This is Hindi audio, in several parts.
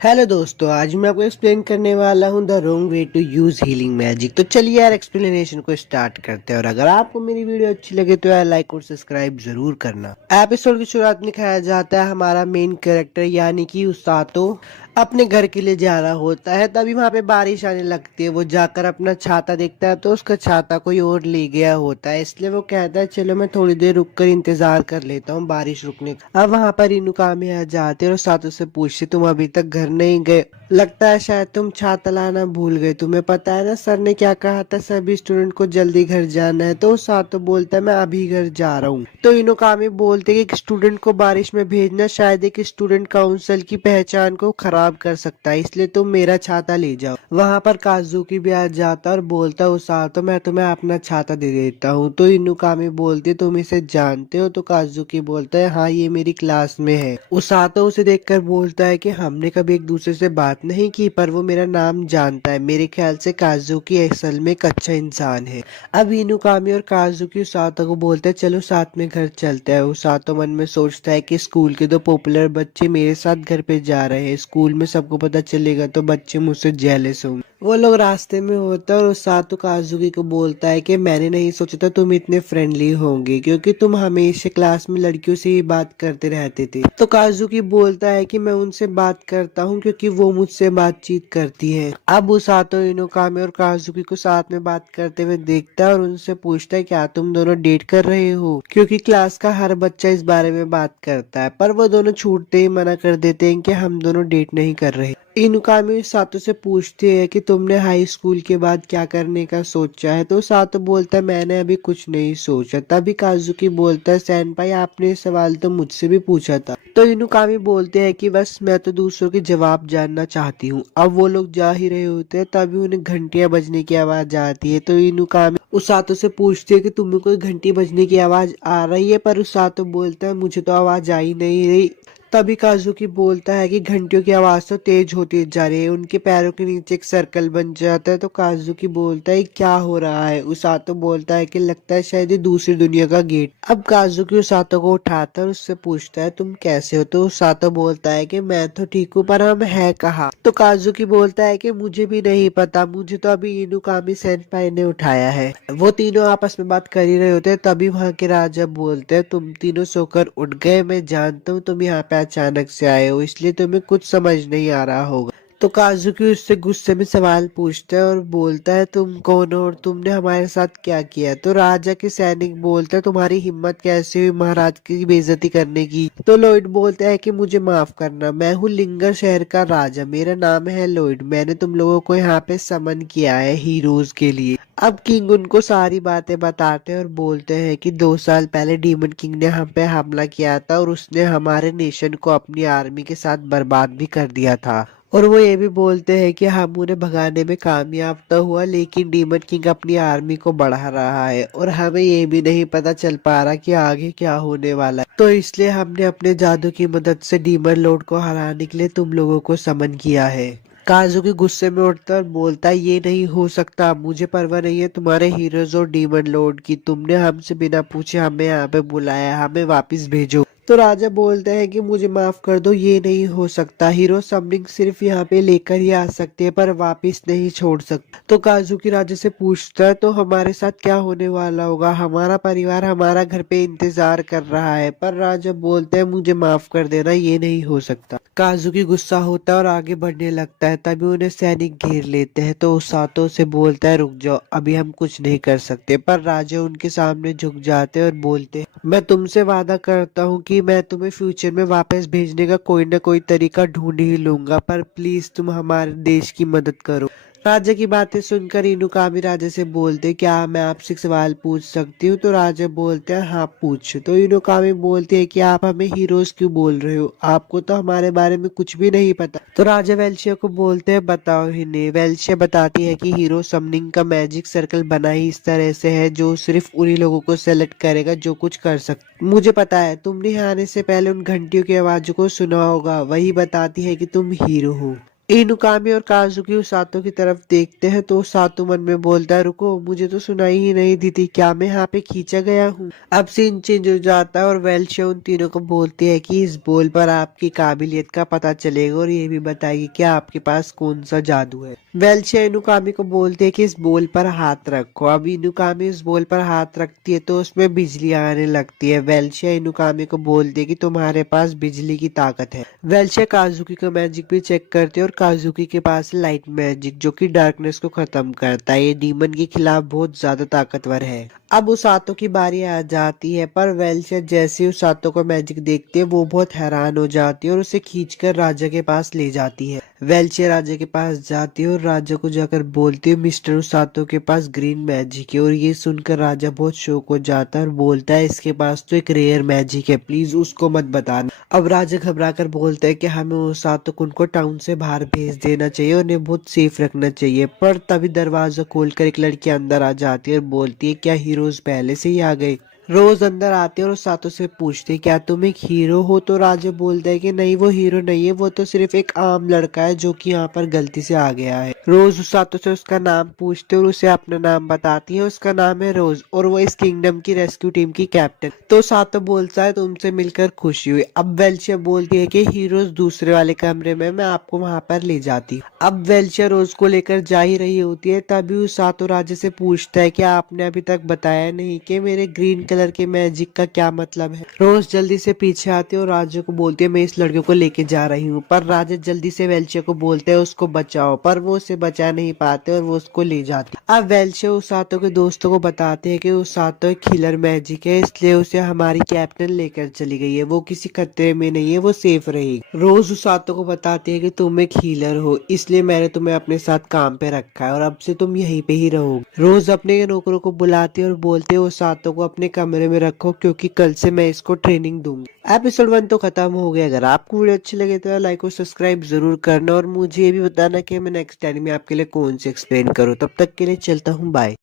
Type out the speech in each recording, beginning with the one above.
हेलो दोस्तों, आज मैं आपको एक्सप्लेन करने वाला हूँ the wrong way to use healing magic. तो चलिए यार एक्सप्लेनेशन को स्टार्ट करते हैं। और अगर आपको मेरी वीडियो अच्छी लगे तो यार लाइक और सब्सक्राइब जरूर करना। एपिसोड की शुरुआत में दिखाया जाता है हमारा मेन कैरेक्टर यानी कि उसातो अपने घर के लिए जा रहा होता है। तभी वहाँ पे बारिश आने लगती है। वो जाकर अपना छाता देखता है तो उसका छाता कोई और ले गया होता है। इसलिए वो कहता है चलो मैं थोड़ी देर रुक कर इंतजार कर लेता हूँ बारिश रुकने का। अब वहाँ पर इनुकामी आ जाते और सातों से पूछते तुम अभी तक घर नहीं गए, लगता है शायद तुम छाता लाना भूल गए। तुम्हें पता है ना सर ने क्या कहा था, सभी स्टूडेंट को जल्दी घर जाना है। तो सातो बोलता है मैं अभी घर जा रहा हूँ। तो इनुकामी बोलते कि एक स्टूडेंट को बारिश में भेजना शायद एक स्टूडेंट काउंसिल की पहचान को खराब कर सकता है, इसलिए तुम मेरा छाता ले जाओ। वहाँ पर काजुकी भी आ जाता और बोलता उसातो मैं तुम्हें अपना छाता दे देता हूँ। तो इनुकामी बोलती तुम इसे जानते हो? तो काजुकी बोलता है हाँ ये मेरी क्लास में है। उसातो उसे देखकर बोलता है कि हमने कभी एक दूसरे से बात नहीं की पर वो मेरा नाम जानता है। मेरे ख्याल से काजुकी असल में एक अच्छा इंसान है। अब इनुकामी और काजुकी उसातो को बोलते हैं चलो साथ में घर चलते हैं। उसातो मन में सोचता है कि स्कूल के दो पॉपुलर बच्चे मेरे साथ घर पे जा रहे हैं, स्कूल में सबको पता चलेगा तो बच्चे मुझसे जेलस होंगे। वो लोग रास्ते में होता है और उसातो काजुकी को बोलता है कि मैंने नहीं सोचा था तुम इतने फ्रेंडली होंगे, क्योंकि तुम हमेशा क्लास में लड़कियों से ही बात करते रहते थे। तो काजुकी बोलता है कि मैं उनसे बात करता हूँ क्योंकि वो मुझसे बातचीत करती है। अब उसातो इनुकामी और काजुकी को साथ में बात करते हुए देखता है और उनसे पूछता है क्या तुम दोनों डेट कर रहे हो, क्योंकि क्लास का हर बच्चा इस बारे में बात करता है। पर वो दोनों छूटते ही मना कर देते हैं कि हम दोनों डेट नहीं कर रहे। इनुकामी सातो से पूछती है कि तुमने हाई स्कूल के बाद क्या करने का सोचा है। तो सातो बोलता है मैंने अभी कुछ नहीं सोचा। तभी काजुकी बोलता है सेनपाई आपने ये सवाल तो मुझसे भी पूछा था। तो इनुकामी बोलते हैं कि बस मैं तो दूसरों के जवाब जानना चाहती हूँ। अब वो लोग जा ही रहे होते हैं तभी उन्हें घंटियां बजने की आवाज आती है। तो इनुकामी उसातो से पूछती है कि तुम्हें कोई घंटी बजने की आवाज आ रही है, पर उसातो बोलता है मुझे तो आवाज आ ही नहीं रही। तभी काजुकी बोलता है कि घंटियों की आवाज तो तेज होती जा रही है। उनके पैरों के नीचे एक सर्कल बन जाता है। तो काजुकी बोलता है क्या हो रहा है? उसातो बोलता है कि लगता है शायद ये दूसरी दुनिया का गेट। अब काजुकी उसातो को उठाता है और उससे पूछता है तुम कैसे हो? तो उसातो बोलता है कि मैं तो ठीक हूँ पर हम है कहाँ? तो काजुकी बोलता है कि मुझे भी नहीं पता, मुझे तो अभी इनुकामी सेनपाई ने उठाया है। वो तीनों आपस में बात कर ही रहे होते हैं तभी वहाँ के राजा बोलते हैं तुम तीनों सोकर उठ गए, मैं जानता हूँ तुम यहाँ पे अचानक से आए हो इसलिए तुम्हें कुछ समझ नहीं आ रहा होगा। तो काजुकी उससे गुस्से में सवाल पूछता है और बोलता है तुम कौन हो और तुमने हमारे साथ क्या किया? तो राजा के सैनिक बोलते हैं तुम्हारी हिम्मत कैसे हुई महाराज की बेइज्जती करने की? तो लॉयड बोलता है कि मुझे माफ करना, मैं हूँ लिंगर शहर का राजा, मेरा नाम है लॉयड, मैंने तुम लोगों को यहाँ पे समन किया है हीरोज के लिए। अब किंग उनको सारी बातें बताते हैं और बोलते हैं कि 2 साल पहले डीमन किंग ने हम पे हमला किया था और उसने हमारे नेशन को अपनी आर्मी के साथ बर्बाद भी कर दिया था। और वो ये भी बोलते हैं कि हम उन्हें भगाने में कामयाब तो हुआ लेकिन डीमन किंग अपनी आर्मी को बढ़ा रहा है और हमें ये भी नहीं पता चल पा रहा कि आगे क्या होने वाला है। तो इसलिए हमने अपने जादू की मदद से डीमन लॉर्ड को हराने के लिए तुम लोगों को समन किया है। काजुकी गुस्से में उठता और बोलता है ये नहीं हो सकता, मुझे परवाह नहीं है तुम्हारे हीरोज और डीमन लॉर्ड की, तुमने हमसे बिना पूछे हमें यहाँ पे बुलाया, हमें वापस भेजो। तो राजा बोलते हैं कि मुझे माफ कर दो, ये नहीं हो सकता, हीरो समनिंग सिर्फ यहाँ पे लेकर ही आ सकते हैं पर वापस नहीं छोड़ सकते। तो काजुकी राजा से पूछता है तो हमारे साथ क्या होने वाला होगा? हमारा परिवार हमारा घर पे इंतजार कर रहा है। पर राजा बोलते हैं मुझे माफ कर देना, ये नहीं हो सकता। काजुकी गुस्सा होता है और आगे बढ़ने लगता है तभी उन्हें सैनिक घेर लेते हैं। तो उसातो से बोलता है रुक जाओ, अभी हम कुछ नहीं कर सकते। पर राजा उनके सामने झुक जाते हैं और बोलते हैं मैं तुमसे वादा करता हूँ कि मैं तुम्हें फ्यूचर में वापस भेजने का कोई ना कोई तरीका ढूंढ ही लूंगा, पर प्लीज तुम हमारे देश की मदद करो। राजा की बातें सुनकर इनुकामी राजा से बोलते क्या मैं आपसे एक सवाल पूछ सकती हूँ? तो राजा बोलते हैं हाँ पूछ। तो इनुकामी बोलते हैं कि आप हमें हीरोज क्यों बोल रहे हो, आपको तो हमारे बारे में कुछ भी नहीं पता। तो राजा वेल्शिया को बोलते हैं बताओ इन्हें। वेल्शिया बताती है कि हीरो समनिंग का मैजिक सर्कल बना ही इस तरह से है जो सिर्फ उन्हीं लोगों को सेलेक्ट करेगा जो कुछ कर सकते। मुझे पता है तुमने यहाँ आने से पहले उन घंटियों की आवाज को सुना होगा, वही बताती है कि तुम हीरो हो। इनुकामी और काजुकी उसातो की तरफ देखते हैं तो उसातो मन में बोलता है, रुको, मुझे तो सुनाई ही नहीं दी थी, क्या मैं यहाँ पे खींचा गया हूँ। अब सीन चेंज हो जाता है और वेल्शे उन तीनों को बोलती है कि इस बोल पर आपकी काबिलियत का पता चलेगा और ये भी बताएगी कि आपके पास कौन सा जादू है। वेल्शे इनुकामी को बोलती है कि इस बोल पर हाथ रखो। अब इनुकामी इस बोल पर हाथ रखती है तो उसमें बिजली आने लगती है। वेल्शे इनुकामी को बोलती है कि तुम्हारे पास बिजली की ताकत है। वेल्शे काजुकी का मैजिक भी चेक करती है और काजुकी के पास लाइट मैजिक जो कि डार्कनेस को खत्म करता है। ये डीमन के खिलाफ बहुत ज्यादा ताकतवर है। अब उसातो की बारी आ जाती है पर वेल्शे जैसे उसातो को मैजिक देखती है वो बहुत हैरान हो जाती है और उसे खींचकर राजा के पास ले जाती है। वेल्शे राजा के पास जाती है और राजा को जाकर बोलती है मिस्टर उसातो के पास ग्रीन मैजिक है। और ये सुनकर राजा बहुत शौक हो जाता है और बोलता है इसके पास तो एक रेयर मैजिक है, प्लीज उसको मत बताना। अब राजा घबरा कर बोलता है कि हमें उसातो उनको टाउन से बाहर भेज देना चाहिए, उन्हें बहुत सेफ रखना चाहिए। पर तभी दरवाजा खोलकर एक लड़की अंदर आ जाती है और बोलती है क्या हीरोज पहले से ही आ गए। रोज अंदर आते हैं और उसातो से पूछते हैं क्या तुम एक हीरो हो। तो राजा बोलता है कि नहीं, वो हीरो नहीं है, वो तो सिर्फ एक आम लड़का है जो कि यहाँ पर गलती से आ गया है। रोज उसातो से उसका नाम पूछते और उसे अपना नाम बताती है। उसका नाम है रोज और वो इस किंगडम की रेस्क्यू टीम की कैप्टन। तो उसातो बोलता है तुमसे मिलकर खुशी हुई। अब वेल्शे बोलती है कि हीरोज दूसरे वाले कमरे में, मैं आपको वहां पर ले जाती हूँ। अब वेल्शे रोज को लेकर जा ही रही होती है तभी उसातो राजा से पूछता है कि आपने अभी तक बताया नहीं कि मेरे ग्रीन कलर के मैजिक का क्या मतलब है। रोज जल्दी से पीछे आती है और राजा को बोलती है मैं इस लड़के को लेके जा रही हूँ। पर राजा जल्दी से वेल्शे को बोलते हैं उसको बचाओ, पर वो उसे बचा नहीं पाते और वो उसको ले जाती। अब वेल्शे उसातो के दोस्तों को बताते हैं कि उसातो एक किलर मैजिक है, इसलिए उसे हमारी कैप्टन लेकर चली गई है, वो किसी खतरे में नहीं है, वो सेफ रहेगी। रोज उसातो को बताती है कि तुम एक हीलर हो, इसलिए मैंने तुम्हें अपने साथ काम पे रखा है और अब से तुम यहीं पे ही रहोगे। रोज अपने नौकरों को बुलाती है और बोलते है उसातो को अपने कमरे में रखो क्योंकि कल से मैं इसको ट्रेनिंग दूंगी। एपिसोड 1 तो खत्म हो गया। अगर आपको वीडियो अच्छी लगे तो लाइक और सब्सक्राइब जरूर करना और मुझे ये भी बताना कि मैं नेक्स्ट टाइम में आपके लिए कौन सी एक्सप्लेन करूँ। तब तक के लिए चलता हूँ, बाय।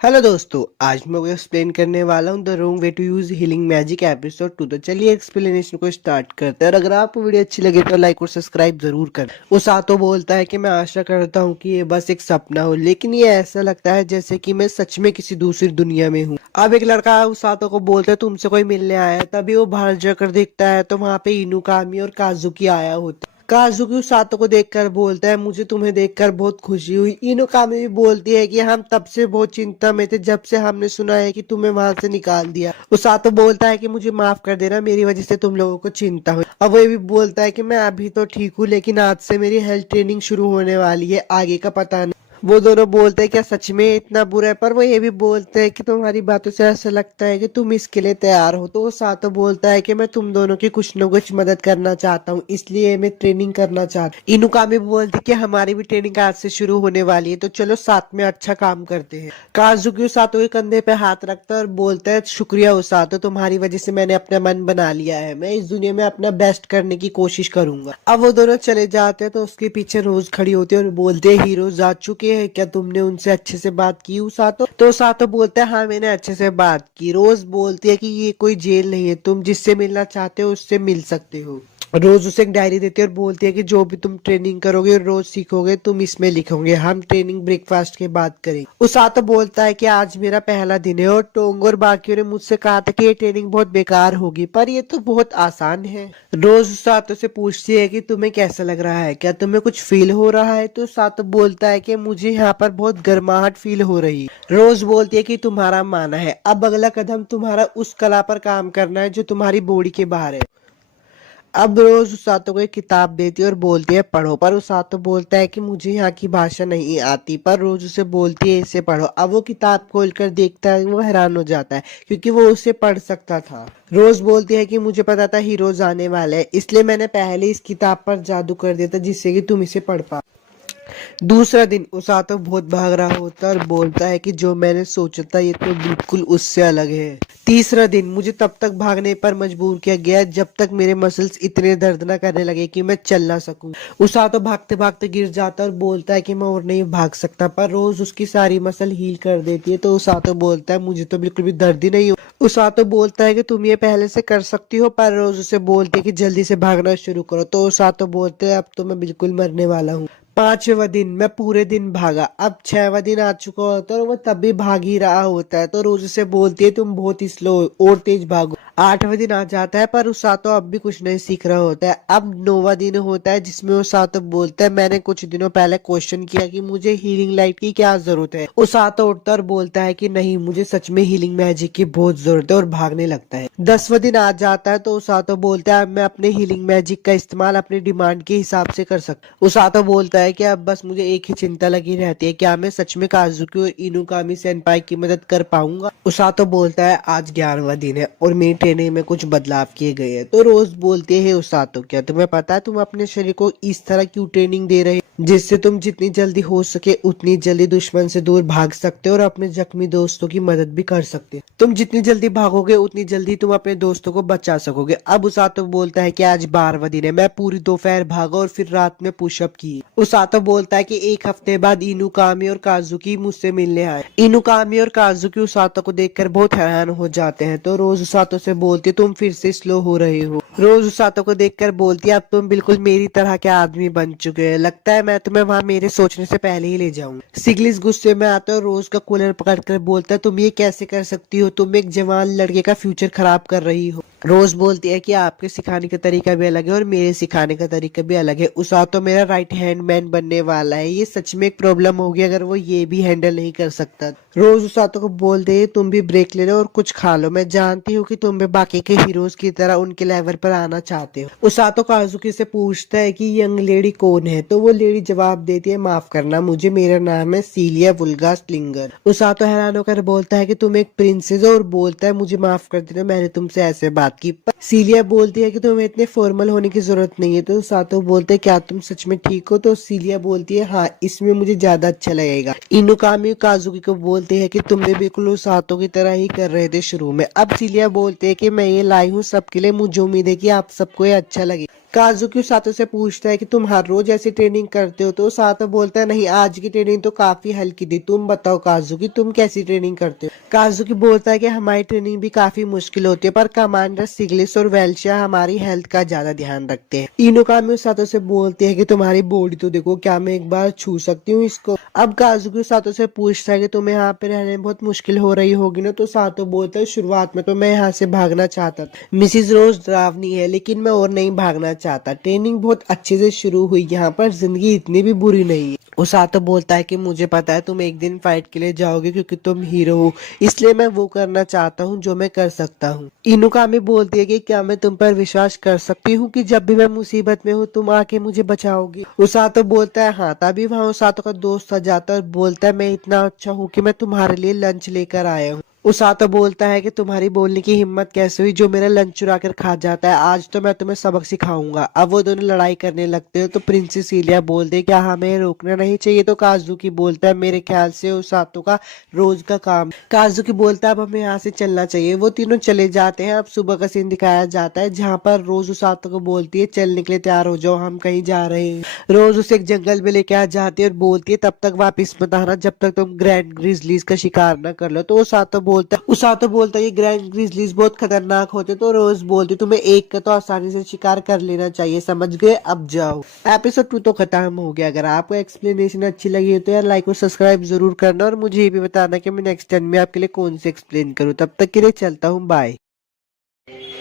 हेलो दोस्तों, आज मैं आपको एक्सप्लेन करने वाला हूँ the wrong way to use healing magic episode 2। तो चलिए एक्सप्लेनेशन को स्टार्ट करते हैं और अगर आपको वीडियो अच्छी लगे तो लाइक और सब्सक्राइब जरूर करें। उसातो बोलता है कि मैं आशा करता हूँ कि ये बस एक सपना हो, लेकिन ये ऐसा लगता है जैसे कि मैं सच में किसी दूसरी दुनिया में हूँ। अब एक लड़का उसातो को बोलता है तुमसे कोई मिलने आया है। तभी वो बाहर जाकर देखता है तो वहाँ पे इनुकामी और काजुकी आया होता है। काजुकी उसातो को देखकर बोलता है मुझे तुम्हें देखकर बहुत खुशी हुई। इनुकामी भी बोलती है कि हम तब से बहुत चिंता में थे जब से हमने सुना है कि तुम्हें वहां से निकाल दिया। उसातो बोलता है कि मुझे माफ कर देना, मेरी वजह से तुम लोगों को चिंता हुई। अब वो भी बोलता है कि मैं अभी तो ठीक हूँ लेकिन आज से मेरी हेल्थ ट्रेनिंग शुरू होने वाली है, आगे का पता नहीं। वो दोनों बोलते हैं क्या सच में इतना बुरा है। पर वो ये भी बोलते हैं कि तुम्हारी बातों से ऐसा लगता है कि तुम इसके लिए तैयार हो। तो वो सातो बोलता है कि मैं तुम दोनों की कुछ न कुछ मदद करना चाहता हूँ, इसलिए मैं ट्रेनिंग करना चाहता हूँ। इनुकामी बोलती कि हमारी भी ट्रेनिंग आज से शुरू होने वाली है, तो चलो साथ में अच्छा काम करते हैं। काजुकी उसातो के कंधे पे हाथ रखता है और बोलता है शुक्रिया उसातो, तुम्हारी वजह से मैंने अपना मन बना लिया है, मैं इस दुनिया में अपना बेस्ट करने की कोशिश करूंगा। अब वो दोनों चले जाते हैं तो उसके पीछे रोज खड़ी होती है और बोलते है हीरो जा चुके है, क्या तुमने उनसे अच्छे से बात की उसातो? तो उसातो बोलता है हाँ मैंने अच्छे से बात की। रोज बोलती है कि ये कोई जेल नहीं है, तुम जिससे मिलना चाहते हो उससे मिल सकते हो। रोज उसे एक डायरी देती है और बोलती है कि जो भी तुम ट्रेनिंग करोगे और रोज सीखोगे तुम इसमें लिखोगे, हम ट्रेनिंग ब्रेकफास्ट के बाद करेंगे। उसातो बोलता है कि आज मेरा पहला दिन है और टोंग और बाकियों ने मुझसे कहा था कि ये ट्रेनिंग बहुत बेकार होगी, पर ये तो बहुत आसान है। रोज उसातो से पूछती है कि तुम्हें कैसा लग रहा है, क्या तुम्हें कुछ फील हो रहा है? तो उसातो बोलता है कि मुझे यहाँ पर बहुत गर्माहट फील हो रही है। रोज बोलती है कि तुम्हारा माना है, अब अगला कदम तुम्हारा उस कला पर काम करना है जो तुम्हारी बॉडी के बाहर है। अब रोज उसातो को एक किताब देती है और बोलती है पढ़ो। पर उसातो बोलता है कि मुझे यहाँ की भाषा नहीं आती, पर रोज उसे बोलती है इसे पढ़ो। अब वो किताब खोलकर देखता है, वो हैरान हो जाता है क्योंकि वो उसे पढ़ सकता था। रोज बोलती है कि मुझे पता था हीरोज आने वाले हैं, इसलिए मैंने पहले इस किताब पर जादू कर दिया था जिससे कि तुम इसे पढ़ पाओ। दूसरा दिन उसातो बहुत भाग रहा होता है और बोलता है कि जो मैंने सोचा था ये तो बिल्कुल उससे अलग है। तीसरा दिन मुझे तब तक भागने पर मजबूर किया गया जब तक मेरे मसल्स इतने दर्द न करने लगे कि मैं चल ना सकूं। उसातो भागते भागते गिर जाता और बोलता है कि मैं और नहीं भाग सकता, पर रोज उसकी सारी मसल हील कर देती है। तो उसातो बोलता है मुझे तो बिल्कुल भी दर्द ही नहीं हो। उसातो बोलता है कि तुम ये पहले से कर सकती हो, पर रोज उसे बोलती है कि जल्दी से भागना शुरू करो। तो उसातो बोलते हैं अब तो मैं बिल्कुल मरने वाला हूँ। पांचवा दिन मैं पूरे दिन भागा। अब छठवां दिन आ चुका होता है और वो तब भी भाग ही रहा होता है। तो रोज उसे बोलती है तुम बहुत ही स्लो हो और तेज भागो। आठवां दिन आ जाता है पर उसातो अब भी कुछ नहीं सीख रहा होता है। अब नौवां दिन होता है जिसमें उसातो बोलता है मैंने कुछ दिनों पहले क्वेश्चन किया कि मुझे हीलिंग लाइट की क्या जरूरत है। उसातो उठता और बोलता है कि नहीं, मुझे सच में हीलिंग मैजिक की बहुत जरूरत है और भागने लगता है। 10वां दिन आ जाता है तो उसातो बोलता है अब मैं अपने हीलिंग मैजिक का इस्तेमाल अपनी डिमांड के हिसाब से कर सकता हूँ। उसातो बोलता है कि अब बस मुझे एक ही चिंता लगी रहती है, क्या मैं सच में काजुकी और इनुकामी सेनपाई की मदद कर पाऊंगा। उसातो बोलता है आज 11वां दिन है और मेरी ट्रेनिंग में कुछ बदलाव किए गए हैं। तो रोज बोलते हैं उसातो क्या तुम्हें पता है तुम अपने शरीर को इस तरह क्यों ट्रेनिंग दे रहे हो जिससे तुम जितनी जल्दी हो सके उतनी जल्दी दुश्मन से दूर भाग सकते हो और अपने जख्मी दोस्तों की मदद भी कर सकते हो। तुम जितनी जल्दी भागोगे उतनी जल्दी तुम अपने दोस्तों को बचा सकोगे। अब उसातो बोलता है कि आज 12वां दिन है, मैं पूरी दोपहर भागा और फिर रात में पुशअप की। उसातो बोलता है कि एक हफ्ते बाद इनुकामी और काजुकी मुझसे मिलने आए। इनुकामी और काजुकी उसातो को देखकर बहुत हैरान हो जाते हैं। तो रोज उसातो से बोलती तुम फिर से स्लो हो रहे हो। रोज उसातो को देखकर बोलती है अब तुम बिल्कुल मेरी तरह के आदमी बन चुके हैं, लगता है मैं तुम्हें वहाँ मेरे सोचने से पहले ही ले जाऊं। सिगलिस गुस्से में आता है और रोज का कूलर पकड़कर बोलता है तुम ये कैसे कर सकती हो, तुम एक जवान लड़के का फ्यूचर खराब कर रही हो। रोज बोलती है कि आपके सिखाने का तरीका भी अलग है और मेरे सिखाने का तरीका भी अलग है। उसातो मेरा राइट हैंड मैन बनने वाला है, ये सच में एक प्रॉब्लम होगी अगर वो ये भी हैंडल नहीं कर सकता। रोज उसातो को बोलते है तुम भी ब्रेक ले लो और कुछ खा लो, मैं जानती हूँ कि तुम भी बाकी के हीरोज की तरह उनके लेवल पर आना चाहते हो। उसातो काजुकी से पूछता है कि यंग लेडी कौन है। तो वो लेडी जवाब देती है माफ करना मुझे, मेरा नाम है सीलिया वुल्गा स्लिंगर। उसातो हैरान होकर बोलता है कि तुम एक प्रिंसेस हो और बोलता है मुझे माफ कर देना, मैंने तुमसे ऐसे बात की। पर सीलिया बोलती है कि तुम्हें इतने फॉर्मल होने की जरूरत नहीं है। तो उसातो बोलते है क्या तुम सच में ठीक हो। तो सीलिया बोलती है हाँ, इसमें मुझे ज्यादा अच्छा लगेगा। इनुकामी काजुकी को बोलते हैं कि तुम भी बिल्कुल उसातो की तरह ही कर रहे थे शुरू में। अब सीलिया बोलते है कि मैं ये लाई हूँ सबके लिए, मुझे उम्मीद है कि आप सबको ये अच्छा लगे। काजुकी उसातो से पूछता है कि तुम हर रोज ऐसी ट्रेनिंग करते हो। तो उसातो बोलता है नहीं, आज की ट्रेनिंग तो काफी हल्की थी, तुम बताओ काजुकी तुम कैसी ट्रेनिंग करते हो। काजुकी बोलता है कि हमारी ट्रेनिंग भी काफी मुश्किल होती है, पर कमांडर सिगलिस और वेल्शिया हमारी हेल्थ का ज्यादा ध्यान रखते हैं। इनुकामी उसातो से बोलते हैं कि तुम्हारी बॉडी तो देखो, क्या मैं एक बार छू सकती हूँ इसको। अब काजुकी उसातो से पूछता है कि तुम्हें यहाँ पे रहने में बहुत मुश्किल हो रही होगी ना। तो उसातो बोलता है शुरुआत में तो मैं यहाँ से भागना चाहता था, मिसिज रोज डरावनी है, लेकिन मैं और नहीं भागना चाहता। ट्रेनिंग बहुत अच्छे से शुरू हुई, यहाँ पर जिंदगी इतनी भी बुरी नहीं है। उसातो बोलता है कि मुझे पता है तुम एक दिन फाइट के लिए जाओगे क्योंकि तुम हीरो हो, इसलिए मैं वो करना चाहता हूँ जो मैं कर सकता हूँ। इनुकामी बोलती है कि क्या मैं तुम पर विश्वास कर सकती हूँ कि जब भी मैं मुसीबत में हूँ तुम आके मुझे बचाओगी। उसातो बोलता है हाँ। तभी वहाँ उसातो का दोस्त आ जाता है और बोलता है मैं इतना अच्छा हूँ कि मैं तुम्हारे लिए लंच लेकर आया हूँ। उसातो बोलता है कि तुम्हारी बोलने की हिम्मत कैसे हुई जो मेरा लंच चुरा कर खा जाता है, आज तो मैं तुम्हें सबक सिखाऊंगा। अब वो दोनों लड़ाई करने लगते हैं। तो प्रिंसेस सीलिया बोलते हैं क्या हमें रोकना नहीं चाहिए। तो काजुकी बोलता है मेरे ख्याल से उसातो का रोज का काम। काजुकी बोलता है अब हमें यहाँ से चलना चाहिए। वो तीनों चले जाते हैं। अब सुबह का सीन दिखाया जाता है जहाँ पर रोज उसातो को बोलती है चलने के लिए तैयार हो जाओ, हम कहीं जा रहे हैं। रोज उसे एक जंगल में लेके आ जाती है और बोलती है तब तक वापिस मत आना जब तक तुम ग्रैंड ग्रिजलीज का शिकार न कर लो। तो उसातो बोलता है ये ग्रैंड ग्रिजलीज बहुत खतरनाक होते। तो रोज बोलती तुम्हें एक का तो आसानी से शिकार कर लेना चाहिए, समझ गए, अब जाओ। एपिसोड 2 तो खत्म हो गया। अगर आपको एक्सप्लेनेशन अच्छी लगी हो तो यार लाइक और सब्सक्राइब जरूर करना और मुझे ये भी बताना कि मैं नेक्स्ट टाइम में आपके लिए कौन से एक्सप्लेन करूँ। तब तक के लिए चलता हूँ, बाय।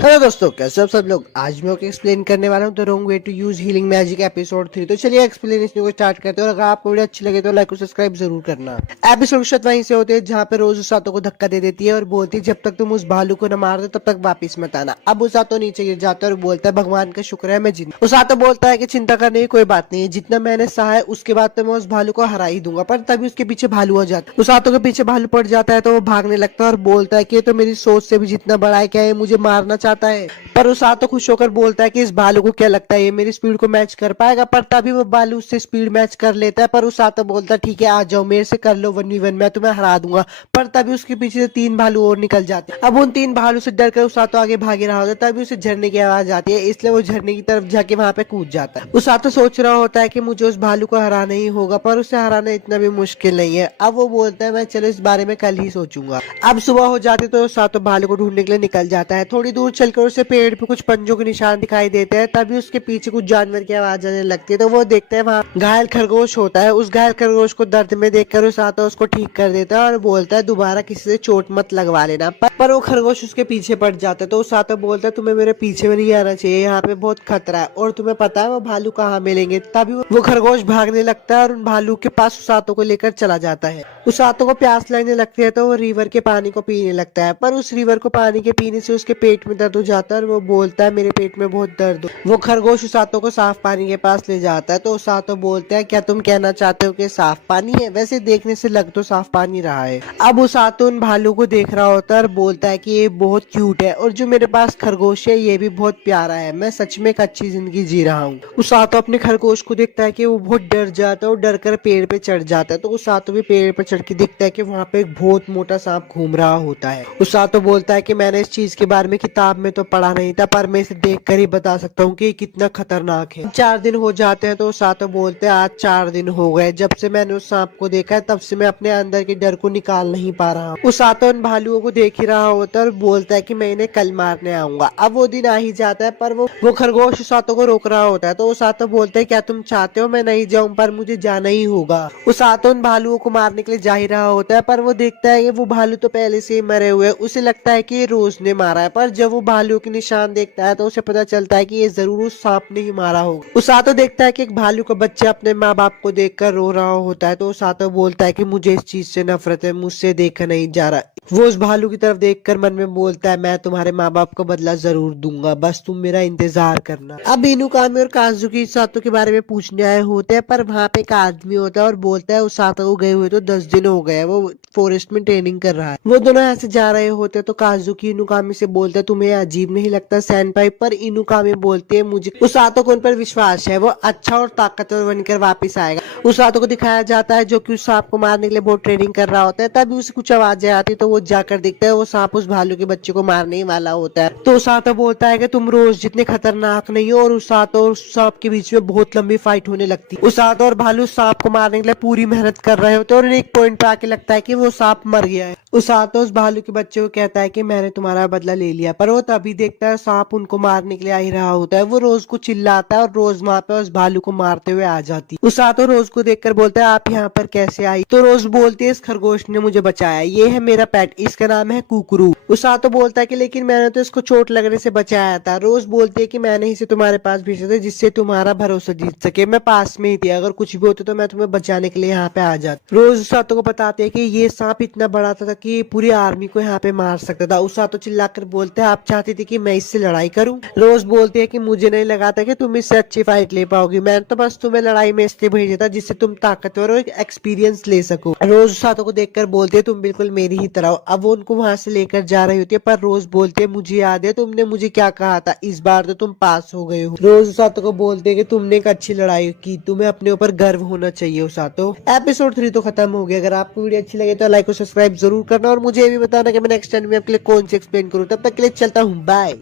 हेलो दोस्तों, कैसे आप सब लोग। आज मैं आपको एक्सप्लेन करने वाला हूँ the wrong way to use healing magic episode 3। तो चलिए एक्सप्लेनेशन को स्टार्ट करते हैं और अगर आपको वीडियो अच्छी लगे तो लाइक और सब्सक्राइब जरूर करना। एपिसोड शुरुआत वहीं से होते हैं जहाँ पे रोज उसातो को धक्का दे देती है और बोलती है जब तक तुम उस भालू को न मार दो तब तक वापिस मत आना। अब उसातो नीचे गिर जाता है और बोलता है भगवान का शुक्र है मैं जिंदा। उसातो बोलता है कि चिंता करने की कोई बात नहीं है, जितना मैंने सहा है उसके बाद तो मैं उस भालू को हरा ही दूंगा। पर तभी उसके पीछे भालू आ जाता है। उसातो के पीछे भालू पड़ जाता है तो वो भागने लगता है और बोलता है कि तो मेरी सोच से भी जितना बड़ा है, क्या है मुझे मारना चाहता है। पर उसातो खुश होकर बोलता है कि इस भालू को क्या लगता है ये मेरी स्पीड को मैच कर पाएगा, पर तभी वो भालू उससे स्पीड मैच कर लेता है। पर उसातो बोलता है ठीक है आ जाओ मेरे से कर लो 1v1, मैं तुम्हें हरा दूंगा। पर तभी उसके पीछे से 3 भालू और निकल जाते हैं। अब उन 3 भालू से डरकर उसातो आगे भाग रहा होता है, तभी उसे झरने की आवाज आती है, इसलिए वो झरने की तरफ जाके वहां पे कूद जाता है। उसातो सोच रहा होता है कि मुझे उस भालू को हराना ही होगा, पर उसे हराना इतना भी मुश्किल नहीं है। अब वो बोलता है मैं चलो इस बारे में कल ही सोचूंगा। अब सुबह हो जाती तो उसातो भालू को ढूंढने के लिए निकल जाता है। थोड़ी दूर चलकर उसे पेड़ पे कुछ पंजों के निशान दिखाई देते हैं, तभी उसके पीछे कुछ जानवर की आवाज आने लगती है। तो वो देखते हैं वहाँ घायल खरगोश होता है। उस घायल खरगोश को दर्द में देखकर उसातो उसको ठीक कर देता है और बोलता है दोबारा किसी से चोट मत लगवा लेना। पर वो खरगोश उसके पीछे पड़ जाता है। तो उसातो बोलता है तुम्हें मेरे पीछे में नहीं आना चाहिए, यहाँ पे बहुत खतरा है और तुम्हें पता है वो भालू कहाँ मिलेंगे। तभी वो खरगोश भागने लगता है और उन भालू के पास उसातो को लेकर चला जाता है। उसातो को प्यास लगने लगती है तो वो रिवर के पानी को पीने लगता है, पर उस रिवर को पानी के पीने से उसके पेट में दर्द हो जाता है और वो बोलता है मेरे पेट में बहुत दर्द हो। वो खरगोश उसातो को साफ पानी के पास ले जाता है। तो उसातो बोलता है क्या तुम कहना चाहते हो कि साफ पानी है? वैसे देखने से लग तो साफ पानी रहा है। अब उसातो उन भालू को देख रहा होता है और बोलता है कि ये बहुत क्यूट है और जो मेरे पास खरगोश है ये भी बहुत प्यारा है, मैं सच में एक अच्छी जिंदगी जी रहा हूँ। उसातो अपने खरगोश को देखता है कि वो बहुत डर जाता है और डर कर पेड़ पे चढ़ जाता है। तो उसातो भी पेड़ पर चढ़ के देखता है कि वहाँ पे एक बहुत मोटा सांप घूम रहा होता है। उसातो बोलता है कि मैंने इस चीज के बारे में किताब में तो पढ़ा नहीं था, पर मैं इसे देख कर ही बता सकता हूँ कि ये कितना खतरनाक है। 4 दिन हो जाते हैं तो उसातो बोलते हैं आज 4 दिन हो गए जब से मैंने उस सांप को देखा है, तब से मैं अपने अंदर के डर को निकाल नहीं पा रहा हूँ। उसातो उन भालुओं को देख ही रहा होता है और बोलता है कि मैं इन्हें कल मारने आऊंगा। अब वो दिन आ ही जाता है, पर वो खरगोश उसातो को रोक रहा होता है। तो उसातो बोलते है क्या तुम चाहते हो मैं नहीं जाऊं, पर मुझे जाना ही होगा। उसातो उन भालुओं को मारने के लिए जा ही रहा होता है, पर वो देखता है कि वो भालू तो पहले से ही मरे हुए। उसे लगता है कि ये रोज ने मारा है, पर जब वो भालू के निशान देखता है तो उसे पता चलता है कि ये जरूर उस सांप ने ही मारा होगा। उसातो देखता है कि एक भालू का बच्चा अपने माँ बाप को देखकर रो रहा होता है। तो उसातो बोलता है कि मुझे इस चीज से नफरत है, मुझसे देखा नहीं जा रहा। वो उस भालू की तरफ देखकर मन में बोलता है मैं तुम्हारे माँ बाप को बदला जरूर दूंगा, बस तुम मेरा इंतजार करना। अब इनुकामी और काजुकी उसातो के बारे में पूछने आए होते हैं, पर वहाँ पे एक आदमी होता है और बोलता है उसातो को गए हुए तो 10 दिन हो गए, वो फॉरेस्ट में ट्रेनिंग कर रहा है। वो दोनों ऐसे जा रहे होते हैं तो काजुकी इनुकामी से बोलता है तुम्हें अजीब नहीं लगता सैनपाई? पर इनुकामी बोलती है मुझे उसातो को उन पर विश्वास है, वो अच्छा और ताकतवर बनकर वापस आएगा। उसातो को दिखाया जाता है जो कि उस सांप को मारने के लिए बहुत ट्रेनिंग कर रहा होता है। तभी उसे कुछ आवाजें आती तो वो जाकर देखता है वो सांप उस भालू के बच्चे को मारने ही वाला होता है। तो उसातो बोलता है कि तुम रोज जितने खतरनाक नहीं हो, और उसातो और सांप के बीच में बहुत लंबी फाइट होने लगती है। उसातो और भालू सांप को मारने के लिए पूरी मेहनत कर रहे होते हैं और एक पॉइंट पे आके लगता है कि वो सांप मर गया है। उसातो उस भालू के बच्चे को कहता है कि मैंने तुम्हारा बदला ले लिया, पर वो तभी देखता है सांप उनको मारने के लिए आ ही रहा होता है। वो रोज को चिल्लाता है और रोज वहाँ पे उस भालू को मारते हुए आ जाती। उसातो रोज को देखकर बोलता है आप यहाँ पर कैसे आई? तो रोज बोलती है इस खरगोश ने मुझे बचाया, ये है मेरा पेट, इसका नाम है कुकरू। उसातो बोलता है कि लेकिन मैंने तो इसको चोट लगने से बचाया था। रोज बोलती है कि मैंने ही इसे तुम्हारे पास भेजा था जिससे तुम्हारा भरोसा जीत सके, मैं पास में ही थी, अगर कुछ भी होता तो मैं तुम्हें बचाने के लिए यहाँ पे आ जाती। रोज उसातो को बताते है कि ये सांप इतना बड़ा था कि पूरी आर्मी को यहाँ पे मार सकता था। उसातो चिल्लाकर बोलते हैं आप चाहती थी कि मैं इससे लड़ाई करूं? रोज बोलती है कि मुझे नहीं लगा था कि तुम इससे अच्छी फाइट ले पाओगी, मैंने तो बस तुम्हें लड़ाई में इसलिए भेजा था जिससे तुम ताकतवर और एक्सपीरियंस ले सको। रोज उसातो को देखकर बोलती है तुम बिल्कुल मेरी ही तरह हो। अब वो उनको वहां से लेकर जा रही होती है, पर रोज बोलती है मुझे याद है तुमने मुझे क्या कहा था, इस बार तो तुम पास हो गए हो। रोज उसातो को बोलते है कि तुमने एक अच्छी लड़ाई की, तुम्हें अपने ऊपर गर्व होना चाहिए उसातो। एपिसोड 3 तो खत्म हो गया। अगर आपको वीडियो अच्छी लगे तो लाइक और सब्सक्राइब जरूर करना और मुझे ये भी बताना कि मैं नेक्स्ट टाइम में आपके लिए कौन सी एक्सप्लेन करूँ। तब तक के लिए चलता हूँ, बाय।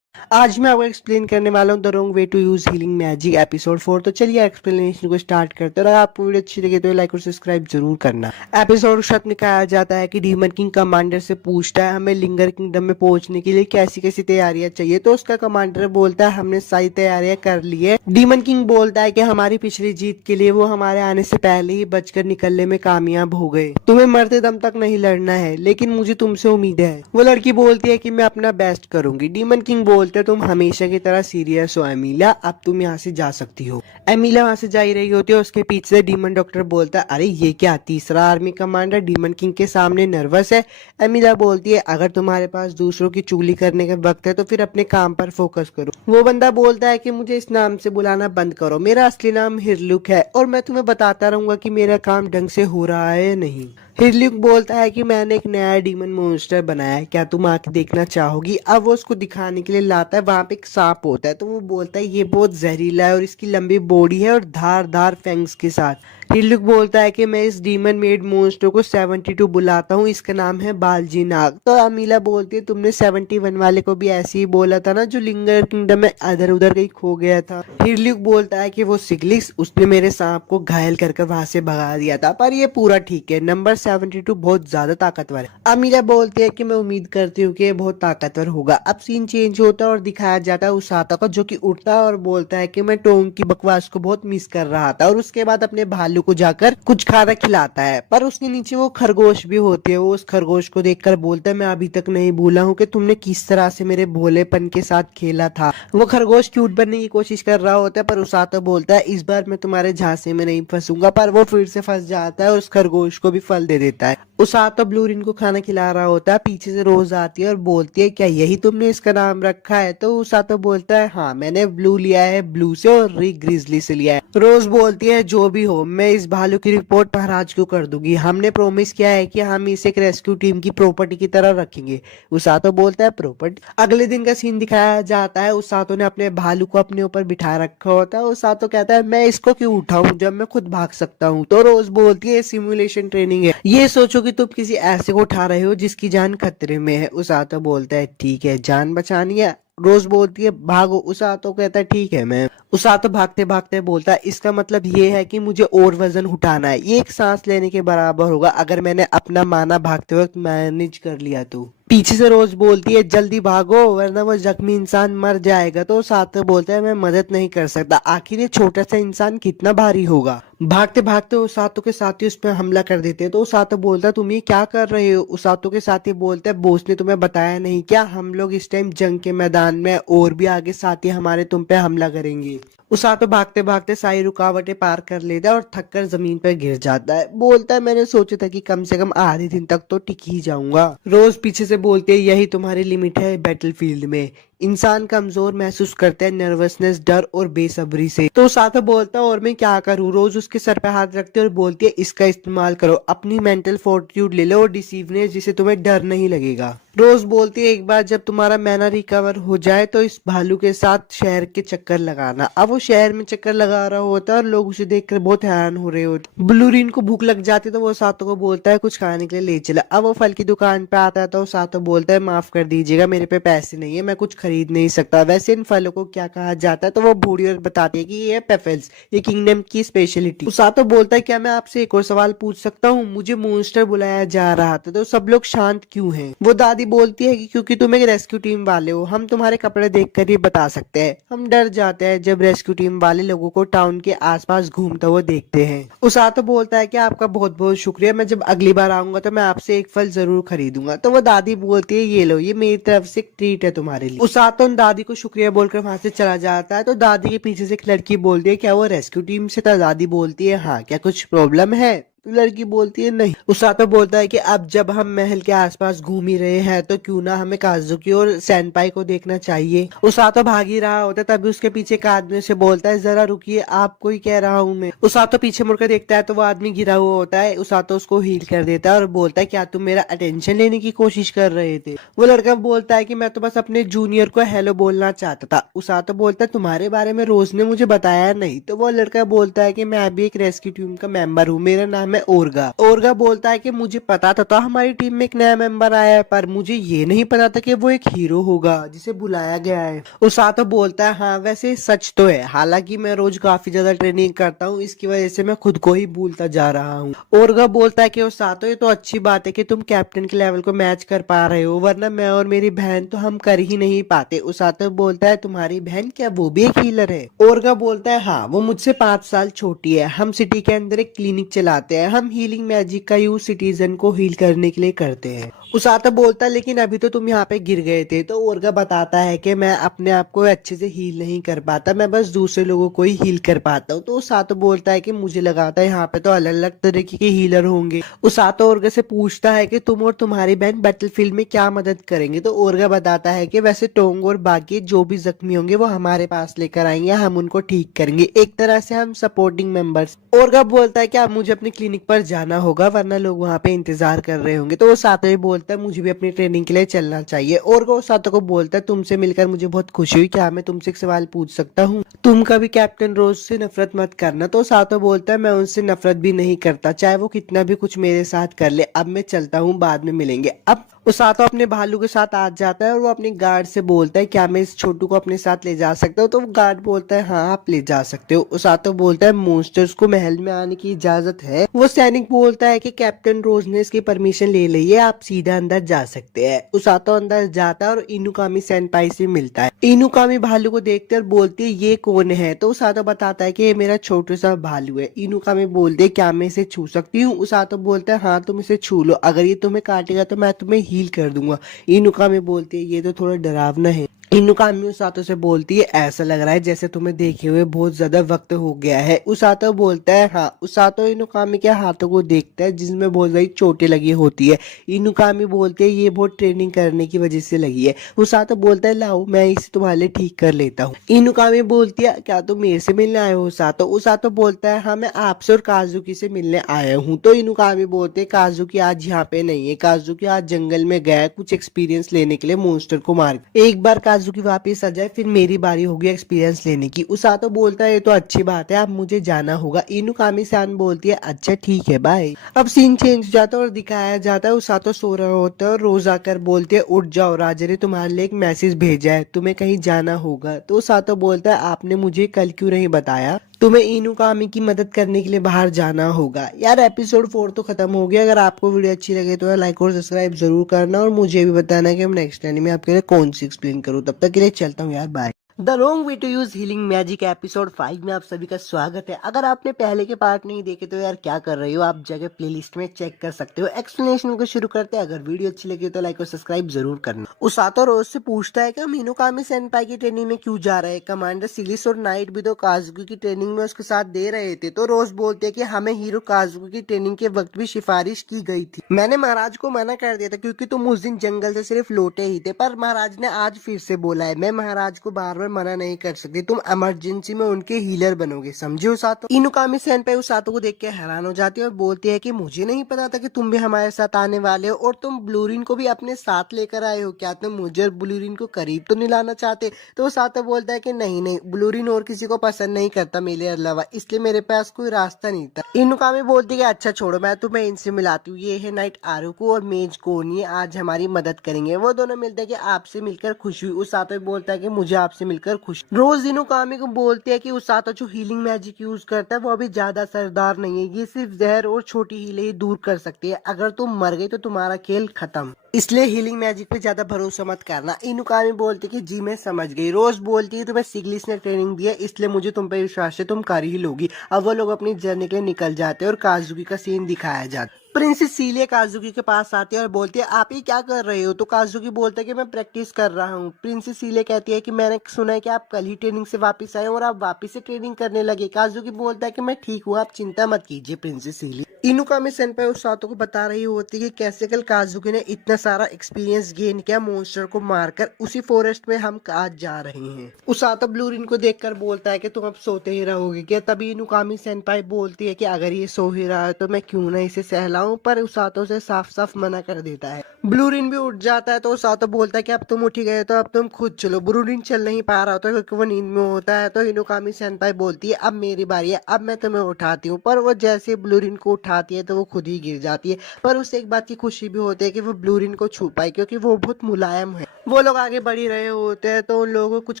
आज मैं आपको एक्सप्लेन करने वाला हूँ the wrong way to use healing magic episode 4। तो चलिए एक्सप्लेनेशन को स्टार्ट करते हैं। अगर आपको वीडियो अच्छी लगे तो लाइक और सब्सक्राइब जरूर करना। एपिसोड शब्द में कहा जाता है कि डीमन किंग कमांडर से पूछता है हमें लिंगर किंगडम में पहुंचने के लिए कैसी कैसी तैयारियां चाहिए। तो उसका कमांडर बोलता है हमने सारी तैयारियां कर ली है। डीमन किंग बोलता है कि हमारी पिछली जीत के लिए वो हमारे आने से पहले ही बचकर निकलने में कामयाब हो गए, तुम्हें मरते दम तक नहीं लड़ना है, लेकिन मुझे तुमसे उम्मीद है। वो लड़की बोलती है कि मैं अपना बेस्ट करूंगी। डीमन किंग बोलते तुम हमेशा की तरह सीरियस हो एमिला, अब तुम यहाँ से जा सकती हो। एमिला वहां से जा ही रही होती है, उसके पीछे से डीमन डॉक्टर बोलता है अरे ये क्या, तीसरा आर्मी कमांडर डीमन किंग के सामने नर्वस है। एमिला बोलती है अगर तुम्हारे पास दूसरों की चुगली करने का वक्त है तो फिर अपने काम पर फोकस करो। वो बंदा बोलता है कि मुझे इस नाम से बुलाना बंद करो, मेरा असली नाम हिरलुक है और मैं तुम्हें बताता रहूंगा कि मेरा काम ढंग से हो रहा है या नहीं। हिरल्यूक बोलता है कि मैंने एक नया डीमन मॉन्स्टर बनाया है, क्या तुम आके देखना चाहोगी। अब वो उसको दिखाने के लिए लाता है, वहां पे एक सांप होता है तो वो बोलता है ये बहुत जहरीला है और इसकी लंबी बॉडी है और धार धार फैंग्स के साथ। हिरल्यूक बोलता है कि मैं इस डीमन मेड मॉन्स्टर को 72 बुलाता हूँ, इसका नाम है बालजी नाग। तो अमीला बोलती है तुमने 71 वाले को भी ऐसे ही बोला था ना, जो लिंगर किंगडम में इधर उधर कहीं खो गया था। हिरल्यूक बोलता है कि वो सिग्लिक्स, उसने मेरे सांप को घायल कर वहां से भगा दिया था, पर ये पूरा ठीक है, नंबर 72 बहुत ज्यादा ताकतवर है। अमीला बोलती है कि मैं उम्मीद करती हूँ कि ये बहुत ताकतवर होगा। अब सीन चेंज होता है और दिखाया जाता है उसाता को, जो कि उठता है और बोलता है कि मैं टोंग की बकवास को बहुत मिस कर रहा था, और उसके बाद अपने भालू को जाकर कुछ खाना खिलाता है। पर उसके नीचे वो खरगोश भी होती है। वो उस खरगोश को देखकर बोलता है मैं अभी तक नहीं भूला हूँ कि तुमने किस तरह से मेरे भोलेपन के साथ खेला था। वो खरगोश क्यूट बनने की कोशिश कर रहा होता है, पर उसातो बोलता है इस बार मैं तुम्हारे झांसे में नहीं फंसूंगा, पर वो फिर से फंस जाता है और उस खरगोश को भी फल दे देता है। उसातो ब्लूरिन को खाना खिला रहा होता है, पीछे से रोज आती है और बोलती है क्या यही तुमने इसका नाम रखा है। तो उसातो बोलता है हाँ, मैंने ब्लू लिया है ब्लू से और रिक ग्रिजली से लिया है। रोज बोलती है जो भी हो, मैं इस भालू की रिपोर्ट महाराज को कर दूंगी, हमने प्रॉमिस किया है कि हम इसे एक रेस्क्यू टीम की प्रॉपर्टी की तरह रखेंगे। उसातो बोलता है प्रॉपर्टी। अगले दिन का सीन दिखाया जाता है, उसातो ने अपने भालू को अपने ऊपर बिठा रखा होता है। उसातो कहता है मैं इसको क्यों उठाऊं जब मैं खुद भाग सकता हूँ। तो रोज बोलती है सिमुलेशन ट्रेनिंग है, ये सोचो कि तुम किसी ऐसे को उठा रहे हो जिसकी जान खतरे में है। उसातो बोलता है ठीक है, जान बचानी है। रोज बोलती है भागो। उसातो कहता है ठीक है मैं। उसातो भागते भागते बोलता है इसका मतलब ये है कि मुझे और वजन उठाना है, ये एक सांस लेने के बराबर होगा अगर मैंने अपना माना भागते वक्त मैनेज कर लिया तो। पीछे से रोज बोलती है जल्दी भागो वरना वो जख्मी इंसान मर जाएगा। तो उसातो बोलता है मैं मदद नहीं कर सकता, आखिर ये छोटा सा इंसान कितना भारी होगा। भागते भागते उसातो के साथी उस पर हमला कर देते हैं। तो उसातो बोलता है तुम ये क्या कर रहे हो। उसातो के साथी बोलते हैं बॉस ने तुम्हें बताया नहीं क्या, हम लोग इस टाइम जंग के मैदान में और भी आगे साथी हमारे तुम पे हमला करेंगे। उसातो भागते भागते सारी रुकावटें पार कर लेता है और थककर जमीन पर गिर जाता है। बोलता है मैंने सोचा था कि कम से कम आधे दिन तक तो टिक ही जाऊंगा। रोज पीछे से बोलते है यही तुम्हारी लिमिट है बैटलफील्ड में, इंसान कमजोर महसूस करते हैं नर्वसनेस, डर और बेसब्री से। तो उसातो बोलता है और मैं क्या करूं। रोज उसके सर पे हाथ रखते और बोलती है इसका इस्तेमाल करो, अपनी मेंटल फोर्टिट्यूड ले लो और डिसीवनेस, जिसे तुम्हें डर नहीं लगेगा। रोज बोलती है एक बार जब तुम्हारा मैना रिकवर हो जाए तो इस भालू के साथ शहर के चक्कर लगाना। अब वो शहर में चक्कर लगा रहा होता है और लोग उसे देखकर बहुत हैरान हो रहे होते। ब्लूरिन को भूख लग जाती है तो वो उसातो को बोलता है कुछ खाने के लिए ले चला। अब वो फल की दुकान पे आता है तो उसातो बोलता है माफ कर दीजिएगा मेरे पे पैसे नहीं है, मैं कुछ खरीद नहीं सकता। वैसे इन फलों को क्या कहा जाता है। तो वो बूढ़ी और बताती है कि ये पेफल्स, ये किंगडम की स्पेशलिटी। उसातो बोलता है क्या मैं आपसे एक और सवाल पूछ सकता हूँ, मुझे मॉन्स्टर बुलाया जा रहा था तो सब लोग शांत क्यों हैं। वो दादी बोलती है कि क्योंकि तुम एक रेस्क्यू टीम वाले हो, हम तुम्हारे कपड़े देखकर ही बता सकते हैं। हम डर जाते हैं जब रेस्क्यू टीम वाले लोगों को टाउन के आसपास घूमते हुए देखते हैं। उसातो बोलता है कि आपका बहुत बहुत शुक्रिया, मैं जब अगली बार आऊंगा तो मैं आपसे एक फल जरूर खरीदूंगा। तो वो दादी बोलती है ये लो, ये मेरी तरफ से एक ट्रीट है तुम्हारे लिए। उसातो दादी को शुक्रिया बोलकर वहां से चला जाता है। तो दादी के पीछे से एक लड़की बोलती है क्या वो रेस्क्यू टीम से था। दादी बोलती है हाँ, क्या कुछ प्रॉब्लम है। तो लड़की बोलती है नहीं। उसातो बोलता है कि अब जब हम महल के आसपास घूम ही रहे हैं तो क्यों ना हमें काजुकी और सैनपाई को देखना चाहिए। उसातो भाग ही रहा होता है, तभी उसके पीछे एक आदमी से बोलता है जरा रुकिए, आपको ही कह रहा हूँ मैं। उसातो पीछे मुड़कर देखता है तो वो आदमी गिरा हुआ होता है। उसातो उसको हील कर देता है और बोलता है क्या तुम मेरा अटेंशन लेने की कोशिश कर रहे थे। वो लड़का बोलता है कि मैं तो बस अपने जूनियर को हेलो बोलना चाहता था। उसातो बोलता है तुम्हारे बारे में रोज ने मुझे बताया नहीं। तो वो लड़का बोलता है कि मैं अभी एक रेस्क्यू टीम का मेंबर हूँ, मेरा नाम है ओरगा। ओरगा बोलता है कि मुझे पता था तो हमारी टीम में एक नया मेंबर आया है, पर मुझे ये नहीं पता था कि वो एक हीरो होगा जिसे बुलाया गया है। उसातो बोलता है हाँ वैसे सच तो है, हालांकि मैं रोज काफी ज्यादा ट्रेनिंग करता हूँ, इसकी वजह से मैं खुद को ही भूलता जा रहा हूँ। ओरगा बोलता है कि उसातो ये तो अच्छी बात है कि तुम कैप्टन के लेवल को मैच कर पा रहे हो, वरना मैं और मेरी बहन तो हम कर ही नहीं पाते। उसातो बोलता है तुम्हारी बहन क्या वो भी एक हीलर है। ओरगा बोलता है हाँ, वो मुझसे 5 साल छोटी है, हम सिटी के अंदर एक क्लिनिक चलाते हैं, हम हीलिंग मैजिक का यूज सिटीजन को हील करने के लिए करते हैं। उसातो बोलता है लेकिन अभी तो तुम यहाँ पे गिर गए थे। तो ओरगा बताता है कि मैं अपने आप को अच्छे से हील नहीं कर पाता, मैं बस दूसरे लोगों को ही हील कर पाता हूँ। तो उसातो बोलता है कि मुझे लगा था यहाँ पे तो अलग अलग तरीके के हीलर होंगे। उसातो ओरगा से पूछता है कि तुम और तुम्हारी बहन बैटलफील्ड में क्या मदद करेंगे। तो ओरगा बताता है कि वैसे टोंग और बाकी जो भी जख्मी होंगे वो हमारे पास लेकर आएंगे, हम उनको ठीक करेंगे, एक तरह से हम सपोर्टिंग मेंबर्स। ओरगा बोलता है कि आप मुझे अपनी क्लिनिक क्लिनिक पर जाना होगा वरना लोग वहाँ पे इंतजार कर रहे होंगे। तो वो सातो ही बोलता है मुझे भी अपनी ट्रेनिंग के लिए चलना चाहिए, और वो सातो को बोलता है तुमसे मिलकर मुझे बहुत खुशी हुई, क्या मैं तुमसे एक सवाल पूछ सकता हूँ? तुम कभी कैप्टन रोज से नफरत मत करना। तो सातो बोलता है मैं उनसे नफरत भी नहीं करता, चाहे वो कितना भी कुछ मेरे साथ कर ले। अब मैं चलता हूँ, बाद में मिलेंगे। अब वो सातो अपने भालू के साथ आ जाता है और वो अपने गार्ड से बोलता है क्या मैं इस छोटू को अपने साथ ले जा सकता हूँ? तो वो गार्ड बोलता है हाँ आप ले जा सकते हो। उसातो बोलता है मॉन्स्टर्स को महल में आने की इजाजत है? वो सैनिक बोलता है कि कैप्टन रोज ने इसकी परमिशन ले ली है, आप सीधा अंदर जा सकते हैं। उसातो अंदर जाता है और इनुकामी सेनपाई से मिलता है। इनुकामी भालू को देखते और बोलती है ये कौन है? तो उसातो बताता है कि ये मेरा छोटा सा भालू है। इनुकामी बोलते है क्या मैं इसे छू सकती हूँ? उसातो बोलता है हाँ तुम इसे छू लो, अगर ये तुम्हें काटेगा तो मैं तुम्हें हील कर दूंगा। इनुकामी बोलती है ये तो थोड़ा डरावना है। इनुकामी उसातो से बोलती है ऐसा लग रहा है जैसे तुम्हें देखे हुए बहुत ज्यादा वक्त हो गया है। उसातो बोलता है हाँ। उसातो इनुकामी के हाथों को देखता है जिसमें बहुत सारी चोटें लगी होती है। इनुकामी बोलते है ये बहुत ट्रेनिंग करने की वजह से लगी है। उसातो बोलता है लाओ मैं इसे तुम्हारे लिए ठीक कर लेता हूँ। इनुकामी बोलती है क्या तुम मेरे से मिलने आए हो उसातो? उसातो बोलता है हाँ मैं आपसे और काजुकी से मिलने आया हूँ। तो इनुकामी बोलते है काजुकी आज यहाँ पे नहीं है, काजुकी आज जंगल में गया है कुछ एक्सपीरियंस लेने के लिए मॉन्स्टर को मार। एक बार काजुकी वापस आ जाए फिर मेरी बारी होगी एक्सपीरियंस लेने की। उसातो बोलता है ये तो अच्छी बात है, अब मुझे जाना होगा। इनुकामी सान बोलती है अच्छा ठीक है बाय। अब सीन चेंज हो जाता है और दिखाया जाता है उसातो सो रहा होता है और रोज आकर बोलते है उठ जाओ राजा ने तुम्हारे लिए एक मैसेज भेजा है, तुम्हें कहीं जाना होगा। तो उसातो बोलता है आपने मुझे कल क्यों नहीं बताया? तुम्हें इनुकामी की मदद करने के लिए बाहर जाना होगा। यार एपिसोड 4 तो खत्म हो गया। अगर आपको वीडियो अच्छी लगे तो लाइक और सब्सक्राइब जरूर करना और मुझे भी बताना कि हम नेक्स्ट एनीमे आपके लिए कौन सी एक्सप्लेन करूँ। तब तक के लिए चलता हूँ यार, bye. The wrong way to use healing magic episode 5 में आप सभी का स्वागत है। अगर आपने पहले के पार्ट नहीं देखे तो यार क्या कर रही हो, आप जगह प्लेलिस्ट में चेक कर सकते हो। एक्सप्लेनेशन को शुरू करते हैं। अगर वीडियो अच्छी लगी तो लाइक और सब्सक्राइब जरूर करना। उसातो रोज से पूछता है कि हम इनुकामी सेनपाई की ट्रेनिंग में क्यों जा रहे हैं, कमांडर सिलिस और नाइट भी तो काजुकी की ट्रेनिंग में उसके साथ दे रहे थे। तो रोज बोलते हैं कि हमें हीरो काजुकी की ट्रेनिंग के वक्त भी सिफारिश की गई थी, मैंने महाराज को मना कर दिया था क्योंकि तुम उस दिन जंगल से सिर्फ लौटे ही थे, पर महाराज ने आज फिर से बोला है। मैं महाराज को बार बार मना नहीं कर सकती, तुम इमरजेंसी में उनके हीलर बनोगे, समझे उसातो? इनुकामी सेनपाई उसातो को देख के हैरान हो जाती है और बोलती है कि मुझे नहीं पता था कि तुम भी हमारे साथ आने वाले हो और तुम ब्लूरिन को भी अपने साथ लेकर आए हो, क्या तुम मुझे और ब्लूरिन को करीब तो नहीं लाना चाहते? तो उसातो बोलता है कि नहीं नहीं, ब्लूरिन और किसी को पसंद नहीं करता मेरे अलावा, इसलिए मेरे पास कोई रास्ता नहीं था। इनुकामी बोलती है अच्छा छोड़ो मैं तुम्हें इनसे मिलाती हूँ, ये है नाइट आरुको और मेज कोन, ये आज हमारी मदद करेंगे। वो दोनों मिलते हैं कि आपसे मिलकर खुश हुई। उसातो बोलता है कि मुझे आपसे मिलकर खुश। रोज इनुकामी को बोलते हैं कि उसातो जो हीलिंग मैजिक यूज करता है वो अभी ज्यादा असरदार नहीं है, ये सिर्फ जहर और छोटी हीले ही दूर कर सकती है, अगर तुम मर गई तो तुम्हारा खेल खत्म, इसलिए हीलिंग मैजिक पे ज्यादा भरोसा मत करना। इनुकामी बोलती कि जी मैं समझ गई। रोज बोलती है तुम्हें सिग्लिस ने ट्रेनिंग दी है इसलिए मुझे तुम पे विश्वास है, तुम कर ही लोगी। अब वो लोग अपनी जर्नी के लिए निकल जाते हैं और काजुकी का सीन दिखाया जाता है। प्रिंसेस सीलिया काजुकी के पास आती है और बोलती है आप ये क्या कर रहे हो? तो काजुकी बोलता है कि मैं प्रैक्टिस कर रहा हूँ। प्रिंसेस सीलिया कहती है कि मैंने सुना है कि आप कल ही ट्रेनिंग से वापस आए और आप वापस से ट्रेनिंग करने लगे। काजुकी बोलता है कि मैं ठीक हूँ, आप चिंता मत कीजिए प्रिंसेस सीलिया। इनुकामी सेनपाई उसातो को बता रही होती है कि कैसे कल काजुकी ने इतना सारा एक्सपीरियंस गेन किया मॉन्स्टर को मारकर, उसी फॉरेस्ट में हम आज जा रहे हैं। उसातो ब्लूरिन को देखकर बोलता है कि तुम अब सोते ही रहोगे क्या? तभी इनुकामी सेनपाई बोलती है कि अगर ये सो ही रहा है तो मैं क्यों ना इसे सहलाऊं, पर उसातो से साफ साफ मना कर देता है। ब्लूरिन भी उठ जाता है तो उसातो बोलता है कि अब तुम उठ ही गए तो अब तुम खुद चलो। ब्लूरिन चल नहीं पा रहा होता क्योंकि वो नींद में होता है। तो इनुकामी सेनपाई बोलती है अब मेरी बारी है, अब मैं तुम्हें उठाती हूँ, पर वो जैसे ब्लूरिन को उठाती है तो वो खुद ही गिर जाती है। पर उसे एक बात की खुशी भी होती है कि वो ब्लूरिन को छू पाई क्योंकि वो बहुत मुलायम है। वो लोग आगे बढ़ ही रहे होते हैं तो उन लोगों को कुछ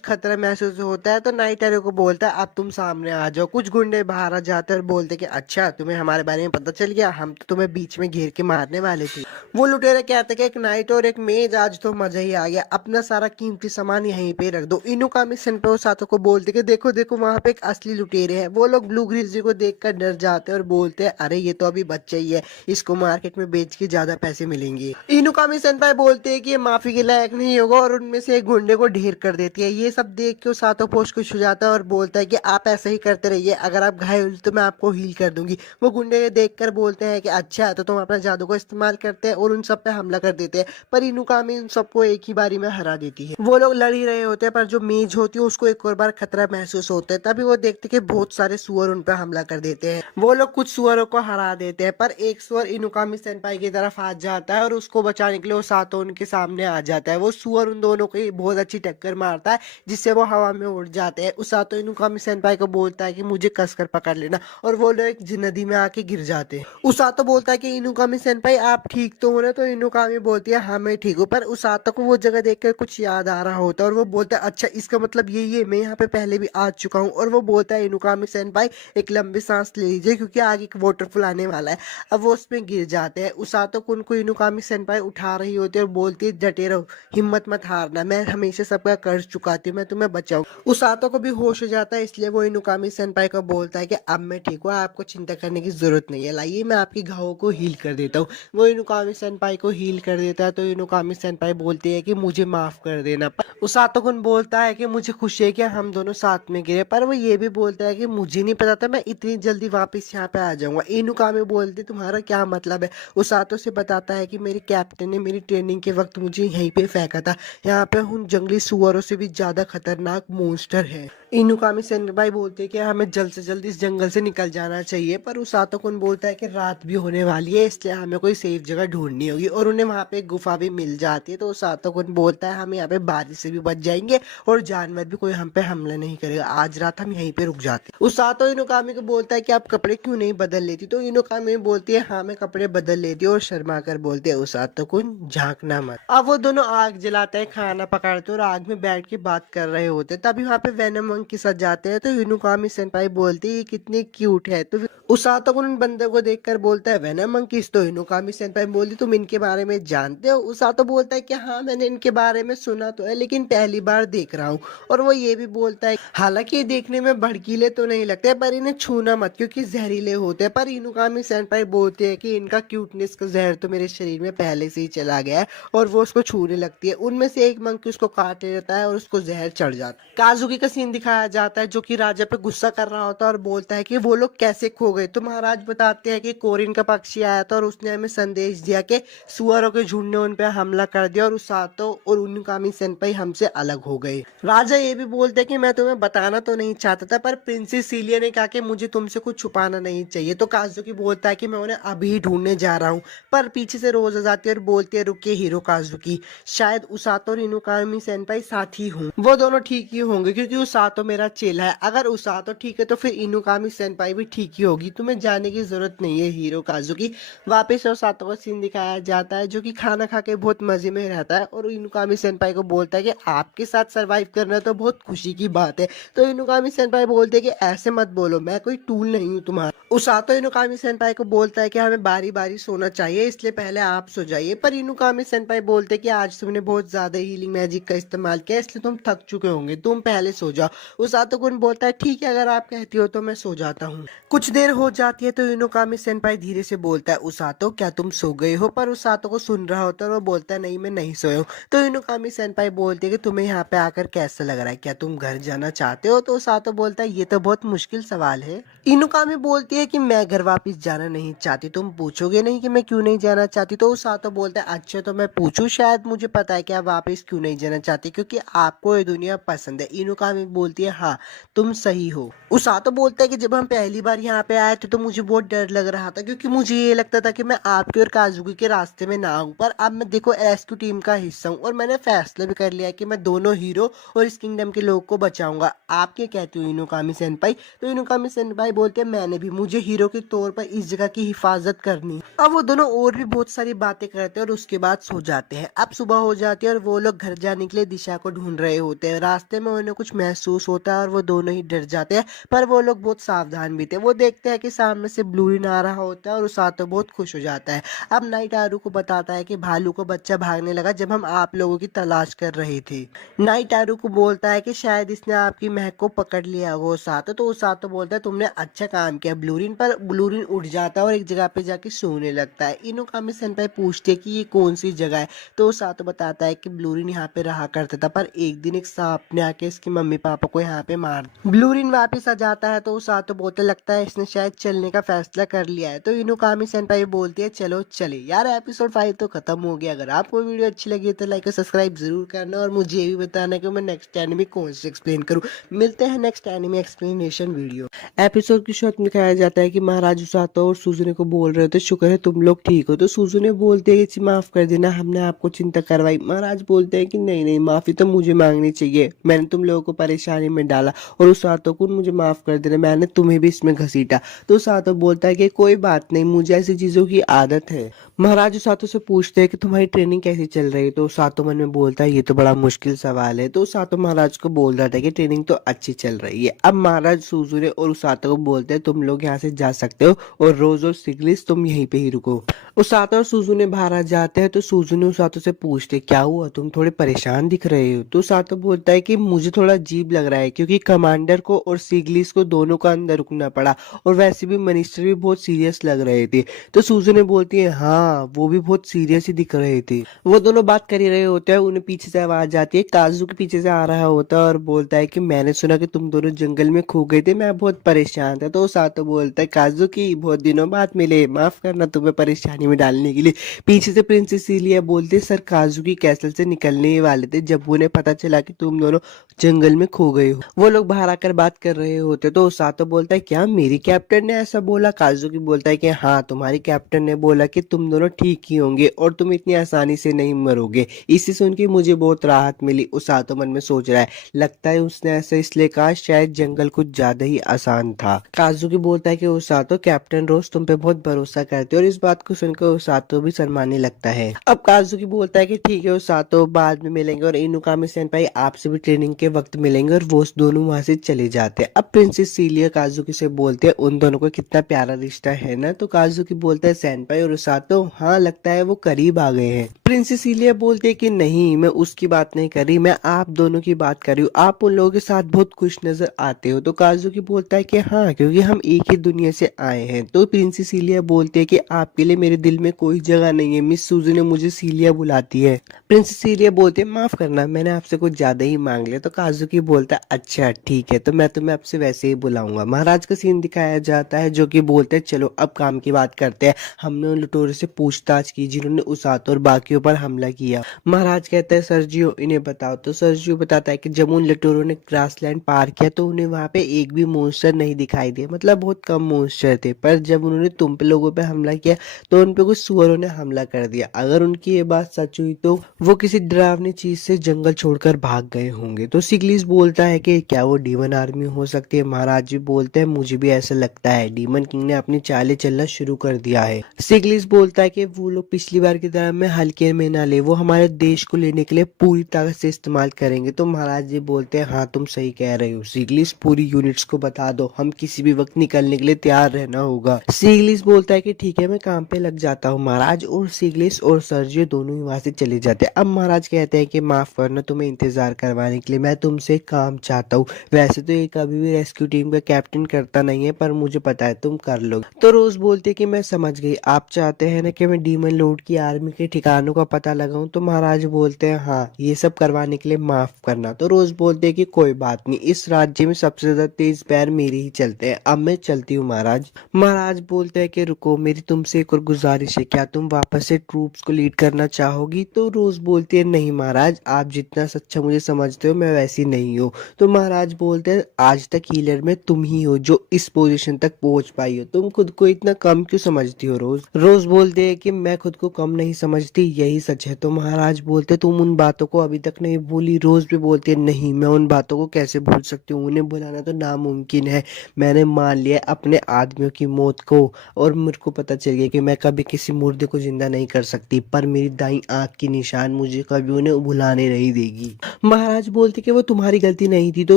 खतरा महसूस होता है। तो नाइट एरो को बोलता है अब तुम सामने आ जाओ। कुछ गुंडे बाहर आ जाते हैं और बोलते कि अच्छा तुम्हें हमारे बारे में पता चल गया, हम तो तुम्हें बीच में घेर के मारने वाले थे। वो लुटेरे कहते कि एक नाइट और एक मेज, आज तो मजा ही आ गया, अपना सारा कीमती सामान यहीं पे रख दो। इनुकामी सेनपाई उसातो को बोलते कि देखो देखो वहाँ पे एक असली लुटेरे हैं। वो लोग ब्लू ग्रिल्स को देखकर डर जाते हैं और बोलते हैं अरे ये तो अभी बच्चा ही है, इसको मार्केट में बेच के ज्यादा पैसे मिलेंगे। इनुकामी सेनपाई बोलते हैं कि ये माफी के लायक नहीं होगा और उनमें से एक गुंडे को ढेर कर देती है। ये सब देख के उसातो पोष खुश हो जाता है और बोलता है कि आप ऐसा ही करते रहिए, अगर आप घायल हो तो मैं आपको हील कर दूंगी। वो गुंडे देखकर बोलते हैं कि अच्छा तो तुम अपना जादू का इस्तेमाल करते हैं और उन सब पे हमला कर देते हैं, पर इनुकामी उन सबको एक ही बारी में हरा देती है। वो लोग लड़ ही रहे होते हैं पर जो मेज होती है उसको एक और बार खतरा महसूस होता है। तभी वो देखते कि बहुत सारे सुअर उन पर हमला कर देते हैं। वो लोग कुछ सुअरों को हरा बचा देते हैं, पर एक सुअर इनुकामी सेनपाई की तरफ आ जाता है और उसको बचाने के लिए उसातो उनके सामने आ जाता है। वो सुअर उन दोनों को बहुत अच्छी टक्कर मारता है, जिससे वो हवा में उड़ जाते हैं। उसातो इनुकामी सेनपाई को बोलता है कि मुझे कसकर पकड़ लेना, और वो लोग एक नदी में आके गिर जाते हैं। उसातो बोलता है कि इनुकामी सेनपाई आप ठीक तो हो ना? तो इनुकामी बोलती है हाँ मैं ठीक हूँ, पर उसातो को वो जगह देखकर कुछ याद आ रहा होता है और वो बोलता है अच्छा इसका मतलब यही है, मैं यहाँ पे पहले भी आ चुका हूँ। और वो बोलता है इनुकामी सेनपाई एक लंबी सांस ले लीजिए क्योंकि आगे एक वाटरफॉल आने वाला है। अब वो उसमें गिर जाते हैं। उसातो को उनको इनुकामी सेनपाई उठा रही होती है और बोलती है डटे रहो, हिम्मत मत हारना, मैं हमेशा सबका कर्ज चुकाती हूँ, मैं तुम्हें बचाऊँ। उसातो को भी होश हो जाता है, इसलिए वो इनुकामी सेनपाई को बोलता है कि अब मैं ठीक हूँ, आपको चिंता करने की जरूरत नहीं है, लाइए मैं आपकी घावों को हील कर देता हूँ। वो इनुकामी सेनपाई को हील कर देता है। तो इनुकामी सेनपाई बोलती है कि मुझे माफ कर देना। उसातो कुन बोलता है कि मुझे खुशी है कि हम दोनों साथ में गिरे, पर वो ये भी बोलता है कि मुझे नहीं पता था मैं इतनी जल्दी वापस यहाँ पे आ जाऊंगा। इनुकामी बोलती तुम्हारा क्या मतलब है? उसातो से बताता है कि मेरे कैप्टन ने मेरी ट्रेनिंग के वक्त मुझे यहीं पे फेंका था, यहाँ पे उन जंगली सुअरों से भी ज्यादा खतरनाक मॉन्स्टर है। इनुकामी सेनपाई बोलते हैं कि हमें जल्द से जल्द इस जंगल से निकल जाना चाहिए, पर उसातो कुन बोलता है कि रात भी होने वाली है, इसलिए हमें कोई सेफ जगह ढूंढनी होगी। और उन्हें वहां पे एक गुफा भी मिल जाती है। तो उसातो कुन बोलता है हम यहाँ पे बारिश से भी बच जाएंगे और जानवर भी कोई हम पे हमला नहीं करेगा, आज रात हम यहीं पे रुक जाते हैं। उसातो इनुकामी को बोलता है कि आप कपड़े क्यों नहीं बदल लेती? तो इनुकामी बोलती है हाँ मैं कपड़े बदल लेती हूँ, और शर्मा कर बोलते है उसातो कुन झांकना मत। अब वो दोनों आग जलाते हैं, खाना पकाते हैं और आग में बैठ के बात कर रहे होते हैं। तभी वहाँ पे वेनम मंकी सज जाते हैं। तो इनुकामी सेनपाई बोलती है ये कितनी क्यूट है। तो उसातो कुन उन बंदर को देखकर बोलता है वेनम मंकीज। तो इनुकामी सेनपाई बोलती तुम इनके बारे में जानते हो? उसातो बोलता है कि हाँ मैंने इनके बारे में सुना तो है, लेकिन पहली बार देख रहा हूँ। और वो ये भी बोलता है हालांकि ये देखने में भड़कीले तो नहीं लगते, पर इन्हें छूना मत क्योंकि जहरीले होते हैं। पर इनुकामी सेनपाई बोलते हैं कि इनका क्यूटनेस का जहर तो मेरे शरीर में पहले से ही चला गया है, और वो उसको छूने लगती है। उनमें से एक मंकी उसको काट लेता है और उसको जहर चढ़ जाता है। काजुकी का सीन दिखाया जाता है जो कि राजा पे गुस्सा कर रहा होता है और बोलता है कि वो लोग कैसे खो गए। तो महाराज बताते हैं कि कोरिन का पक्षी आया था और उसने हमें संदेश दिया कि सुअरों के झुंड ने उन पे हमला कर दिया और उसातो और इनुकामी सेनपाई हमसे अलग हो गए। राजा ये भी बोलते हैं कि मैं तुम्हें बताना तो नहीं चाहता था, पर प्रिंसेस सीलिया ने कहा कि मुझे तुमसे कुछ छुपाना नहीं चाहिए। तो काजुकी बोलता है कि मैं उन्हें अभी ढूंढने जा रहा हूँ, पर पीछे से रोज आ जाती है और बोलती है रुकिए हीरो काजुकी, शायद उसातो और इनुकामी सेनपाई साथी हों। वो दोनों ठीक ही होंगे क्योंकि उसातो मेरा चेला है, अगर उसातो ठीक है तो फिर इनुकामी सेनपाई भी ठीक ही होगी, तुम्हें जाने की जरूरत नहीं है हीरो काजुकी। वापस उसातो का सीन दिखाया जाता है जो कि खाना खा के बहुत मजे में रहता है और इनुकामी सेनपाई को बोलता है कि आपके साथ सरवाइव करना तो बहुत खुशी की बात है। तो इनुकामी सेनपाई बोलते हैं कि ऐसे मत बोलो, मैं कोई टूल नहीं हूँ तुम्हारा। उसातो इनुकामी सेनपाई को बोलता है कि हमें बारी बारी सोना चाहिए, इसलिए पहले आप सो जाइए। पर इनुकामी सेनपाई बोलते हैं कि आज तुमने बहुत ज्यादा हीलिंग मैजिक का इस्तेमाल किया, इसलिए तुम थक चुके होंगे, तुम पहले सो जाओ। उसातो कुन बोलता है ठीक है अगर आप कहती हो तो मैं सो जाता हूँ। कुछ देर हो जाती है तो इनुकामी सेनपाई धीरे से बोलता है उसातो क्या तुम सो गए हो? पर उसातो को सुन रहा होता है और वो बोलता है नहीं मैं नहीं सोया हूँ। तो इनुकामी सेनपाई बोलती है कि तुम्हें यहाँ पे आकर कैसा लग रहा है, क्या तुम घर जाना चाहते हो? तो उसातो बोलता है ये तो बहुत मुश्किल सवाल है। इनुकामी बोलती है कि मैं घर वापस जाना नहीं चाहती, तुम पूछोगे नहीं कि मैं क्यों नहीं जाना चाहती? तो उसातो बोलता है अच्छा तो मैं पूछूं, शायद मुझे पता है कि आप वापस क्यों नहीं जाना चाहती, क्योंकि आपको ये दुनिया पसंद है। इनुकामी बोलती है हाँ तुम सही हो। उसातो बोलता है कि जब हम पहली बार यहाँ पे आए थे तो मुझे बहुत डर लग रहा था क्योंकि मुझे ये लगता था कि मैं आपके और काजुकी के रास्ते में ना आऊं, पर अब मैं देखो रेस्क्यू टीम का हिस्सा हूँ और मैंने फैसला भी कर लिया है कि मैं दोनों हीरो और इस किंगडम के लोग को बचाऊंगा। आप क्या कहते हो इनुकामी सेनपाई? तो इनुकामी सेनपाई बोलते हैं मैंने भी, मुझे हीरो के तौर पर इस जगह की हिफाजत करनी। अब वो दोनों और भी बहुत सारी बातें करते हैं और उसके बाद सो जाते हैं। अब सुबह हो जाती है और वो लोग घर जाने के लिए दिशा को ढूंढ रहे होते हैं। रास्ते में उन्हें कुछ महसूस होता है और वो दोनों ही डर जाते हैं, पर वो लोग बहुत सावधान भी थे। वो देखते हैं कि सामने से ब्लूरिन आ रहा होता है और उसातो बहुत खुश हो जाता है। अब नाइट आरू को बताता है कि भालू को बच्चा भागने लगा जब हम आप लोगों की तलाश कर रहे थे। नाइट आरू को बोलता है कि शायद इसने आपकी महक को पकड़ लिया होगा उसातो। तो उसातो बोलता है तुमने अच्छा काम किया ब्लूरिन, पर ब्लूरिन उठ जाता है और एक जगह पे जाके सोने लगता है। इनुकामी सेनपाई पूछते हैं कि ये कौन सी जगह है? तो उसातो बताता है कि ब्लूरिन यहाँ पे रहा करता था, पर एक दिन एक सांप ने आके इसकी मम्मी पापा को यहाँ पे मार। ब्लूरिन वापस आ जाता है तो उसातो बोलते लगता है इसने शायद शायद चलने का फैसला कर लिया है। तो इनुकामी सेनपाई बोलती है चलो चले। यार एपिसोड 5 तो खत्म हो गया। अगर आपको वीडियो अच्छी लगी तो लाइक और सब्सक्राइब जरूर करना और मुझे ये भी बताना कि मैं नेक्स्ट एनिमे कौन से एक्सप्लेन करूँ। मिलते हैं next anime explanation video. Episode की शुरुआत में दिखाया जाता है कि महाराज उसातो और सुजुने को बोल रहे थे शुक्र है तुम लोग ठीक हो। तो सुजुने बोलते हैं कि माफ कर देना, हमने आपको चिंता करवाई। महाराज बोलते हैं कि नहीं नहीं, माफी तो मुझे मांगनी चाहिए, मैंने तुम लोगों को परेशानी में डाला और उसातो को मुझे माफ कर देना, मैंने तुम्हें भी इसमें घसीटा। तो उसातो बोलता है कि कोई बात नहीं, मुझे ऐसी चीजों की आदत है। महाराज उसातो से पूछते हैं कि तुम्हारी ट्रेनिंग कैसी चल रही है। तो उसातो मन में बोलता है ये तो बड़ा मुश्किल सवाल है। तो उसातो महाराज को बोल रहा था कि ट्रेनिंग तो अच्छी चल रही है। अब महाराज सुजुने और उसातो को बोलते हैं तुम लोग यहाँ से जा सकते हो और रोज और सिगलिस तुम यहीं पे ही रुको। उसातो और सुजुने बाहर आ जाते हैं। तो सुजुने उसातो से पूछते क्या हुआ, तुम थोड़े परेशान दिख रहे हो। तो उसातो बोलता है कि मुझे थोड़ा अजीब लग रहा है क्योंकि कमांडर को और सिगलिस को दोनों का अंदर रुकना पड़ा और वैसे भी मिनिस्टर भी बहुत सीरियस लग रहे थे। तो सुजुने बोलती है हाँ वो भी बहुत सीरियस ही दिख रहे थे। वो दोनों बात कर ही रहे होते हैं, उन्हें पीछे से आवाज आती है। काजू के पीछे से आ रहा होता है और बोलता है कि मैंने सुना कि तुम दोनों जंगल में खो गए थे, मैं बहुत परेशान था। तो उसातो बोलता है काजू की बहुत दिनों बाद मिले, माफ करना तुम्हें परेशानी में डालने के लिए। पीछे से प्रिंसेस सीलिया बोलते सर काजू की कैसल से निकलने ही वाले थे जब उन्हें पता चला कि तुम दोनों जंगल में खो गए हो। वो लोग बाहर आकर बात कर रहे होते। तो उसातो बोलता है क्या मेरी कैप्टन ने ऐसा बोला। काजू की बोलता है कि हाँ तुम्हारी कैप्टन ने बोला कि तुम दोनों ठीक ही होंगे और तुम इतनी आसानी से नहीं मरोगे। इसी सुन के मुझे बहुत राहत मिली। उसातो मन में सोच रहा है लगता है उसने ऐसा इसलिए कहा शायद जंगल कुछ ज्यादा ही आसान था। काजू की बोलता है कि उसातो कैप्टन रोज तुम पे बहुत भरोसा करते और इस बात को सुनकर उसातो भी शर्माने लगता है। अब काजू की बोलता है कि ठीक है उसातो बाद में मिलेंगे और इनुकामी सेनपाई आपसे भी ट्रेनिंग के वक्त मिलेंगे और वो दोनों वहां से चले जाते हैं। अब प्रिंसेस सीलिया काजुकी से बोलते हैं उन दोनों का कितना प्यारा रिश्ता है ना। तो काजुकी बोलता है सेनपाई और उसातो हाँ लगता है वो करीब आ गए हैं। प्रिंसेस सीलिया बोलते है कि नहीं मैं उसकी बात नहीं कर रही, मैं आप दोनों की बात कर रही हूँ, आप उन लोगों के साथ बहुत खुश नजर आते हो। तो काजुकी बोलता है कि हाँ क्योंकि हम एक ही दुनिया से आए हैं। तो प्रिंसेस सीलिया बोलती है कि आपके लिए मेरे दिल में कोई जगह नहीं है, मिस सूजी ने मुझे सीलिया बुलाती है। प्रिंसेस सीलिया बोलते हैं माफ करना मैंने आपसे कुछ ज्यादा ही मांग लिया। तो काजुकी बोलता है अच्छा ठीक है तो मैं तुम्हें आपसे वैसे ही बुलाऊंगा। महाराज का सीन दिखाया जाता है जो कि बोलते हैं चलो अब काम की बात करते हैं, हमने उन लुटेरों से पूछताछ की जिन्होंने उसातो और बाकियों पर हमला किया। महाराज कहते हैं सर्जियो इन्हें बताओ। तो सर्जियो बताता है कि जब उन लुटेरों ने ग्रासलैंड पार किया तो उन्हें वहां पे एक भी मॉन्स्टर नहीं दिखाई दिए, मतलब बहुत कम मॉन्स्टर थे, पर जब उन्होंने तुम पे लोगों पे हमला किया तो उन पे कुछ सुअरों ने हमला कर दिया। अगर उनकी ये बात सच हुई तो वो किसी डरावनी चीज से जंगल छोड़कर भाग गए होंगे। तो सिगलिस बोलता है कि क्या वो डीमन आर्मी हो सकती है। महाराज जी बोलते हैं मुझे भी ऐसा लगता है, डीमन किंग ने अपनी चालें चलना शुरू कर दिया है। सिगलिस बोलता है कि वो लोग पिछली बार की तरह में हल्के में ना ले, वो हमारे देश को लेने के लिए पूरी ताकत से इस्तेमाल करेंगे। तो महाराज जी बोलते हैं हाँ तुम सही कह रहे हो सिगलिस, पूरी यूनिट्स को बता दो, हम किसी भी वक्त निकलने के लिए तैयार रहना होगा। सिगलिस बोलता है कि ठीक है मैं काम पे लग जाता हूँ। महाराज और सिगलिस और सर्जियो दोनों ही वहां से चले जाते हैं। अब महाराज कहते हैं कि माफ करना तुम्हें इंतजार करवाने के लिए, मैं तुमसे काम चाहता हूँ। वैसे तो ये कभी भी रेस्क्यू टीम का कैप्टन करता नहीं है पर मुझे पता है तुम कर लोगे। तो रोज बोलते है कि मैं समझ गई, आप चाहते हैं ना कि मैं डीमन लॉर्ड की आर्मी के ठिकानों का पता लगाऊं। तो महाराज बोलते हैं हाँ ये सब करवाने के लिए माफ करना। तो रोज बोलते हैं कि कोई बात नहीं, इस राज्य में सबसे ज्यादा तेज पैर मेरे ही चलते हैं, अब मैं चलती हूँ महाराज। महाराज बोलते हैं कि रुको मेरी तुमसे एक और गुजारिश है, क्या तुम वापस से ट्रूप्स को लीड करना चाहोगी। तो रोज बोलती है नहीं महाराज, आप जितना सच्चा मुझे समझते हो मैं वैसी नहीं हूँ। तो महाराज बोलते हैं आज तक हीलर में तुम ही हो जो इस पोजीशन तक पहुंच पाई हो, तुम खुद को इतना कम क्यों समझती हो। रोज रोज बोलते हैं कि मैं खुद को कम नहीं समझती, यही सच है। तो महाराज बोलते तुम उन बातों को अभी तक नहीं भूली। रोज भी बोलती है नहीं मैं उन बातों को कैसे भूल सकती हूँ, उन्हें भुलाना तो नामुमकिन है। मैंने मान लिया अपने आदमियों की मौत को और मेरे को पता चल गया कि मैं कभी किसी मुर्दे को जिंदा नहीं कर सकती, पर मेरी दाई आंख की निशान मुझे कभी उन्हें भुलाने नहीं देगी। महाराज बोलते कि वो तुम्हारी गलती नहीं थी। तो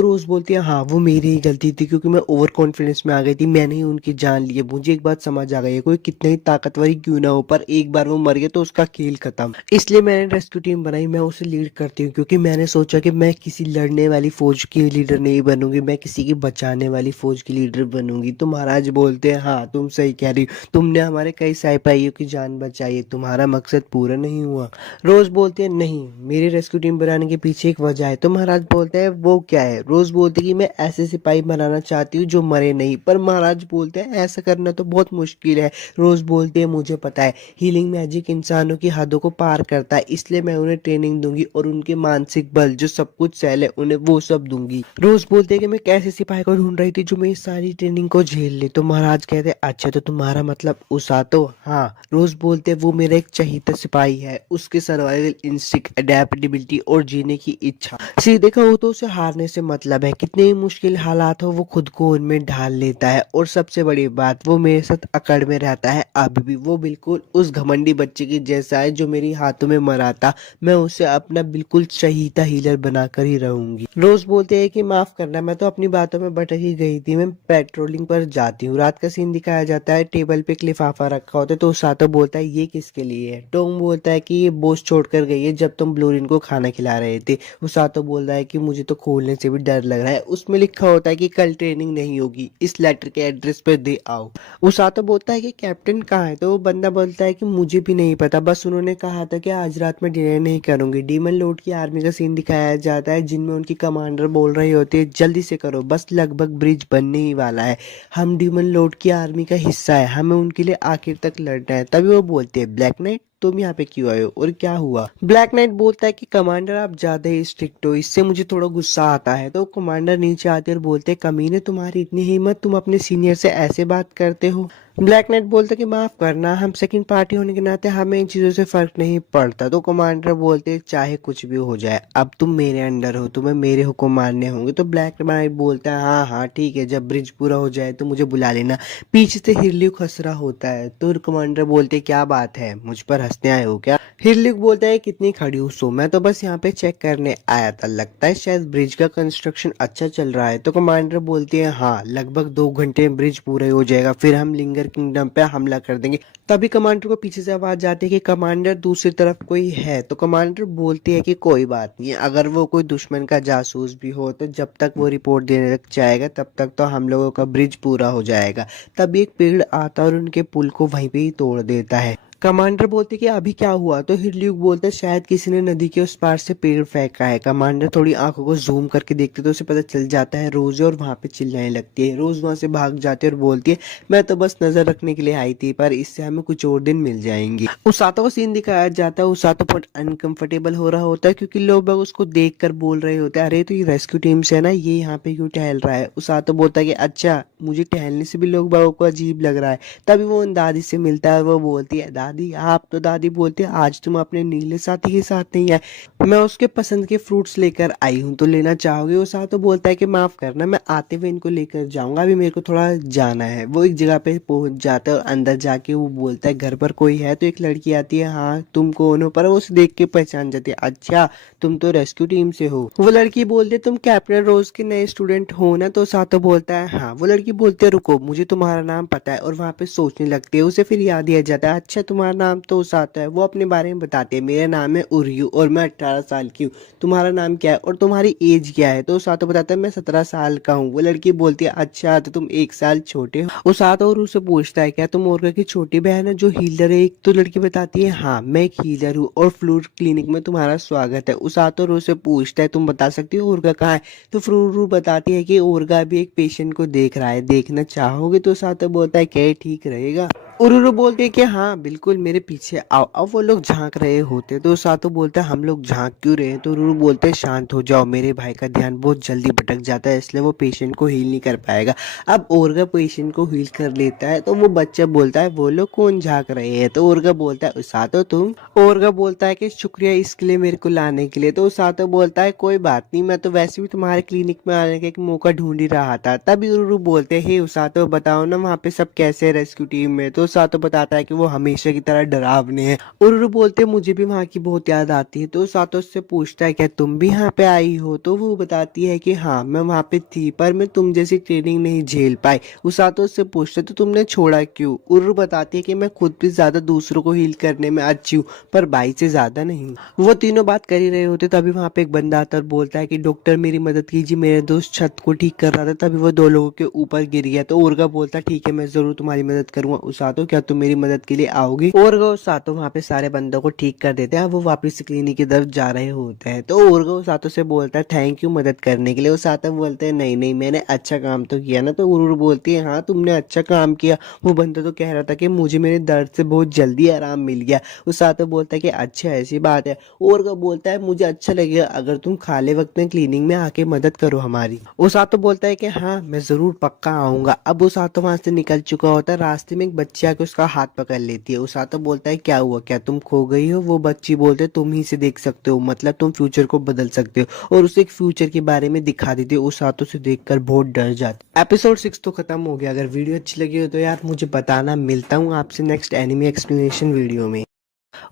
रोज बोलती है हाँ वो मेरी ही गलती थी क्योंकि मैं ओवर कॉन्फिडेंस में आ गई थी, मैंने ही उनकी जान ली है। मुझे एक बात समझ आ गई है कोई कितना ही ताकतवर ही क्यों ना हो पर एक बार वो मर गया तो उसका खेल खत्म, इसलिए मैंने रेस्क्यू टीम बनाई, मैं उसे लीड करती हूँ क्योंकि मैंने सोचा कि मैं किसी लड़ने वाली फौज की लीडर नहीं बनूंगी, मैं किसी की बचाने वाली फौज की लीडर बनूंगी। तो महाराज बोलते हैं हाँ तुम सही कह रही हो, तुमने हमारे कई सिपाहियों की जान बचाई, तुम्हारा मकसद पूरा नहीं हुआ। रोज बोलते हैं नहीं मेरी रेस्क्यू टीम बनाने के पीछे एक वजह है। तो महाराज बोलते हैं वो क्या है। रोज बोलती है कि मैं ऐसे सिपाही बनाना चाहती हूँ जो मरे नहीं, पर महाराज बोलते हैं ऐसा करना तो बहुत मुश्किल है। रोज बोलती है मुझे पता है, हीलिंग मैजिक इंसानों की हदों को पार करता है, इसलिए मैं उन्हें ट्रेनिंग दूंगी और उनके मानसिक बल जो सब कुछ सहले उन्हें वो सब दूंगी। रोज बोलते है कि मैं कैसे सिपाही को ढूंढ रही थी जो मेरी सारी ट्रेनिंग को झेल ले। तो महाराज कहते अच्छा तो तुम्हारा मतलब उसातो। हाँ, रोज बोलते वो मेरा एक चहीता सिपाही है, उसके सर्वाइवल इंस्टिंक्ट, अडेप्टेबिलिटी और जीने की इच्छा, सीधे कहो तो उसे हारने से मतलब है। कितने ही मुश्किल हालात हो वो खुद को उनमें ढाल लेता है, और सबसे बड़ी बात वो मेरे साथ अकड़ में रहता है अब भी। वो बिल्कुल उस घमंडी बच्चे की जैसा है जो मेरी हाथों में मरा था। मैं उसे अपना बिल्कुल चहीता हीलर बनाकर ही रहूंगी। रोज बोलते हैं कि माफ करना, मैं तो अपनी बातों में भटक ही गई थी, मैं पेट्रोलिंग पर जाती हूँ। रात का सीन दिखाया जाता है, टेबल पे एक लिफाफा रखा होता है तो सातो बोलता है ये किसके लिए है। टोंग बोलता है कि ये बोझ छोड़कर गई है जब तुम ब्लूरिन को खाना खिला रहे थे। उसातो बोल रहा है कि मुझे तो खोलने से भी डर लग रहा है, उसमें लिखा होता है कि कल ट्रेनिंग नहीं होगी, इस लेटर के एड्रेस पे दे आओ। उसातो बोलता है कि कैप्टन कहाँ है, तो वो बंदा बोलता है कि मुझे भी नहीं पता, बस उन्होंने कहा था कि आज रात में डिनर नहीं करूंगी। डीमन लॉर्ड की आर्मी का सीन दिखाया जाता है जिनमें उनकी कमांडर बोल रही होती है जल्दी से करो, बस लगभग ब्रिज बनने ही वाला है, हम डीमन लॉर्ड की आर्मी का हिस्सा है, हमें उनके लिए आखिर तक लड़ना है। तभी वो बोलते हैं ब्लैक नाइट तुम यहाँ पे क्यों आए हो और क्या हुआ। ब्लैक नाइट बोलता है कि कमांडर आप ज्यादा ही स्ट्रिक्ट हो, इससे मुझे थोड़ा गुस्सा आता है। तो कमांडर नीचे आते और बोलते कमीने तुम्हारी इतनी हिम्मत, तुम अपने सीनियर से ऐसे बात करते हो। ब्लैक नाइट बोलता कि माफ करना, हम सेकंड पार्टी होने के नाते हमें इन चीजों से फर्क नहीं पड़ता। तो कमांडर बोलते चाहे कुछ भी हो जाए अब तुम मेरे अंडर हो, तुम्हें मेरे हुक्म मानने होंगे। तो ब्लैक नाइट बोलता है हाँ हाँ ठीक है, जब ब्रिज पूरा हो जाए तो मुझे बुला लेना। पीछे से हिरल्यूक हंस रहा होता है तो कमांडर बोलते क्या बात है, मुझ पर हंसने आए हो क्या। हिरल्यूक बोलता है कितनी खड़ी हूँ, सो मैं तो बस यहाँ पे चेक करने आया था, लगता है शायद ब्रिज का कंस्ट्रक्शन अच्छा चल रहा है। तो कमांडर बोलती है हाँ लगभग 2 घंटे में ब्रिज पूरा हो जाएगा, फिर हम लिंगर किंगडम पे हमला कर देंगे। तभी कमांडर को पीछे से आवाज आती है कि कमांडर दूसरी तरफ कोई है। तो कमांडर बोलती है कि कोई बात नहीं, अगर वो कोई दुश्मन का जासूस भी हो तो जब तक वो रिपोर्ट देने लग जाएगा तब तक तो हम लोगों का ब्रिज पूरा हो जाएगा। तभी एक पेड़ आता और उनके पुल को वहीं पे ही तोड़ देता है। कमांडर बोलते कि अभी क्या हुआ। तो हिरल्यूक बोलते शायद किसी ने नदी के उस पार से पेड़ फेंका है। कमांडर थोड़ी आंखों को जूम करके देखते तो उसे पता चल जाता है रोज, और वहां पे चिल्लाने लगती है। रोज वहां से भाग जाती है और बोलती है मैं तो बस नजर रखने के लिए आई थी, पर इससे हमें कुछ और दिन मिल जाएंगे। उसातो का सीन दिखाया जाता है, उसातो बहुत अनकंफर्टेबल हो रहा होता है क्योंकि लोग बाग उसको देख कर बोल रहे होते हैं अरे तो ये रेस्क्यू टीम से है ना, ये यहाँ पे क्यों टहल रहा है। उसातो बोलता है कि अच्छा मुझे टहलने से भी लोग बागों को अजीब लग रहा है। तभी वो उन दादी से मिलता है, वो बोलती है दादी आप, तो दादी बोलती है आज तुम अपने नीले साथी के साथ नहीं है, मैं उसके पसंद के फ्रूट्स लेकर आई हूँ तो लेना चाहोगे। वो साथ तो बोलता है कि माफ करना, मैं आते हुए इनको लेकर जाऊंगा, अभी मेरे को थोड़ा जाना है। वो एक जगह पे पहुंच जाता है और अंदर जाके वो बोलता है घर पर कोई है। तो एक लड़की आती है हाँ तुम कौन हो, पर वो उसे देख के पहचान जाती है अच्छा तुम तो रेस्क्यू टीम से हो। वो लड़की बोलती है तुम कैप्टन रोज के नए स्टूडेंट हो ना। तो सातो बोलता है हाँ। वो लड़की बोलती है रुको मुझे तुम्हारा नाम पता है, और वहां पे सोचने लगती है। उसे फिर याद दिया जाता है अच्छा तुम्हारा नाम तो सातो है। वो अपने बारे में बताते हैं मेरा नाम है उर्यू और मैं 18 साल की हूँ, तुम्हारा नाम क्या है और तुम्हारी एज क्या है। तो सातो बताता है मैं 17 साल का हूँ। वो लड़की बोलती है अच्छा तो तुम 1 साल छोटे हो। वो सातो और उसे पूछता है क्या तुम ओरगा की छोटी बहन है जो हीलर है। एक तो लड़की बताती है हाँ मैं एक हीलर हूँ और फ्लूर क्लिनिक में तुम्हारा स्वागत है। उस सातो और उसे पूछता है तुम बता सकती हो ओरगा कहाँ है। तो फ्रूरू बताती है कि ओरगा भी एक पेशेंट को देख रहा है, देखना चाहोगे। तो सातो बोलता है क्या ठीक रहेगा। उरुरु बोलते हैं कि हाँ बिल्कुल मेरे पीछे आओ। अब वो लोग झांक रहे होते तो सातो बोलता है हम लोग झांक क्यों रहे हैं। तो उरुरु बोलते हैं शांत हो जाओ, मेरे भाई का ध्यान बहुत जल्दी भटक जाता है इसलिए वो पेशेंट को हील नहीं कर पाएगा। अब ओरगा पेशेंट को हील कर लेता है तो वो बच्चा बोलता है वो लोग कौन झांक रहे हैं। तो ओरगा बोलता है सातो तुम। ओरगा बोलता है कि शुक्रिया इसके लिए मेरे को लाने के लिए। तो सातो बोलता है कोई बात नहीं, मैं तो वैसे भी तुम्हारे क्लिनिक में आने का एक मौका ढूंढ ही रहा था। तभी उरुरु बोलते हैं सातो बताओ ना वहाँ पे सब कैसे है रेस्क्यू टीम में। तो सातो बताता है कि वो हमेशा की तरह डरावने हैं। उरुरु बोलते मुझे भी वहाँ की बहुत याद आती है। तो सातो से पूछता है क्या तुम भी यहाँ पे आई हो। तो वो बताती है कि हाँ मैं वहाँ पे थी पर मैं तुम जैसी ट्रेनिंग नहीं झेल पाई। उस सातो से पूछते तो तुमने छोड़ा क्यों। उरुरु बताती है कि मैं खुद भी ज्यादा दूसरों को हील करने में अच्छी हूँ पर भाई से ज्यादा नहीं। वो तीनों बात कर ही रहे होते तभी वहाँ पे एक बंदा आता और बोलता है कि डॉक्टर मेरी मदद कीजिए, मेरे दोस्त छत को ठीक कर रहा था तभी वो 2 लोगों के ऊपर गिर गया। तो उर्गा बोलता ठीक है मैं जरूर तुम्हारी मदद करूंगा। उस उसातो क्या तुम मेरी मदद के लिए आओगी। ओरगा उसातो वहाँ पे सारे बंदों को ठीक कर देते हैं। वो वापस क्लिनिक की तरफ जा रहे होते हैं तो ओरगा उसातो से बोलता है थैंक यू मदद करने के लिए। उसातो बोलते हैं नहीं नहीं मैंने अच्छा काम तो किया ना। तो उरुर बोलती है हाँ तुमने अच्छा काम किया। वो बंदा तो कह रहा था कि मुझे मेरे दर्द से बहुत जल्दी आराम मिल गया। उसातो बोलता है कि अच्छा ऐसी बात है। ओरगा बोलता है मुझे अच्छा लगेगा अगर तुम खाली वक्त में क्लीनिंग में आके मदद करो हमारी। उसातो बोलता है कि हाँ मैं जरूर पक्का आऊंगा। अब उसातो वहां से निकल चुका होता है। रास्ते में एक बच्ची आके उसका हाथ पकड़ लेती है। उसातो बोलता है क्या हुआ क्या तुम खो गई हो। वो बच्ची बोलते है तुम ही से देख सकते हो मतलब तुम फ्यूचर को बदल सकते हो और उसे एक फ्यूचर के बारे में दिखा देती है। उसातो से देखकर बहुत डर जाती। एपिसोड 6 तो खत्म हो गया। अगर वीडियो अच्छी लगी हो तो यार मुझे बताना। मिलता हूँ आपसे नेक्स्ट एनिमे एक्सप्लेनेशन वीडियो में।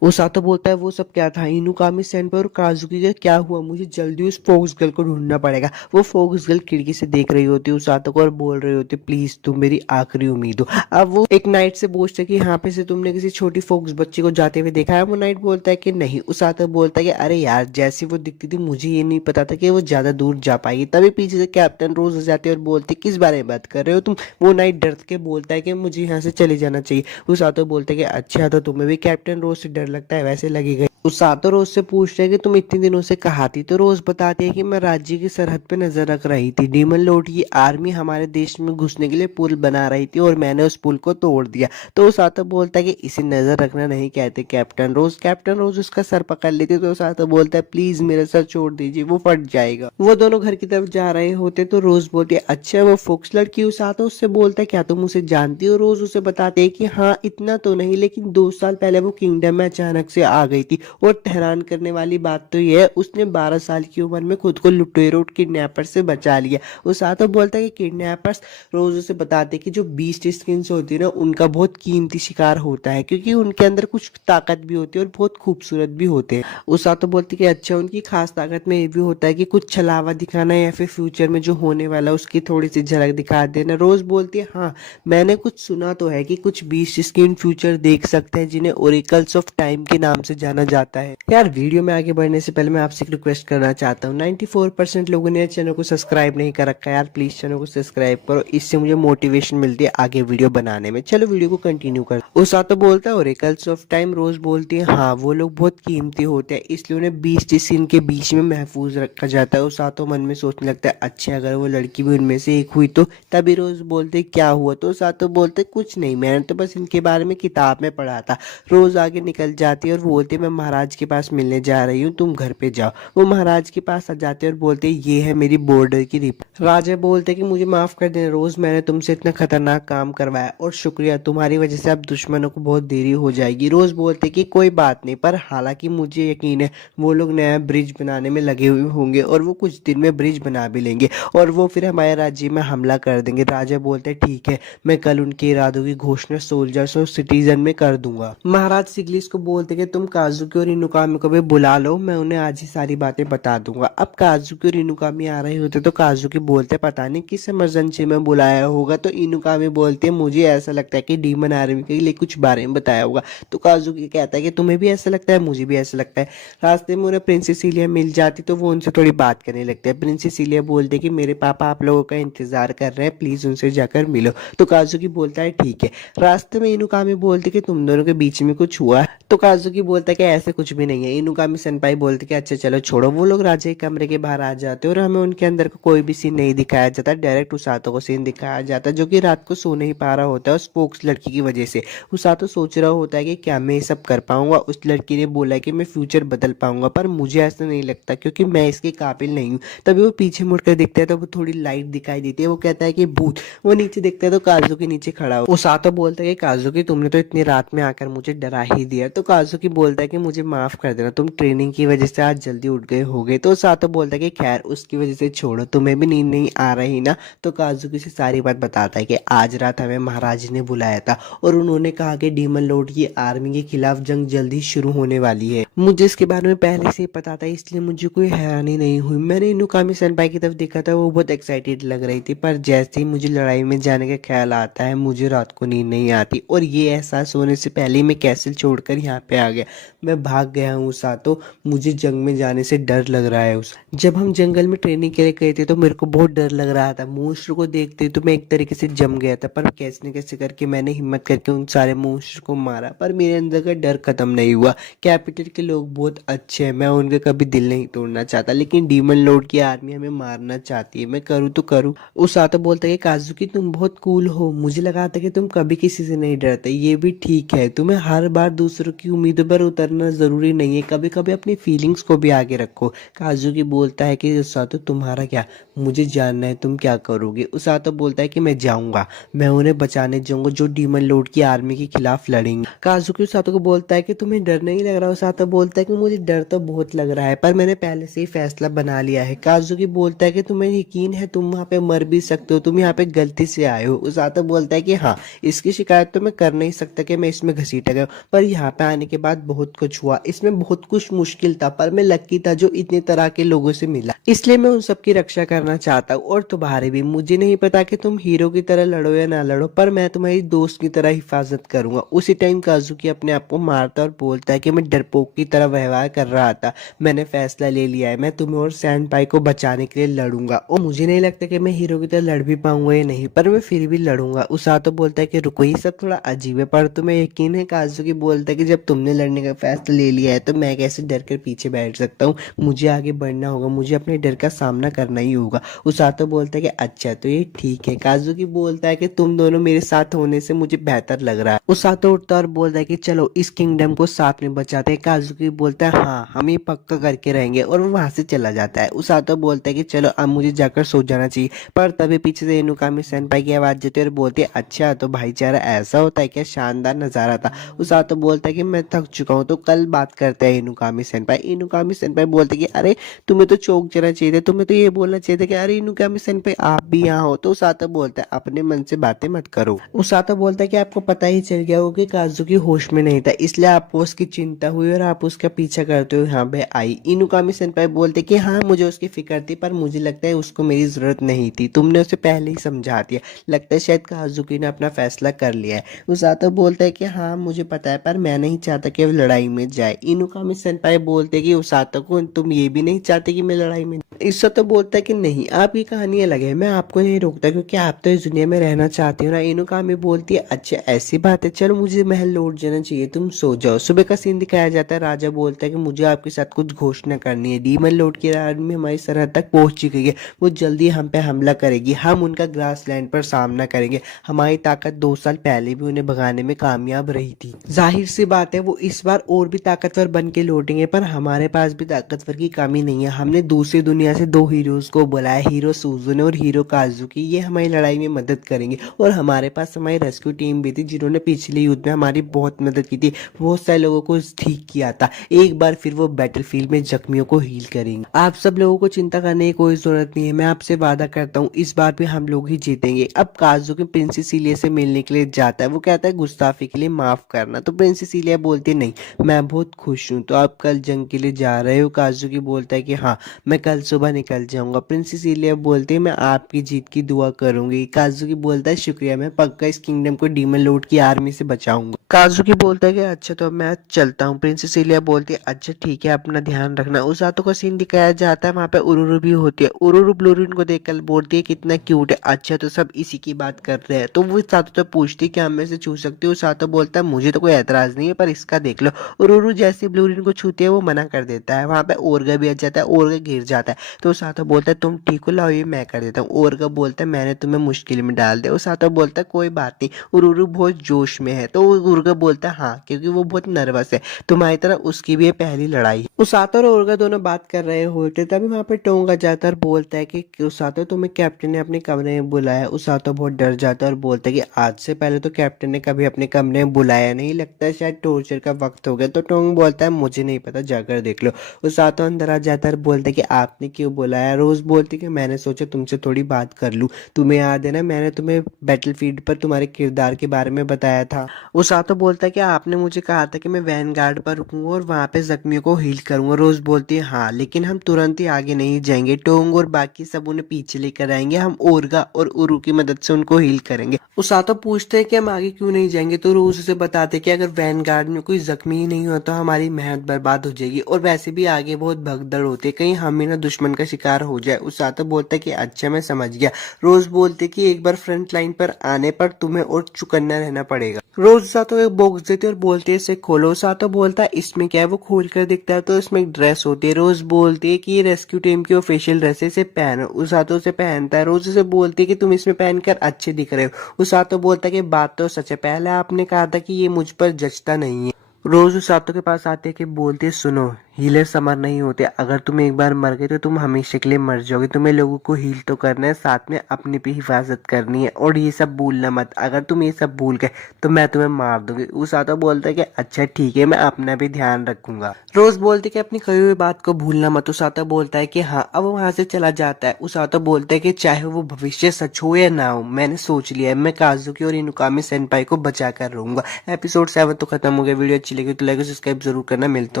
ओसातो बोलता है वो सब क्या था इनुकामी सेंpai और काजुकी का क्या हुआ। मुझे जल्दी उस फोक्स गर्ल को ढूंढना पड़ेगा। वो फोक्स गर्ल खिड़की से देख रही होती है ओसातो को और बोल रही होती प्लीज तुम मेरी आखिरी उम्मीद हो। अब वो एक नाइट से पूछते कि यहाँ पे से तुमने किसी छोटी फोक्स बच्ची को जाते हुए देखा है। वो नाइट बोलता है कि नहीं। ओसातो बोलता है कि अरे यार जैसी वो दिखती थी मुझे ये नहीं पता था कि वो ज्यादा दूर जा पाएगी। तभी पीछे से कैप्टन रोज आ जाती है और बोलती किस बारे में बात कर रहे हो तुम। वो नाइट डर के बोलता है कि मुझे यहाँ से चले जाना चाहिए। ओसातो बोलता है कि अच्छा तो तुम्हें भी कैप्टन रोज से डर लगता है वैसे लगेगा। उसातो रोज से पूछते हैं कि तुम इतने दिनों से कहाँ थी। तो रोज बताती है कि मैं राज्य की सरहद पे नजर रख रही थी। डीमन लॉर्ड की आर्मी हमारे देश में घुसने के लिए पुल बना रही थी और मैंने उस पुल को तोड़ दिया। तो उसातो बोलता है कि इसे नजर रखना नहीं कहते कैप्टन रोज। कैप्टन रोज उसका सर पकड़ लेती तो उसातो बोलता है प्लीज मेरा सर छोड़ दीजिए वो फट जाएगा। वो दोनों घर की तरफ जा रहे होते तो रोज बोलती है अच्छा वो फोक्स लड़की। उसातो उससे बोलता है क्या तुम उसे जानती हो। रोज उसे बताते है कि हाँ इतना तो नहीं लेकिन 2 साल पहले वो किंगडम में अचानक से आ गई थी। और हैरान करने वाली बात तो यह है उसने 12 साल की उम्र में खुद को लुटेरों किडनैपर से बचा लिया। उसातो बोलता है कि किडनैपर्स रोज उसे बताते कि जो बीस्ट स्किन्स होती है ना उनका बहुत कीमती शिकार होता है क्योंकि उनके अंदर कुछ ताकत भी होती है और बहुत खूबसूरत भी होते हैं। उसातो बोलती है कि अच्छा उनकी खास ताकत में ये भी होता है कि कुछ छलावा दिखाना या फिर फ्यूचर में जो होने वाला है उसकी थोड़ी सी झलक दिखा देना। रोज बोलती है हाँ मैंने कुछ सुना तो है कि कुछ बीस्ट स्किन फ्यूचर देख सकते हैं जिन्हें ओरेकल्स ऑफ टाइम के नाम से जाना जाता है। यार वीडियो में आगे बढ़ने से पहले मैं आपसे एक रिक्वेस्ट करना चाहता हूँ 94% लोगों ने चैनल को सब्सक्राइब नहीं कर रखा है। यार प्लीज चैनल को सब्सक्राइब करो इससे मुझे मोटिवेशन मिलती है आगे वीडियो बनाने में। चलो वीडियो को कंटिन्यू कर। उसातो बोलता है ओरेकल्स ऑफ टाइम। रोज बोलती है हाँ वो लोग बहुत कीमती होते हैं इसलिए उन्हें 20 सीन के बीच में महफूज रखा जाता है। उसातो मन में सोचने लगता है अच्छा अगर वो लड़की भी उनमें से एक हुई तो। तभी रोज बोलते क्या हुआ। तो उसातो बोलते कुछ नहीं मैंने तो बस इनके बारे में किताब में पढ़ा था। रोज आगे निकल जाती है और बोलती मैं महाराज के पास मिलने जा रही हूँ तुम घर पे जाओ। वो महाराज के पास आ जाते हैं और बोलते ये है मेरी बॉर्डर की रिपोर्ट। राजा बोलते कि मुझे माफ कर देना रोज मैंने तुमसे इतना खतरनाक काम करवाया और शुक्रिया तुम्हारी वजह से अब दुश्मनों को बहुत देरी हो जाएगी। रोज बोलते कि कोई बात नहीं पर हालांकि मुझे यकीन है वो लोग नया ब्रिज बनाने में लगे हुए होंगे और वो कुछ दिन में ब्रिज बना भी लेंगे और वो फिर हमारे राज्य में हमला कर देंगे। राजा बोलते ठीक है मैं कल उनके इरादों की घोषणा सोल्जर्स और सिटीजन में कर दूंगा। महाराज सिगलिस को बोलते कि तुम काजुकी और इनुकामी को भी बुला लो मैं उन्हें आज ही सारी बातें बता दूंगा। अब काजुकी और इनुकामी आ रहे होते तो काजुकी बोलते पता नहीं किस इमरजेंसी में बुलाया होगा। तो इनुकामी बोलते मुझे ऐसा लगता है कि डीमन आर्मी के लिए कुछ बारे में बताया होगा। तो काजुकी कहता है कि तुम्हें भी ऐसा लगता है मुझे भी ऐसा लगता है। रास्ते में उन्हें प्रिंसेस इलिया मिल जाती तो वो उनसे थोड़ी बात करने लगते हैं। प्रिंसेस इलिया बोलते कि मेरे पापा आप लोगों का इंतजार कर रहे हैं प्लीज उनसे जाकर मिलो। तो काजुकी बोलता है ठीक है। रास्ते में इनुकामी बोलते कि तुम दोनों के बीच में कुछ हुआ। तो काजुकी बोलता है कि ऐसे कुछ भी नहीं है। इनुकामी सेनपाई बोलते कि अच्छा चलो छोड़ो। वो लोग राजा के कमरे के बाहर आ जाते और हमें उनके अंदर का कोई भी सीन नहीं दिखाया जाता। डायरेक्ट उसातो को सीन दिखाया जाता जो कि रात को सो नहीं पा रहा होता है उस फोक्स लड़की की वजह से। उसातो सोच रहा होता है कि क्या मैं ये सब कर पाऊंगा। उस लड़की ने बोला कि मैं फ्यूचर बदल पाऊंगा पर मुझे ऐसा नहीं लगता क्योंकि मैं इसके काबिल नहीं हूँ। तभी वो पीछे मुड़कर देखता है तो वो थोड़ी लाइट दिखाई देती है। वो कहता है कि भूत। वो नीचे देखता है तो काजुकी नीचे खड़ा हो। उसातो बोलता है कि काजुकी तुमने तो इतनी रात में आकर मुझे डरा ही दिया। तो काजुकी बोलता है कि मुझे माफ कर देना तुम ट्रेनिंग की वजह से आज जल्दी उठ गए होगे। तो उसातो बोलता है कि खैर उसकी वजह से छोड़ो तुम्हें भी नींद नहीं आ रही ना। तो काजुकी से सारी बात बताता है कि आज रात हमें महाराज ने बुलाया था और उन्होंने कहा कि डीमन लॉर्ड की आर्मी के खिलाफ जंग जल्दी शुरू होने वाली है। मुझे इसके बारे में पहले से ही पता था इसलिए मुझे कोई हैरानी नहीं हुई। मैंने इनुकामी सेनपाई की तरफ देखा था वो बहुत एक्साइटेड लग रही थी पर जैसे ही मुझे लड़ाई में जाने का ख्याल आता है मुझे रात को नींद नहीं आती और ये एहसास होने से पहले ही मैं कैसल छोड़कर यहाँ पे आ गया। मैं भाग गया हूँ उसातो, मुझे जंग में जाने से डर लग रहा है। उस जब हम जंगल में ट्रेनिंग के लिए गए थे तो मेरे को बहुत डर लग रहा था, मॉन्स्टर को देखते तो मैं एक तरीके से जम गया था, पर कैसे न कैसे करके मैंने हिम्मत करके उन सारे मॉन्स्टर को मारा, पर मेरे अंदर का डर खत्म नहीं हुआ। कैपिटल के लोग बहुत अच्छे हैं, मैं उनका कभी दिल नहीं तोड़ना चाहता, लेकिन डीमन लॉर्ड की आर्मी हमें मारना चाहती है, मैं करूँ तो करूँ। उसातो बोलता है कि काजुकी तुम बहुत कूल हो, मुझे लगा था कि तुम कभी किसी से नहीं डरते, ये भी ठीक है, तुम्हें हर बार दूसरों की उम्मीदों पर उतरना जरूरी नहीं है, कभी कभी अपनी फीलिंग्स को भी आगे रखो। काजुकी बोलता है कि उसातो तुम्हारा क्या, मुझे जानना है तुम क्या करोगे। उसातो बोलता है कि मैं जाऊंगा, मैं उन्हें बचाने जाऊंगा जो डीमन लॉर्ड की आर्मी के खिलाफ लड़ेंगे। काजुकी उसातो को बोलता है कि तुम्हें डर नहीं लग रहा। उसातो बोलता है कि मुझे डर तो बहुत लग रहा है, पर मैंने पहले से ही फैसला बना लिया है। काजुकी बोलता है कि तुम्हें यकीन है तुम वहाँ पे मर भी सकते हो, तुम यहाँ पे गलती से आए हो। उसातो बोलता है कि हाँ, इसकी शिकायत तो मैं कर नहीं सकता कि मैं इसमें घसीटा गया, पर यहाँ पे आने के बाद बहुत कुछ हुआ, इसमें बहुत कुछ मुश्किल था, पर मैं लकी था जो इतने तरह के लोगों से मिला, इसलिए मैं उन सबकी रक्षा करना चाहता हूँ, और तुम्हारी भी। मुझे नहीं पता कि तुम हीरो की तरह लड़ो या ना लड़ो, पर मैं तुम्हारी दोस्त की तरह हिफाजत करूंगा। उसी टाइम काजुकी अपने आप को मारता और बोलता है कि मैं डरपोक की तरह व्यवहार कर रहा था, मैंने फैसला ले लिया है, मैं तुम्हें और सैंडपाई को बचाने के लिए लड़ूंगा, और मुझे नहीं लगता कि मैं हीरो की तरह लड़ भी पाऊंगा या नहीं, पर मैं फिर भी लड़ूंगा। उसातो बोलता है कि रुको, ये सब थोड़ा अजीब है, पर तुम्हें यकीन है। काजुकी बोलता है कि जब तुमने लड़ने का फैसला ले लिया है तो मैं कैसे डर कर पीछे बैठ सकता हूँ, मुझे आगे बढ़ना होगा, मुझे अपने डर का सामना करना ही होगा। उसातो बोलता है कि अच्छा तो ये ठीक है। काजुकी बोलता है कि तुम दोनों मेरे साथ होने से मुझे बेहतर लग रहा है। उसातो उठता है और बोलता है कि चलो इस किंगडम को साथ में बचाते हैं। काजुकी बोलता है हाँ, हम ये पक्का करके रहेंगे, और वो वहां से चला जाता है। उसातो बोलता है कि चलो अब मुझे जाकर सो जाना चाहिए, पर तभी पीछे से इनुकामी सेनपाई की आवाज देती है और बोलती है अच्छा तो भाईचारा ऐसा होता है क्या, शानदार नजारा था। उसातो बोलता है कि मैं थक चुका हूँ, तो कल बात करते हैं इनुकामी सेनपाई। इनुकामी सेनपाई बोलते कि अरे तुम्हें तो चौंक जाना चाहिए था, तुम्हें तो ये बोलना चाहिए था कि अरे इनुकामी सेनपाई आप भी यहाँ हो। तो उसातो बोलता है अपने मन से बातें मत करो। उसातो बोलता है कि आपको पता ही चल गया हो कि काजुकी होश में नहीं था, इसलिए आपको उसकी चिंता हुई और आप उसका पीछा करते हुए यहाँ पे आई। इनुकामी सेनपाई बोलते कि हाँ मुझे उसकी फिक्र थी, पर मुझे लगता है उसको मेरी जरूरत नहीं थी, तुमने उसे पहले ही समझा दिया, लगता है शायद काजुकी ने अपना फैसला कर लिया है। उसातो बोलता है कि हाँ मुझे पता है, पर मैं नहीं चाहता कि वो लड़ाई में जाए। इनुकामी सेनपाई बोलते कि उसातो को तुम ये भी नहीं चाहते कि मैं लड़ाई में। उसातो बोलता है कि नहीं, आपकी कहानी अलग है, मैं आपको नहीं रोकता क्योंकि आप तो इस दुनिया में रहना चाहते हो ना। इनुकामी बोलती है अच्छा ऐसी बात है, चलो मुझे महल लौट जाना चाहिए, तुम सो जाओ। सुबह का सीन दिखाया जाता है। राजा बोलता है कि मुझे आपके साथ कुछ घोषणा करनी है, डीमन लॉर्ड की आर्मी हमारी सरहद तक पहुंच चुकी है, वो जल्दी हम पे हमला करेगी, हम उनका ग्रास लैंड पर सामना करेंगे, हमारी ताकत 2 साल पहले भी उन्हें भगाने में कामयाब रही थी, जाहिर सी बात है वो इस बार और भी ताकतवर बन के लौटेंगे, पर हमारे पास भी ताकतवर की कमी नहीं है। हमने दूसरी दुनिया से 2 हीरोज को बुलाया, हीरो सुजुने और हीरो काजुकी, ये हमारी लड़ाई में मदद करेंगे, और हमारे पास हमारी रेस्क्यू टीम भी थी जिन्होंने पिछले युद्ध में हमारी बहुत मदद की थी, बहुत सारे लोगों को ठीक किया था, एक बार फिर वो बैटलफील्ड में जख्मियों को हील करेंगे। आप सब लोगों को चिंता करने की कोई जरूरत नहीं है, मैं आपसे वादा करता हूँ इस बार भी हम लोग ही जीतेंगे। अब काजुकी प्रिंसेस इलिया से मिलने के लिए जाता है, वो कहता है गुस्ताफी के लिए माफ करना, तो प्रिंसेस इलिया बोलती है नहीं मैं बहुत खुश हूँ, तो आप कल जंग के लिए जा रहे हो। काजुकी बोलता है कि हाँ मैं कल सुबह निकल जाऊंगा। प्रिंसेस इलिया बोलती है मैं आपकी जीत की दुआ करूंगी। काजुकी बोलता है शुक्रिया, मैं पक्का इस किंगडम को डीमन लॉर्ड की आर्मी से बचाऊंगा। काजुकी बोलता है कि अच्छा तो मैं चलता हूँ। प्रिंसेस इलिया बोलती है अच्छा ठीक है, अपना ध्यान रखना। उसातो का सीन दिखाया जाता है, वहाँ पे उरुरु भी होती है। उरुरु ब्लूरिन को देखकर बोलती है कितना क्यूट है, अच्छा तो सब इसी की बात कर रहे हैं, तो वो उसातो तो पूछती है कि हम में से छू सकती हो। उसातो बोलता है मुझे तो कोई एतराज नहीं है, पर इसका देख लो। उरुरु जैसे ब्लूरिन को छूती है वो मना कर देता है, वहाँ पे ओरगा भी आ जाता है, ओरगा गिर जाता है, तो उसातो बोलता है तुम ठीक हो, लाओ ये मैं कर देता हूँ। ओरगा बोलता है मैंने तुम्हें मुश्किल में डाल दिया। उसातो बोलता है कोई बात नहीं, उरुरु बहुत जोश में है, तो ओरगा बोलता है हाँ क्योंकि वो बहुत नर्वस है, तुम्हारी तरह उसकी भी ये पहली लड़ाई है। उसातो और ओरगा दोनों बात कर रहे होते तभी वहाँ पे टोंगा जाता है और बोलता है कि उसातो तुम्हें कैप्टन ने अपने कमरे में बुलाया। उसातो बहुत डर जाता है और बोलता है कि आज से पहले तो कैप्टन ने कभी अपने कमरे में बुलाया नहीं, लगता है शायद टॉर्चर का वक्त हो गया। तो टोंग बोलता है मुझे नहीं पता, जाकर देख लो। उसातो अंदर आ जाता है और बोलता है कि आपने क्यों बुलाया। रोज बोलती कि मैंने सोचा तुमसे थोड़ी बात कर लूँ, तुम्हें याद है ना मैंने तुम्हें बैटलफील्ड पर तुम्हारे किरदार के बारे में बताया था। उसातो बोलता है कि आपने मुझे कहा था कि मैं वैनगार्ड पर रुकूंगा और वहां पे जख्मियों को हील करूंगा। रोज बोलती है हाँ लेकिन हम तुरंत ही आगे नहीं जाएंगे, टोंग और बाकी सब उन्हें पीछे लेकर आएंगे, हम ओरगा और उरु की मदद से उनको हील करेंगे। उसातो पूछते हैं कि हम आगे क्यों नहीं जाएंगे, तो रोज उसे बताते कि अगर वैनगार्ड में कोई जख्मी ही नहीं ना तो हमारी मेहनत बर्बाद हो जाएगी और वैसे भी आगे बहुत भगदड़ होती है, कहीं हम ही ना दुश्मन का शिकार हो जाए। उसातो बोलता है कि अच्छा मैं समझ गया। रोज बोलते कि एक बार फ्रंट लाइन पर आने पर तुम्हें और चुकन्ना रहना पड़ेगा। रोज उसातो एक बॉक्स देती है और बोलते है इसे खोलो। उसातो बोलता है इसमें क्या है, वो खोल कर दिखता है तो इसमें एक ड्रेस होती है। रोज बोलती है कि ये रेस्क्यू टीम की ऑफिशियल ड्रेस है, इसे पहनो। उसातो उसे पहनता है। रोज उसे बोलती है कि तुम इसमें पहनकर अच्छे दिख रहे हो। उसातो बोलता है कि बात तो सच है, पहले आपने कहा था कि ये मुझ पर जचता नहीं है। रोज उसातो के पास आते कि बोलते सुनो, हीलर समर नहीं होते। अगर तुम एक बार मर गए तो तुम हमेशा के लिए मर जाओगे। तुम्हें लोगों को हील तो करना है, साथ में अपनी भी हिफाजत करनी है। और ये सब भूलना मत, अगर तुम ये सब भूल गए तो मैं तुम्हें मार दूंगी। उसातो बोलता है कि अच्छा ठीक है, मैं अपना भी ध्यान रखूंगा। रोज बोलती कि अपनी कही हुई बात को भूलना मत। उसातो बोलता है कि हाँ। अब वहां से चला जाता है। उसातो बोलता है कि चाहे वो भविष्य सच हो या ना हो, मैंने सोच लिया है, मैं काजुकी और इनुकामी सेनपाई को बचा कर रहूंगा। एपिसोड 7 तो खत्म हो गया। वीडियो अच्छी लगी तो लाइक और सब्सक्राइब जरूर करना। मिलता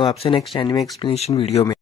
हूँ आपसे नेक्स्ट एनिमे एक्सप्लेनेशन वीडियो में।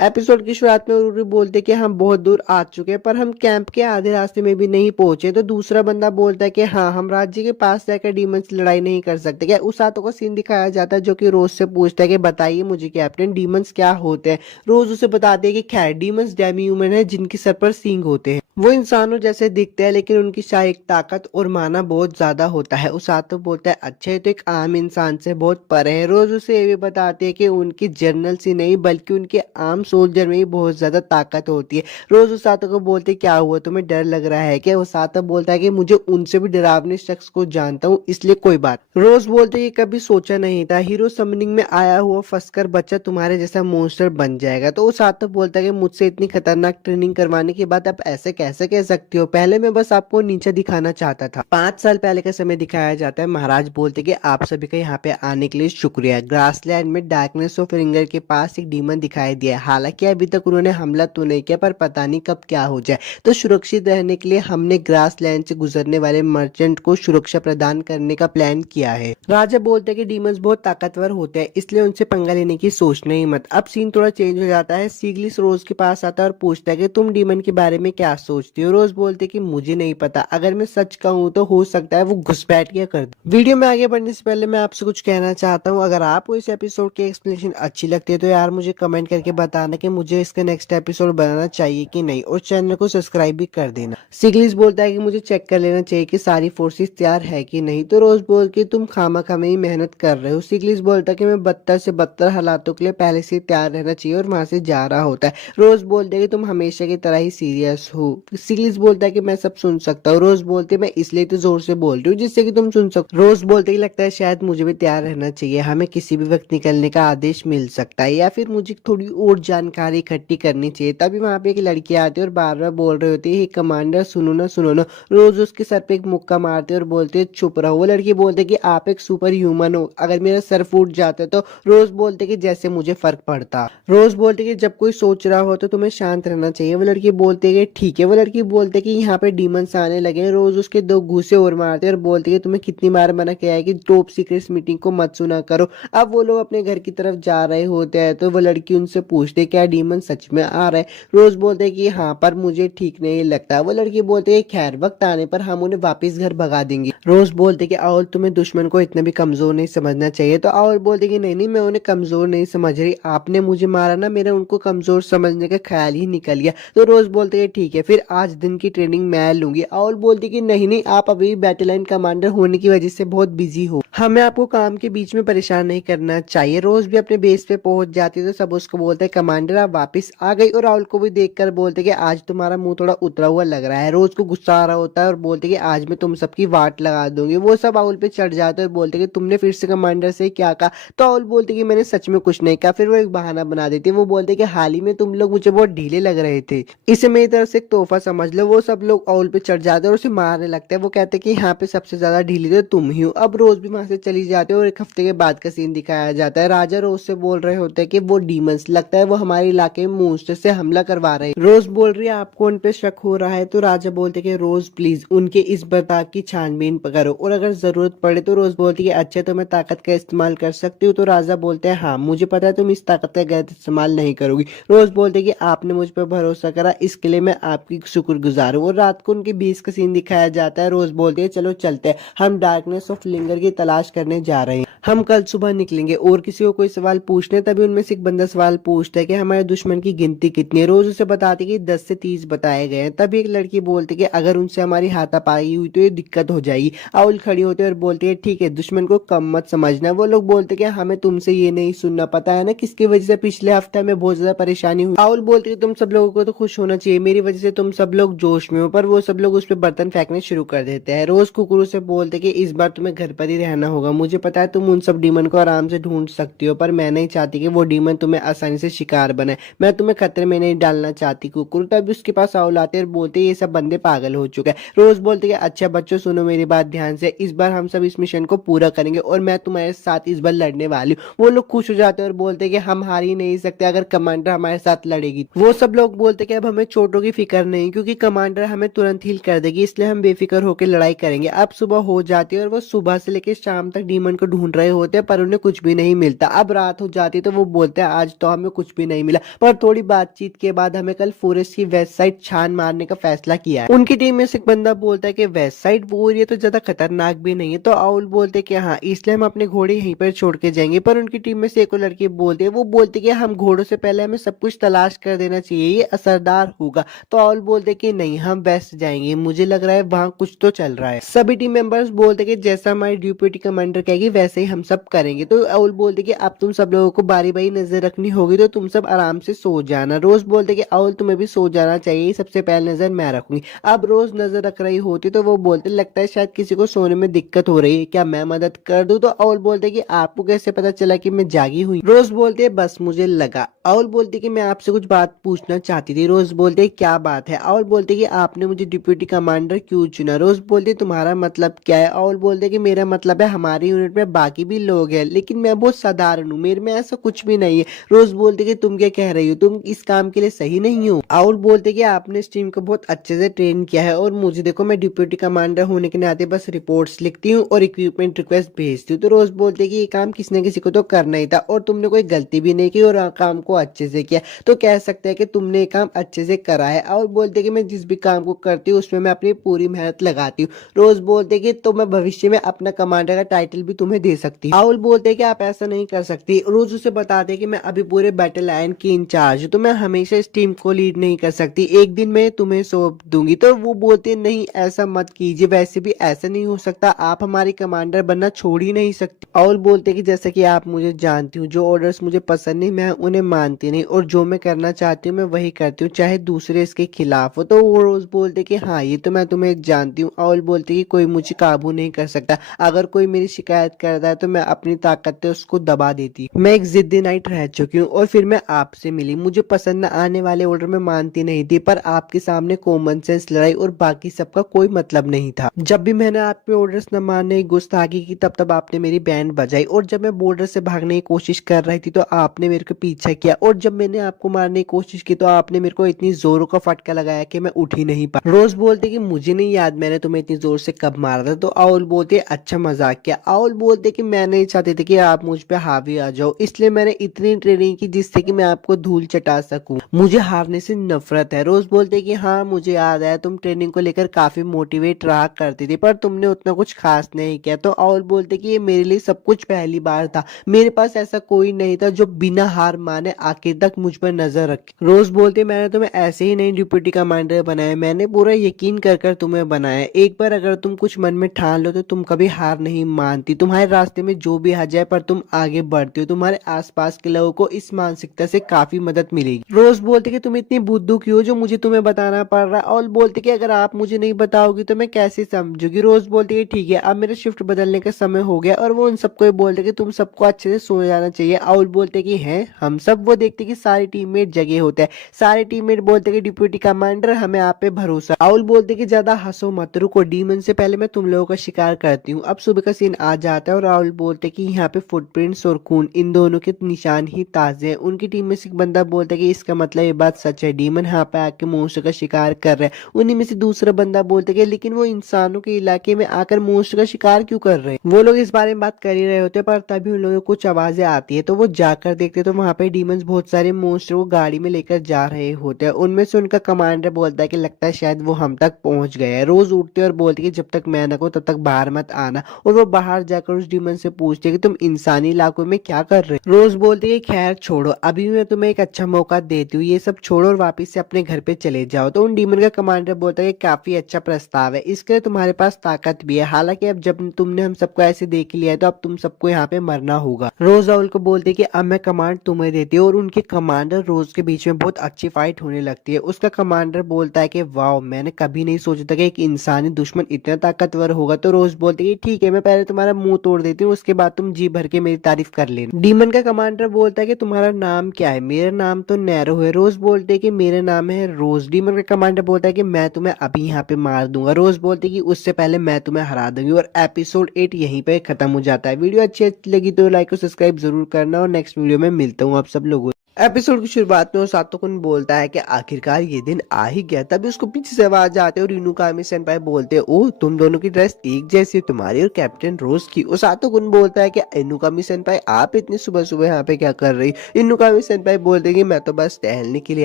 एपिसोड की शुरुआत में उरुरी बोलते कि हम बहुत दूर आ चुके हैं, पर हम कैंप के आधे रास्ते में भी नहीं पहुंचे। तो दूसरा बंदा बोलता है कि हाँ, हम राज्य के पास जाकर डीमन से लड़ाई नहीं कर सकते क्या। उसातो का सीन दिखाया जाता है जो कि रोज से पूछता है कि बताइए मुझे कैप्टन, डीमंस क्या होते हैं। रोज उसे बताती है कि खैर डीमंस डेमी ह्यूमन है जिनके सर पर सींग होते हैं। वो इंसानों जैसे दिखते हैं लेकिन उनकी शारीरिक ताकत और माना बहुत ज्यादा होता है। उसातो बोलता है अच्छा, ये तो एक आम इंसान से बहुत परे है। रोज उसे ये भी बताती है कि उनकी जर्नल से नहीं बल्कि उनके आम सोल्जर में ही बहुत ज्यादा ताकत होती है। रोज उसातो को बोलते है, क्या हुआ, तुम्हें डर लग रहा है क्या। उसातो बोलता है कि मुझे उनसे भी डरावने शख्स को जानता हूँ, इसलिए कोई बात। रोज बोलते है, कभी सोचा नहीं था हीरो समनिंग में आया हुआ फंसकर बच्चा तुम्हारे जैसा मॉन्स्टर बन जाएगा। तो उसातो बोलता है कि मुझसे इतनी खतरनाक ट्रेनिंग करवाने के बाद आप ऐसे कैसे कह सकती हो, पहले मैं बस आपको नीचे दिखाना चाहता था। 5 साल पहले का समय दिखाया जाता है। महाराज बोलते कि आप सभी का यहाँ पे आने के लिए शुक्रिया। ग्रासलैंड में डार्कनेस ऑफ रिंगर के पास एक डीमन दिखाई दिया। हालांकि अभी तक उन्होंने हमला तो नहीं किया, पर पता नहीं कब क्या हो जाए। तो सुरक्षित रहने के लिए हमने ग्रासलैंड से गुजरने वाले मर्चेंट को सुरक्षा प्रदान करने का प्लान किया है। राजा बोलते हैं कि डीमंस बहुत ताकतवर होते हैं, इसलिए उनसे पंगा लेने की सोचना ही मत। अब सीन थोड़ा चेंज हो जाता है। सीगलिस रोज के पास आता है और पूछता है कि तुम डीमन के बारे में क्या सोचती हो। रोज बोलते कि मुझे नहीं पता, अगर मैं सच कहूँ तो हो सकता है वो घुसपैठ किया कर दे। वीडियो में आगे बढ़ने से पहले मैं आपसे कुछ कहना चाहता हूँ, अगर आपको इस एपिसोड की एक्सप्लेनेशन अच्छी लगती है तो यार मुझे कमेंट करके बताना कि मुझे इसका नेक्स्ट एपिसोड बनाना चाहिए कि नहीं, और चैनल को सब्सक्राइब भी कर देना। सिगलिस बोलता है कि मुझे चेक कर लेना चाहिए कि सारी फोर्सेस तैयार है कि नहीं। तो रोज बोल के तुम खामा में ही मेहनत कर रहे हो। सिगलिस बोलता है कि मैं 72 से 72 हालातों के लिए पहले से तैयार रहना चाहिए और वहां से जा रहा होता है। रोज बोलते है कि तुम हमेशा की तरह ही सीरियस हो। सिगलिस बोलता है कि मैं सब सुन सकता हूँ। रोज बोलते मैं इसलिए तो जोर से बोल रही हूँ जिससे कि तुम सुन सको। रोज बोलते ही लगता है शायद मुझे भी तैयार रहना चाहिए, हमें किसी भी वक्त निकलने का आदेश मिल सकता है या फिर मुझे थोड़ी और जानकारी इकट्ठी करनी चाहिए। तभी वहां पे एक लड़की आती है और बार बार बोल रही होती है कमांडर सुनो ना सुनो ना। रोज उसके सर पे एक मुक्का मारते और बोलते है चुप रहो। वो लड़की बोलते कि आप एक सुपर ह्यूमन हो, अगर मेरा सर फूट जाता तो। रोज बोलते कि जैसे मुझे फर्क पड़ता। रोज बोलते कि जब कोई सोच रहा हो तो तुम्हें शांत रहना चाहिए। वो लड़की बोलती है कि ठीक है। वो लड़की बोलते कि यहाँ पे डीमंस आने लगे। रोज उसके 2 घूंसे और मारते और बोलते कि तुम्हें कितनी बार मना किया है कि टॉप सीक्रेट मीटिंग को मत सुना करो। अब वो लोग अपने घर की तरफ जा रहे होते हैं तो वो लड़की उनसे पूछते क्या डीमन सच में आ रहा है। रोज बोलते कि हाँ, पर मुझे ठीक नहीं लगता। वो लड़की बोलते खैर वक्त आने पर हम उन्हें वापिस घर भगा देंगे। रोज बोलते कि और तुम्हें दुश्मन को इतना भी कमजोर नहीं समझना चाहिए। तो और बोलते कि नहीं नहीं, मैं उन्हें कमजोर नहीं समझ रही, आपने मुझे मारा ना, मेरा उनको कमजोर समझने का ख्याल ही निकल गया। तो रोज बोलते कि ठीक है, फिर आज दिन की ट्रेनिंग मैं लूंगी। और बोलती कि नहीं नहीं, आप अभी बैटल लाइन कमांडर होने की वजह से बहुत बिजी हो, हमें आपको काम के बीच में परेशान नहीं करना चाहिए। रोज भी अपने बेस पे पहुंच जाती है तो सब उसको बोलते हैं कमांडर आप वापस आ गई। और राहुल को भी देखकर बोलते कि आज तुम्हारा मुंह थोड़ा उतरा हुआ लग रहा है। रोज को गुस्सा आ रहा होता है और बोलते कि आज मैं तुम सबकी वाट लगा दूंगी। वो सब राहुल पे चढ़ जाते हैं और बोलते कि तुमने फिर से कमांडर से क्या कहा। तो राहुल बोलते कि मैंने सच में कुछ नहीं कहा। फिर वो एक बहाना बना देती है। वो बोलते कि हाल ही में तुम लोग मुझे बहुत ढीले लग रहे थे, इसे मेरी तरफ से एक तोहफा समझ लो। वो सब लोग राहुल पे चढ़ जाते हैं और उसे मारने लगते हैं। वो कहते हैं कि यहाँ पे सबसे ज्यादा ढीली तो तुम ही हो। अब रोज भी वहां से चली जाती है और एक हफ्ते के बाद का सीन दिखाया जाता है। राजा रोज से बोल रहे होते हैं कि वो डीमंस लगता है वो वो हमारे इलाके में मॉन्स्टर से हमला करवा रहे हैं। रोज बोल रही है आपको उन पे शक हो रहा है, तो राजा बोलते कि रोज प्लीज उनके इस बर्ताव की छानबीन करो और अगर जरूरत पड़े तो रोज बोलती है अच्छा तो मैं ताकत का इस्तेमाल कर सकती हूँ। तो राजा बोलते हैं हाँ मुझे पता है तुम इस ताकत का गलत इस्तेमाल नहीं करोगी। रोज बोलते कि आपने मुझ पर भरोसा करा, इसके लिए मैं आपकी शुक्रगुजार हूँ। और रात को उनके बीच का सीन दिखाया जाता है। रोज बोलते हैं चलो चलते हैं, हम डार्कनेस ऑफ लिंगर की तलाश करने जा रहे हैं, हम कल सुबह निकलेंगे। और किसी को कोई सवाल पूछने तभी उनमें से एक बंदा सवाल पूछता है कि हमारे दुश्मन की गिनती कितनी है। रोज उसे बताती कि 10 से 30 बताए गए हैं। तभी एक लड़की बोलती कि अगर उनसे हमारी हाथापाई हुई तो ये दिक्कत हो जाएगी। आउल खड़ी होती है और बोलती है ठीक है दुश्मन को कम मत समझना। वो लोग बोलते कि हमें तुमसे ये नहीं सुनना, पता है ना किसकी वजह से पिछले हफ्ते में बहुत ज्यादा परेशानी हुई। आउल बोलती है तुम सब लोगों को तो खुश होना चाहिए, मेरी वजह से तुम सब लोग जोश में हो। पर वो सब लोग उस पर बर्तन फेंकने शुरू कर देते हैं। रोज कुकरू से बोलते कि इस बार तुम्हें घर पर ही रहना होगा, मुझे पता है तुम उन सब डीमन को आराम से ढूंढ सकती हो, पर मैं नहीं चाहती कि वो डीमन तुम्हें आसानी से शिकार बनाए, मैं तुम्हें खतरे में नहीं डालना चाहती। कुकुर तभी उसके पास आउल आते और बोलते ये सब बंदे पागल हो चुके हैं। रोज बोलते कि अच्छा बच्चों सुनो मेरी बात ध्यान से, इस बार हम सब इस मिशन को पूरा करेंगे और मैं तुम्हारे साथ इस बार लड़ने वाली हूँ। वो लोग खुश हो जाते हैं और बोलते कि हम हार ही नहीं सकते अगर कमांडर हमारे साथ लड़ेगी। वो सब लोग बोलते कि अब हमें चोटों की फिक्र नहीं, क्योंकि कमांडर हमें तुरंत हील कर देगी, इसलिए हम बेफिक्र होकर लड़ाई करेंगे। अब सुबह हो जाती है और वो सुबह से लेकर शाम तक डीमन को ढूंढ रहे होते हैं पर उन्हें कुछ भी नहीं मिलता। अब रात हो जाती है तो वो बोलते हैं आज तो हमें कुछ भी नहीं मिला, पर थोड़ी बातचीत के बाद हमें कल फॉरेस्ट की वेस्ट साइड छान मारने का फैसला किया है। उनकी टीम में से एक बंदा बोलता है कि वेस्ट साइड वो ये तो ज्यादा खतरनाक भी नहीं है। तो आउल बोलते कि हाँ इसलिए हम अपने घोड़े यहीं पर छोड़ के जाएंगे। पर उनकी टीम में से एक और लड़की बोलती है, वो बोलती कि हम घोड़ों से पहले हमें सब कुछ तलाश कर देना चाहिए, ये असरदार होगा। तो आउल बोलते कि नहीं हम वेस्ट जाएंगे, मुझे लग रहा है वहाँ कुछ तो चल रहा है। सभी टीम मेंबर्स बोलते कि जैसा हमारी डिप्टी कमांडर कहेगी वैसे ही हम सब करेंगे। तो आउल बोलते कि अब तुम सब लोगों को बारी बारी नजर रखनी होगी, तो तुम सब आराम से सो जाना। रोज बोलते कि आउल तुम्हें भी सो जाना चाहिए, सबसे पहले नजर मैं रखूंगी। अब रोज नजर रख रही होती तो वो बोलते लगता है शायद किसी को सोने में दिक्कत हो रही है, क्या मैं मदद कर दूं? तो आउल बोलते कि आपको कैसे पता चला कि मैं जागी हुई? रोज बोलते बस मुझे लगा। आउल बोलती कि मैं आपसे कुछ बात पूछना चाहती थी। रोज बोलते क्या बात है? आउल बोलते कि आपने मुझे डिप्टी कमांडर क्यों चुना? रोज बोलते तुम्हारा मतलब क्या है? आउल बोलते कि मेरा मतलब है हमारी यूनिट में बाकी भी लोग हैं लेकिन मैं बहुत साधारण हूँ, मेरे में ऐसा कुछ भी नहीं है। रोज बोलते कि तुम क्या कह रही हो, तुम इस काम के लिए सही नहीं हो। आउल बोलते कि आपने इस टीम को बहुत अच्छे से ट्रेन किया है और मुझे देखो मैं डिप्टी कमांडर होने के नाते बस रिपोर्ट्स लिखती हूँ और इक्विपमेंट रिक्वेस्ट भेजती हूँ। तो रोज बोलते कि ये काम किसी न किसी को तो करना ही था और तुमने कोई गलती भी नहीं की और काम को अच्छे से किया, तो कह सकते हैं कि तुमने ये काम अच्छे से करा है। और बोलते कि मैं जिस भी काम को करती हूँ उसमें मैं अपनी पूरी मेहनत लगाती हूँ। रोज बोलते कि तो मैं भविष्य में अपना कमांडर का टाइटल भी तुम्हें दे सकती हूँ। आउल बोलते कि आप ऐसा नहीं कर सकती। रोज उसे बताते कि मैं अभी पूरे बैटल लाइन की इंचार्ज हूँ, तो मैं हमेशा इस टीम को लीड नहीं कर सकती, एक दिन मैं तुम्हें सौंप दूंगी। तो वो बोलते नहीं ऐसा मत कीजिए, वैसे भी ऐसा नहीं हो सकता, आप हमारी कमांडर बनना छोड़ ही नहीं सकती। आउल बोलते कि जैसा कि आप मुझे जानती हूँ, जो ऑर्डर्स मुझे पसंद नहीं मैं उन्हें मानती नहीं और जो मैं करना चाहती हूँ मैं वही करती हूँ चाहे दूसरे इसके खिलाफ हो। तो वो रोज बोलते कि हाँ ये तो मैं तुम्हें जानती हूँ। आउल बोलते कि कोई मुझे काबू नहीं कर सकता, अगर कोई मेरी शिकायत करता है तो मैं अपनी ताकत से उसको दबा देती। मैं एक जिद्दी नाइट रह चुकी हूँ और फिर मैं आपसे मिली, मुझे पसंद न आने वाले ऑर्डर में मानती नहीं थी, पर आपके सामने कॉमन सेंस लड़ाई और बाकी सबका कोई मतलब नहीं था। जब भी मैंने आप पे ऑर्डर्स न मानने की गुस्ताखी की तब आपने मेरी बैंड बजाई और जब मैं बॉर्डर से भागने की कोशिश कर रही थी तो आपने मेरे को पीछा किया और जब मैंने आपको मारने की कोशिश की तो आपने मेरे को इतनी जोरों का फटका लगाया कि मैं उठ ही नहीं पा। रोज बोलते कि मुझे नहीं याद मैंने तुम्हें इतनी जोर से कब मारा था। तो आउल बोलते अच्छा मजाक किया। आउल बोलते कि मैं नहीं चाहती थी कि आप मुझ पे हावी आ जाओ, इसलिए मैंने इतनी ट्रेनिंग की जिससे कि मैं आपको धूल चटा सकूं, मुझे हारने से नफरत है। रोज बोलते कि हाँ मुझे याद है तुम ट्रेनिंग को लेकर काफी मोटिवेट रहा करती थी पर तुमने उतना कुछ खास नहीं किया। तो आउल बोलते कि ये मेरे लिए सब कुछ पहली बार था, मेरे पास ऐसा कोई नहीं था जो बिना हार माने आखिर तक मुझ पर नजर रखे। रोज बोलते मैंने तुम्हें ऐसे ही नहीं डिप्टी कमांडर बनाया, मैंने पूरा यकीन कर कर तुम्हें बनाया, एक बार अगर तुम कुछ मन में ठान लो तो तुम कभी हार नहीं मानती, तुम्हारे रास्ते में जो भी आ जाए पर तुम आगे बढ़ती हो, तुम्हारे आसपास के लोगों को इस मानसिकता से काफी मदद मिलेगी। रोज बोलते कि तुम इतनी बुद्धू क्यों जो मुझे तुम्हें बताना पड़ रहा है, और बोलते कि अगर आप मुझे नहीं बताओगी तो मैं कैसे समझूंगी। रोज बोलते कि ठीक है अब मेरा शिफ्ट बदलने का समय हो गया और वो उन सबको बोलते कि तुम सबको अच्छे से सो जाना चाहिए। आउल बोलते कि हैं हम सब। वो देखते कि सारे टीममेट जगे होते हैं, सारे टीममेट बोलते कि डिप्टी कमांडर हमें आप पे भरोसा। आउल बोलते कि ज्यादा हंसो मत, रुको डीमन से पहले मैं तुम लोगों का शिकार करती हूँ। अब सुबह का सीन आ जाता है और आउल राहुल बोलते कि यहाँ पे फुटप्रिंट्स और खून इन दोनों के निशान ही ताजे हैं। उनकी टीम में से एक बंदा बोलता है कि इसका मतलब ये बात सच है, डीमन यहाँ पे आके मोस्ट का शिकार कर रहा है। उन्हीं में से दूसरा बंदा बोलता है कि लेकिन वो इंसानों के इलाके में आकर मोस्ट का शिकार क्यों कर रहे हैं। वो लोग इस बारे में बात कर ही रहे होते हैं, पर तभी उन लोगों को कुछ आवाजें आती है, तो वो जाकर देखते तो वहां पे डीमंस बहुत सारे मोस्टर वो गाड़ी में लेकर जा रहे होते हैं। उनमें से उनका कमांडर बोलता है कि लगता है शायद वो हम तक पहुंच गए हैं। रोज उठते और बोलती है कि जब तक मैं न कहूं तब तक बाहर मत आना, और वो बाहर जाकर उस डीमन से पूछते हैं कि तुम इंसानी इलाकों में क्या कर रहे हो। रोज बोलती है खैर छोड़ो, अभी मैं तुम्हें एक अच्छा मौका देती हूँ, ये सब छोड़ो और वापिस से अपने घर पे चले जाओ। तो उन डीमन का कमांडर बोलता है कि काफी अच्छा प्रस्ताव है, इसके लिए तुम्हारे पास ताकत भी है, हालांकि अब जब तुमने हम सबको ऐसे देख लिया है तो अब तुम सबको यहाँ पे मरना होगा। रोज राहुल को बोलते है कि अब मैं कमांड तुम्हें देती हूँ, और उनके कमांडर रोज के बीच में बहुत अच्छी फाइट होने लगती है। उसका कमांडर बोलता है कि वाओ, मैंने कभी नहीं सोचा था कि एक इंसानी दुश्मन इतना ताकतवर होगा। तो रोज बोलती है ठीक है, मैं पहले तुम्हारा मुंह तोड़ देती हूँ, उसके बाद तुम जी भर के मेरी तारीफ कर लेना। डीमन का कमांडर बोलता है कि तुम्हारा नाम क्या है। मेरा नाम तो नैरो है। रोज बोलते है कि मेरा नाम है रोज। डीमन का कमांडर बोलता है कि मैं तुम्हें अभी यहाँ पे मार दूंगा। रोज बोलती है कि उससे पहले मैं तुम्हें हरा दूंगी। और एपिसोड 8 यहीं पे खत्म हो जाता है। वीडियो अच्छी लगी तो लाइक और सब्सक्राइब जरूर करना, और नेक्स्ट वीडियो में मिलता हूँ आप सब लोगों। एपिसोड की शुरुआत में वो सातोकुन बोलता है कि आखिरकार ये दिन आ ही गया। तभी उसको पीछे से आवाज आते हैं और इनुकामी सेनपाई बोलते हैं ओह, तुम दोनों की ड्रेस एक जैसी है, तुम्हारी और कैप्टन रोज की। और सातोकुन बोलता है कि इनुकामी सेनपाई आप इतनी सुबह सुबह यहाँ पे क्या कर रही। इनुकामी सेनपाई बोलते हैं कि मैं तो बस टहलने के लिए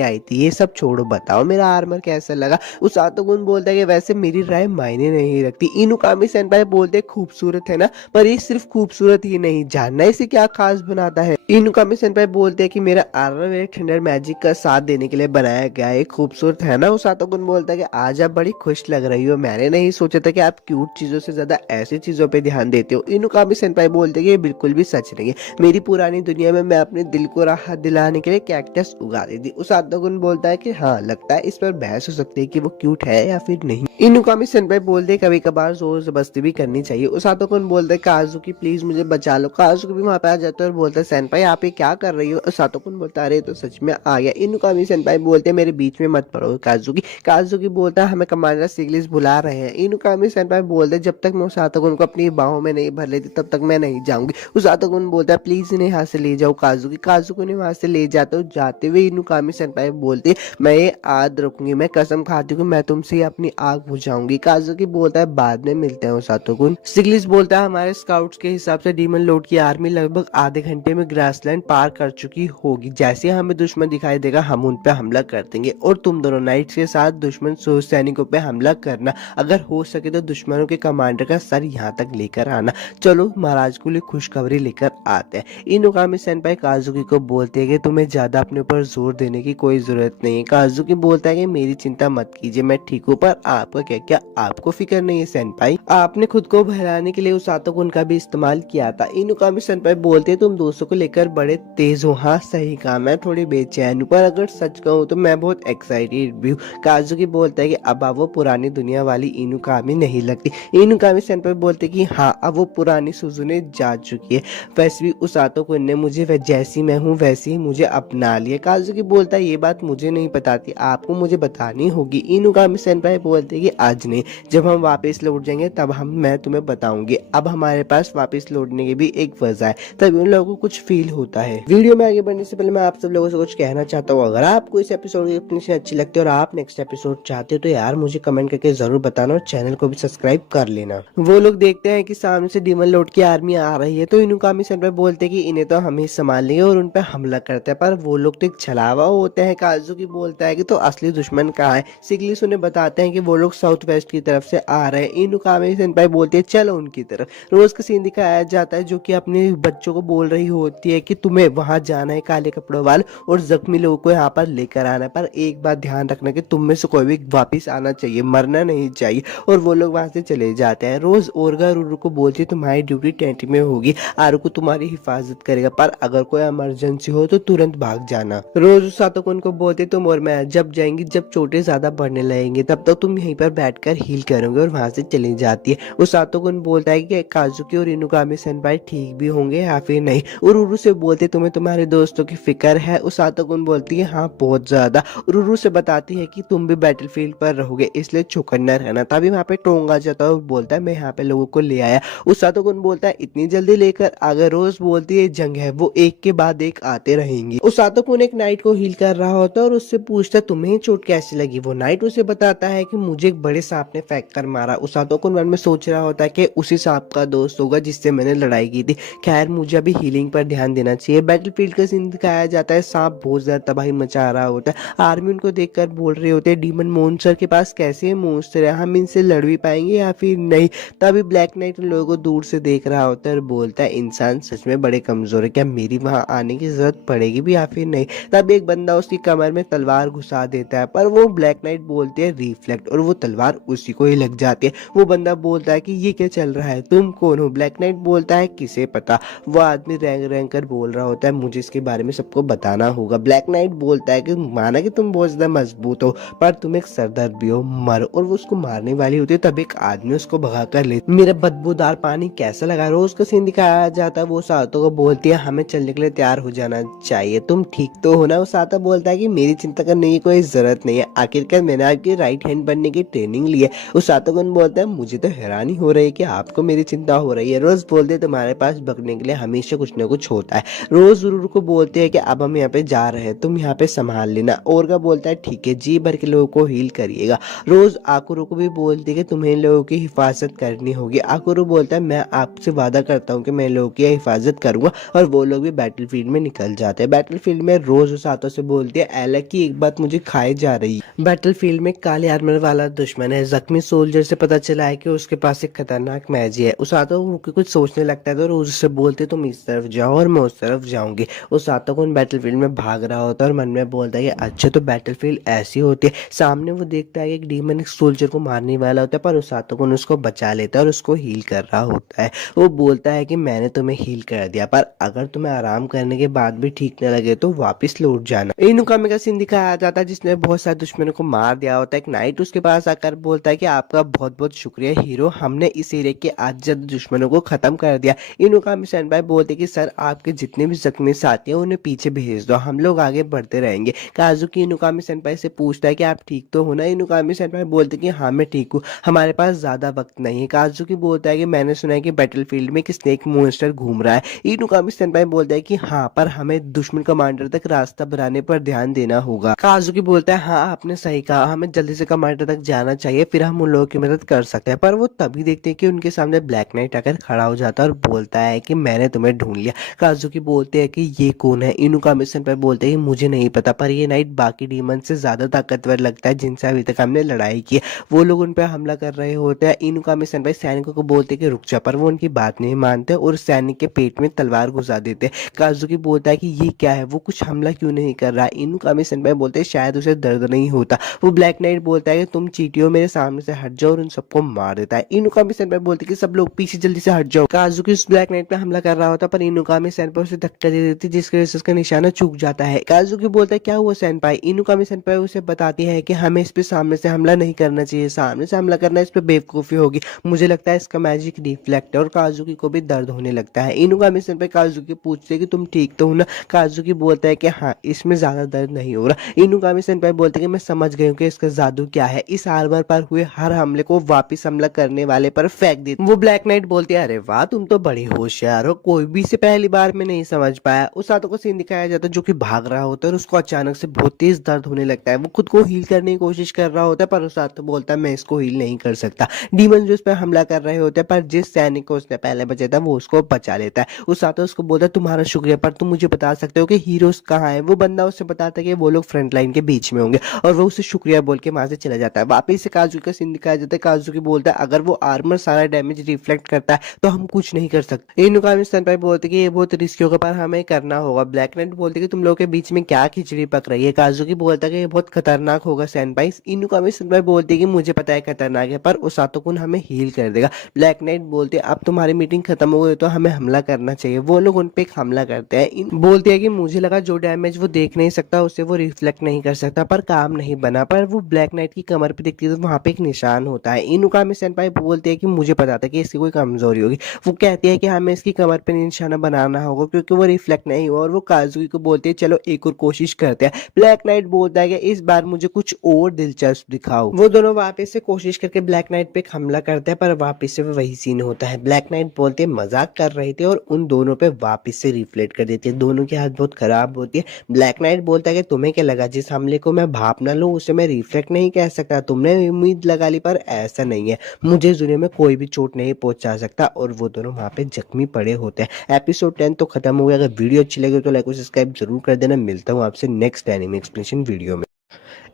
आई थी, ये सब छोड़ो, बताओ मेरा आर्मर कैसा लगा। उस सातोकुन बोलता है कि वैसे मेरी राय मायने नहीं रखती। इनुकामी सेनपाई बोलते खूबसूरत है ना, पर ये सिर्फ खूबसूरत ही नहीं, जानना इसे क्या खास बनाता है। इनुकामी सेनपाई बोलते हैं कि मेरा आर्मर मेरे थंडर मैजिक का साथ देने के लिए बनाया गया है, खूबसूरत है ना। उस सातोकुन बोलता है कि आज आप बड़ी खुश लग रही हो, मैंने नहीं सोचा था कि आप क्यूट चीजों से ज्यादा ऐसी चीजों पे ध्यान देते हो। इनुकामी सेनपाई बोलते हैं कि ये बिल्कुल भी सच नहीं है, मेरी पुरानी दुनिया में मैं अपने दिल को राहत दिलाने के लिए कैक्टस उगा दी थी। उस सातोकुन बोलता है कि हाँ, लगता है इस पर बहस हो सकती है कि वो क्यूट है या फिर नहीं। इनुकामी सेनपाई बोलते कभी कभार जोर जबरदस्ती भी करनी चाहिए। उस सातोकुन बोलता है काजुकी प्लीज मुझे बचा लो। काजुकी भी वहां पे आ जाता है और बोलता है सेनपाई आप ये क्या कर रही हो। सातोकुन बोलता है अरे तो सच में आ गया। इनुकामी सेनपाई बोलते मेरे बीच में मत पड़ो काजुकी। काजुकी बोलता है हमें कमांडर सिग्लिस बुला रहे हैं। इनुकामी सेनपाई बोलते जब तक मैं उस सातोकुन को अपनी बाहों में नहीं भर लेती तब तक मैं नहीं जाऊंगी। उस सातोकुन बोलता है प्लीज इन्हें यहाँ से ले जाओ काजुकी। काजुकी ने वहां से ले जाते हो। जाते हुए इनुकामी सेनपाई बोलती मैं ये याद रखूंगी, मैं कसम खाती हूँ मैं तुमसे ही अपनी आग बुझाऊंगी। काजुकी बोलता है बाद में मिलते हैं। सातोकुन सिग्लिस बोलता है हमारे स्काउट्स के हिसाब से डीमन लॉर्ड की आर्मी लगभग आधे घंटे में ग्रासलैंड पार कर चुकी होगी। जैसे हमें दुश्मन दिखाई देगा हम उन पे हमला कर देंगे, और तुम दोनों नाइट्स के साथ दुश्मन सैनिकों पे हमला करना। अगर हो सके तो दुश्मनों के कमांडर का सर यहाँ तक लेकर आना। चलो महाराज को लिए खुशखबरी लेकर आते हैं। इनुकामी सेनपाई काजुकी को बोलते हैं कि तुम्हें ज्यादा अपने ऊपर जोर देने की कोई जरूरत नहीं है। काजुकी बोलता है कि मेरी चिंता मत कीजिए, मैं ठीक हूँ, पर आपका क्या आपको फिक्र नहीं है सेनपाई? आपने खुद को बहलाने के लिए उस सातोकुन का भी इस्तेमाल किया था। इनुकामी सेनपाई बोलते तुम दोस्तों को लेकर बड़े तेज हो। हाँ सही कहा, मैं थोड़ी बेचैन हूँ, पर अगर सच कहूँ तो मैं बहुत एक्साइटेड भी हूँ। काजुकी बोलता है कि अब वो पुरानी दुनिया वाली इनुकामी नहीं लगती। इनुकामी सेनपाई बोलते कि हाँ अब वो पुरानी सुजुने जा चुकी है। वैसे भी उस सातोकुन ने मुझे जैसी मैं हूँ वैसे ही मुझे अपना लिया। काजुकी बोलता है ये बात मुझे नहीं बताती, आपको मुझे बतानी होगी। इनुकामी सेनपाई बोलते कि आज नहीं, जब हम वापस लौट जाएंगे तब मैं तुम्हें बताऊंगी। अब हमारे पास वापस लौटने की भी एक वजह है, तभी उन लोगों को कुछ फील होता है। वीडियो में आगे बढ़ने से पहले मैं आप सब लोगों से कुछ कहना चाहता हूँ। अगर आपको इस एपिसोड की एक्सप्लेनेशन अच्छी लगती है और आप नेक्स्ट एपिसोड चाहते हो तो यार मुझे कमेंट करके जरूर बताना, और चैनल को भी सब्सक्राइब कर लेना। वो लोग देखते हैं कि सामने से डीमन लॉर्ड की आर्मी आ रही है, तो इनुकामी सेनपाई बोलते हैं कि इन्हें तो हम ही संभाल लेंगे, और उन पर हमला करते हैं, पर वो लोग तो एक छलावा होते हैं। काजुकी बोलता है कि तो असली दुश्मन कहाँ है। सिग्लिस उन्हें बताते हैं कि वो लोग साउथ वेस्ट की तरफ से आ रहे हैं। इनुकामी सेनपाई बोलते हैं चलो उनकी तरफ। रोज का सीन दिखाया जाता है जो कि अपने बच्चों को बोल रही होती है कि तुम्हें वहां जाना है काले कपड़ों वाले, और जख्मी लोगों को यहाँ पर लेकर आना है, पर एक बात ध्यान रखना कि तुम में से कोई भी वापिस आना चाहिए, मरना नहीं चाहिए। और वो लोग वहां से चले जाते हैं। रोज ओरगा रूरू को बोलती है तुम्हारी ड्यूटी टेंट में होगी, आरुको तुम्हारी हिफाजत करेगा, पर अगर कोई इमरजेंसी हो तो तुरंत भाग जाना। रोज सातोकुन को बोलते तुम और मैं जब जाएंगी जब चोटें ज्यादा बढ़ने लगेंगी तब तक तुम यहीं पर बैठकर हील करूंगी और वहां से चली जाती है। उसातो कुन बोलता है कि काजुकी और इनुकामी सेनपाई ठीक भी होंगे या फिर नहीं। उरुरु से बोलते तुम्हें तुम्हारे दोस्तों की फिक्र है। उसातो कुन बोलती है हाँ बहुत ज्यादा। उरुरु से बताती है कि तुम भी बैटलफील्ड पर रहोगे इसलिए चौकन्ना रहना। तभी वहाँ पे टोंगा जाता है और बोलता है मैं यहाँ पे लोगों को ले आया। उसातो कुन बोलता है इतनी जल्दी लेकर अगर रोज बोलती है जंग है वो एक के बाद एक आते रहेंगे। उसातो कुन एक नाइट को हील कर रहा होता है और उससे पूछता है तुम्हें चोट कैसी लगी। वो नाइट उसे बताता है कि मुझे एक बड़े सांप ने फेंक कर मारा। उसातो कुन मन में सोच रहा होता है कि उसी सांप का दोस्त होगा जिससे मैंने लड़ाई की थी। खैर मुझे अभी हीलिंग पर ध्यान देना चाहिए। बैटलफील्ड का सीन दिखाया जाता है। सांप बहुत ज्यादा तबाही मचा रहा होता है। आर्मी उनको देखकर बोल रहे होते हैं डीमन मॉन्स्टर के पास कैसे मॉन्स्टर है, हम इनसे लड़ भी पाएंगे या फिर नहीं। तभी ब्लैक नाइट उन लोगों को दूर से देख रहा होता है और बोलता है इंसान सच में बड़े कमजोर है, क्या मेरी वहां आने की जरूरत पड़ेगी भी या फिर नहीं। तब एक बंदा उसकी कमर में तलवार घुसा देता है पर वो ब्लैक नाइट बोलते हैं रिफ्लेक्ट और वो तलवार उसी को ही लग जाती है। वो बंदा बोलता है कि ये क्या चल रहा है, तुम कौन हो। ब्लैक नाइट बोलता है किसे पता। वो आदमी रैंग रैंग कर बोल रहा होता है मुझे इसके बारे में सबको बताना होगा। ब्लैक नाइट बोलता है कि माना कि तुम बहुत ज्यादा मजबूत हो पर तुम एक सरदर्द भी हो, मरो। और वो उसको मारने वाली होती है तब एक आदमी उसको भगा कर ले। मेरा बदबूदार पानी कैसा लगा। रोज का सीन दिखाया जाता है। वो सातो को बोलती है हमें चलने के लिए तैयार हो जाना चाहिए, तुम ठीक तो हो ना। वो सातो बोलता है कि मेरी चिंता करने की कोई जरूरत नहीं है, आखिरकार मैंने आपकी राइट हैंड बनने की ट्रेनिंग ली है। उस सातो बोलता है मुझे तो हैरानी हो रही है कि आपको मेरी चिंता हो रही है। रोज बोलते तुम्हारे पास बकने के लिए हमेशा कुछ न कुछ होता है। रोज उरुरु को बोलते हैं कि अब हम यहाँ पे जा रहे हैं, तुम यहाँ पे संभाल लेना। ओरगा बोलता है ठीक है, जी भर के लोगों को हील करिएगा। रोज आकुरु को भी बोलती है कि तुम्हें लोगों की हिफाजत करनी होगी। आकुरु बोलता है मैं आपसे वादा करता हूँ कि मैं लोगों की हिफाजत करूंगा। और वो लोग भी बैटलफील्ड में निकल जाते हैं। बैटलफील्ड में रोज उस हाथों से बोलती है एलेक की एक बात मुझे खाई जा रही है। बैटलफील्ड में काले आर्मर वाला दुश्मन है। जख्मी सोल्जर से पता चला है कि उसके पास एक खतरनाक मैजी है। उस हाथों को कुछ सोचने लगता है तो रोज उससे बोलते तुम इस तरफ जाओ और मैं उस तरफ जाऊंगी। उस हाथों को बैटलफील्ड में भाग रहा होता है और मन में बोलता है कि अच्छा तो बैटलफील्ड ऐसी होती है। सामने वो देखता है कि एक डीमन एक सोल्जर को मारने वाला होता है पर उस हाथों को उसको बचा लेता है और उसको हील कर रहा होता है। वो बोलता है कि मैंने तुम्हें हील कर दिया पर अगर तुम्हें आराम करने के बाद भी ठीक न लगे तो वापस लौट जाना। इनुकामी का सीन दिखाया जाता है जिसने बहुत सारे दुश्मनों को मार दिया होता है। एक नाइट उसके पास आकर बोलता है कि आपका बहुत बहुत शुक्रिया हीरो, हमने इस एरिया के आज ज्यादा दुश्मनों को खत्म कर दिया। इनुकामी सेनपाई बोलते कि सर आपके जितने भी जख्मी साथी हैं उन्हें पीछे भेज दो, हम लोग आगे बढ़ते रहेंगे। काजुकी इनुकामी सेनपाई से पूछता है कि आप ठीक तो हो ना। इनुकामी सेनपाई बोलते कि हाँ मैं ठीक हूँ, हमारे पास ज्यादा वक्त नहीं है। काजुकी बोलता है कि मैंने सुना है कि बैटलफील्ड में एक स्नेक मॉन्स्टर घूम रहा है। इनुकामी सेनपाई बोलता है कि हाँ पर हमें दुश्मन कमांडर तक रास्ता बनाने पर ध्यान देना होगा। काजुकी बोलता है हाँ आपने सही कहा, हमें जल्दी से कमांडर तक जाना चाहिए फिर हम उन लोगों की मदद कर सकते हैं। पर वो तभी देखते हैं कि उनके सामने ब्लैक नाइट आकर खड़ा हो जाता है और बोलता है कि मैंने तुम्हें ढूंढ लिया। काजुकी बोलते हैं कि ये कौन है। इनुकामी सेनपाई बोलते हैं कि मुझे नहीं पता पर ये नाइट बाकी डीमन से ज्यादा ताकतवर लगता है जिनसे अभी तक हमने लड़ाई की है। वो लोग उन पर हमला कर रहे होते हैं। इनुकामी सेनपाई सैनिकों को बोलते हैं कि रुक जा पर वो उनकी बात नहीं मानते और सैनिक के पेट में तलवार घुसा देते हैं। काजुकी बोलता है कि ये क्या है, वो कुछ हमला क्यों नहीं कर रहा। इनुकामी सेनपाई बोलते हैं शायद उसे दर्द नहीं होता। वो ब्लैक नाइट बोलता है कि तुम चीटियों मेरे सामने से हट जाओ और उन सबको मार देता है। इनुकामी सेनपाई बोलते हैं कि सब लोग पीछे जल्दी से हट जाओ। काजुकी उस ब्लैक नाइट पे हमला कर रहा होता पर इनुकामी सेनपाई उसे धक्का दे देती जिसकी वजह से उसका निशाना चूक जाता है। काजुकी बोलता है क्या हुआ सेनपाई। इनुकामी सेनपाई उसे बताती है कि हमें इस पे सामने से हमला नहीं करना चाहिए, सामने से हमला करना इस पे बेवकूफी होगी, मुझे लगता है इसका मैजिक रिफ्लेक्ट है। और काजुकी को भी दर्द होने लगता है। इनुकामी सेनपाई काजुकी पूछते हैं कि तुम ठीक तो हो ना। काजुकी बोलता है कि हाँ इसमें ज्यादा दर्द नहीं हो रहा। इनुकामी सेनपाई बोलते हैं कि मैं समझ गई हूँ कि इसका जादू क्या है, इस आर्मर पर हुए हर हमले को वापस हमला करने वाले पर फेंक दे। वो ब्लैक नाइट बोलती है अरे वाह तुम तो बड़ी होशियार हो, कोई भी इसे पहली बार में नहीं समझ पाया। उस हाथों को सीन दिखाया जाता है जो कि भाग रहा होता है और उसको अचानक से बहुत तेज दर्द होने लगता है। वो खुद को हील करने की कोशिश कर रहा होता है पर उस हाथों बोलता है मैं इसको हील नहीं कर सकता। डीमन जो उस पर हमला कर रहे होते हैं पर जिस सैनिक को उसने पहले बचा था वो उसको बचा लेता है। उस हाथों उसको बोलता है तुम्हारा शुक्रिया पर तुम मुझे बता सकते हो कि हीरोज कहाँ है। वो बंदा उससे बताता है कि वो लोग फ्रंट लाइन के बीच में होंगे और वो उसे शुक्रिया बोल के वहां से चला जाता है। वापिस से काजुकी का सीन दिखाया जाता है। काजुकी बोलता है अगर वो आर्मर सारा डैमेज रिफ्लेक्ट करता है तो हम कुछ नहीं कर सकते। इनुकामी सेनपाई बोलते कि ये बहुत रिस्की होगा पर हमें करना होगा। ब्लैक नाइट बोलते कि तुम लोगों के बीच में क्या खिचड़ी पक रही है। काजुकी बोलता है कि ये बहुत खतरनाक होगा सेनपाई। इनुकामी सेनपाई बोलती है कि मुझे पता है खतरनाक है पर उसातो कुन हमें हील कर देगा। ब्लैक नाइट बोलते अब तुम्हारी मीटिंग खत्म हो गई तो हमें हमला करना चाहिए। वो लोग उन पे हमला करते हैं। बोलते हैं कि मुझे लगा जो डैमेज वो देख नहीं सकता उसे वो रिफ्लेक्ट नहीं कर सकता पर काम नहीं बना। पर वो ब्लैक नाइट की कमर पे दिखती है तो वहाँ पे एक निशान होता है। इनुकामी सेनपाई बोलते हैं कि मुझे पता था कि इसकी कोई कमजोरी होगी। वो कहती है कि हमें इसकी कमर पे निशाना बनाना होगा क्योंकि वो रिफ्लेक्ट नहीं हुआ, और वो काजुकी को बोलते हैं चलो एक और कोशिश करते हैं। ब्लैक नाइट बोलता है कि इस बार मुझे कुछ और दिलचस्प दिखाओ। वो दोनों वापस से कोशिश करके ब्लैक नाइट पे हमला करते हैं, पर वापस से वही सीन होता है। ब्लैक नाइट बोलते हैं मजाक कर रहे थे और उन दोनों पे वापस से रिफ्लेक्ट कर देते हैं। दोनों की हालत बहुत खराब होती है। ब्लैक नाइट बोलता है कि तुम्हें क्या लगा जिस हमले को मैं भाप ना लूं उसे मैं रिफ्लेक्ट नहीं कह सकता, तुमने उम्मीद लगा ली, पर ऐसा नहीं है, मुझे दुनिया में कोई भी चोट नहीं पहुंचा सकता। और वो दोनों वहां पे जख्मी पड़े होते हैं। एपिसोड 10 तो खत्म हो गया। अगर वीडियो अच्छी लगी तो लाइक और सब्सक्राइब जरूर कर देना। मिलता हूँ आपसे नेक्स्ट एनिमे एक्सप्लेनेशन वीडियो में।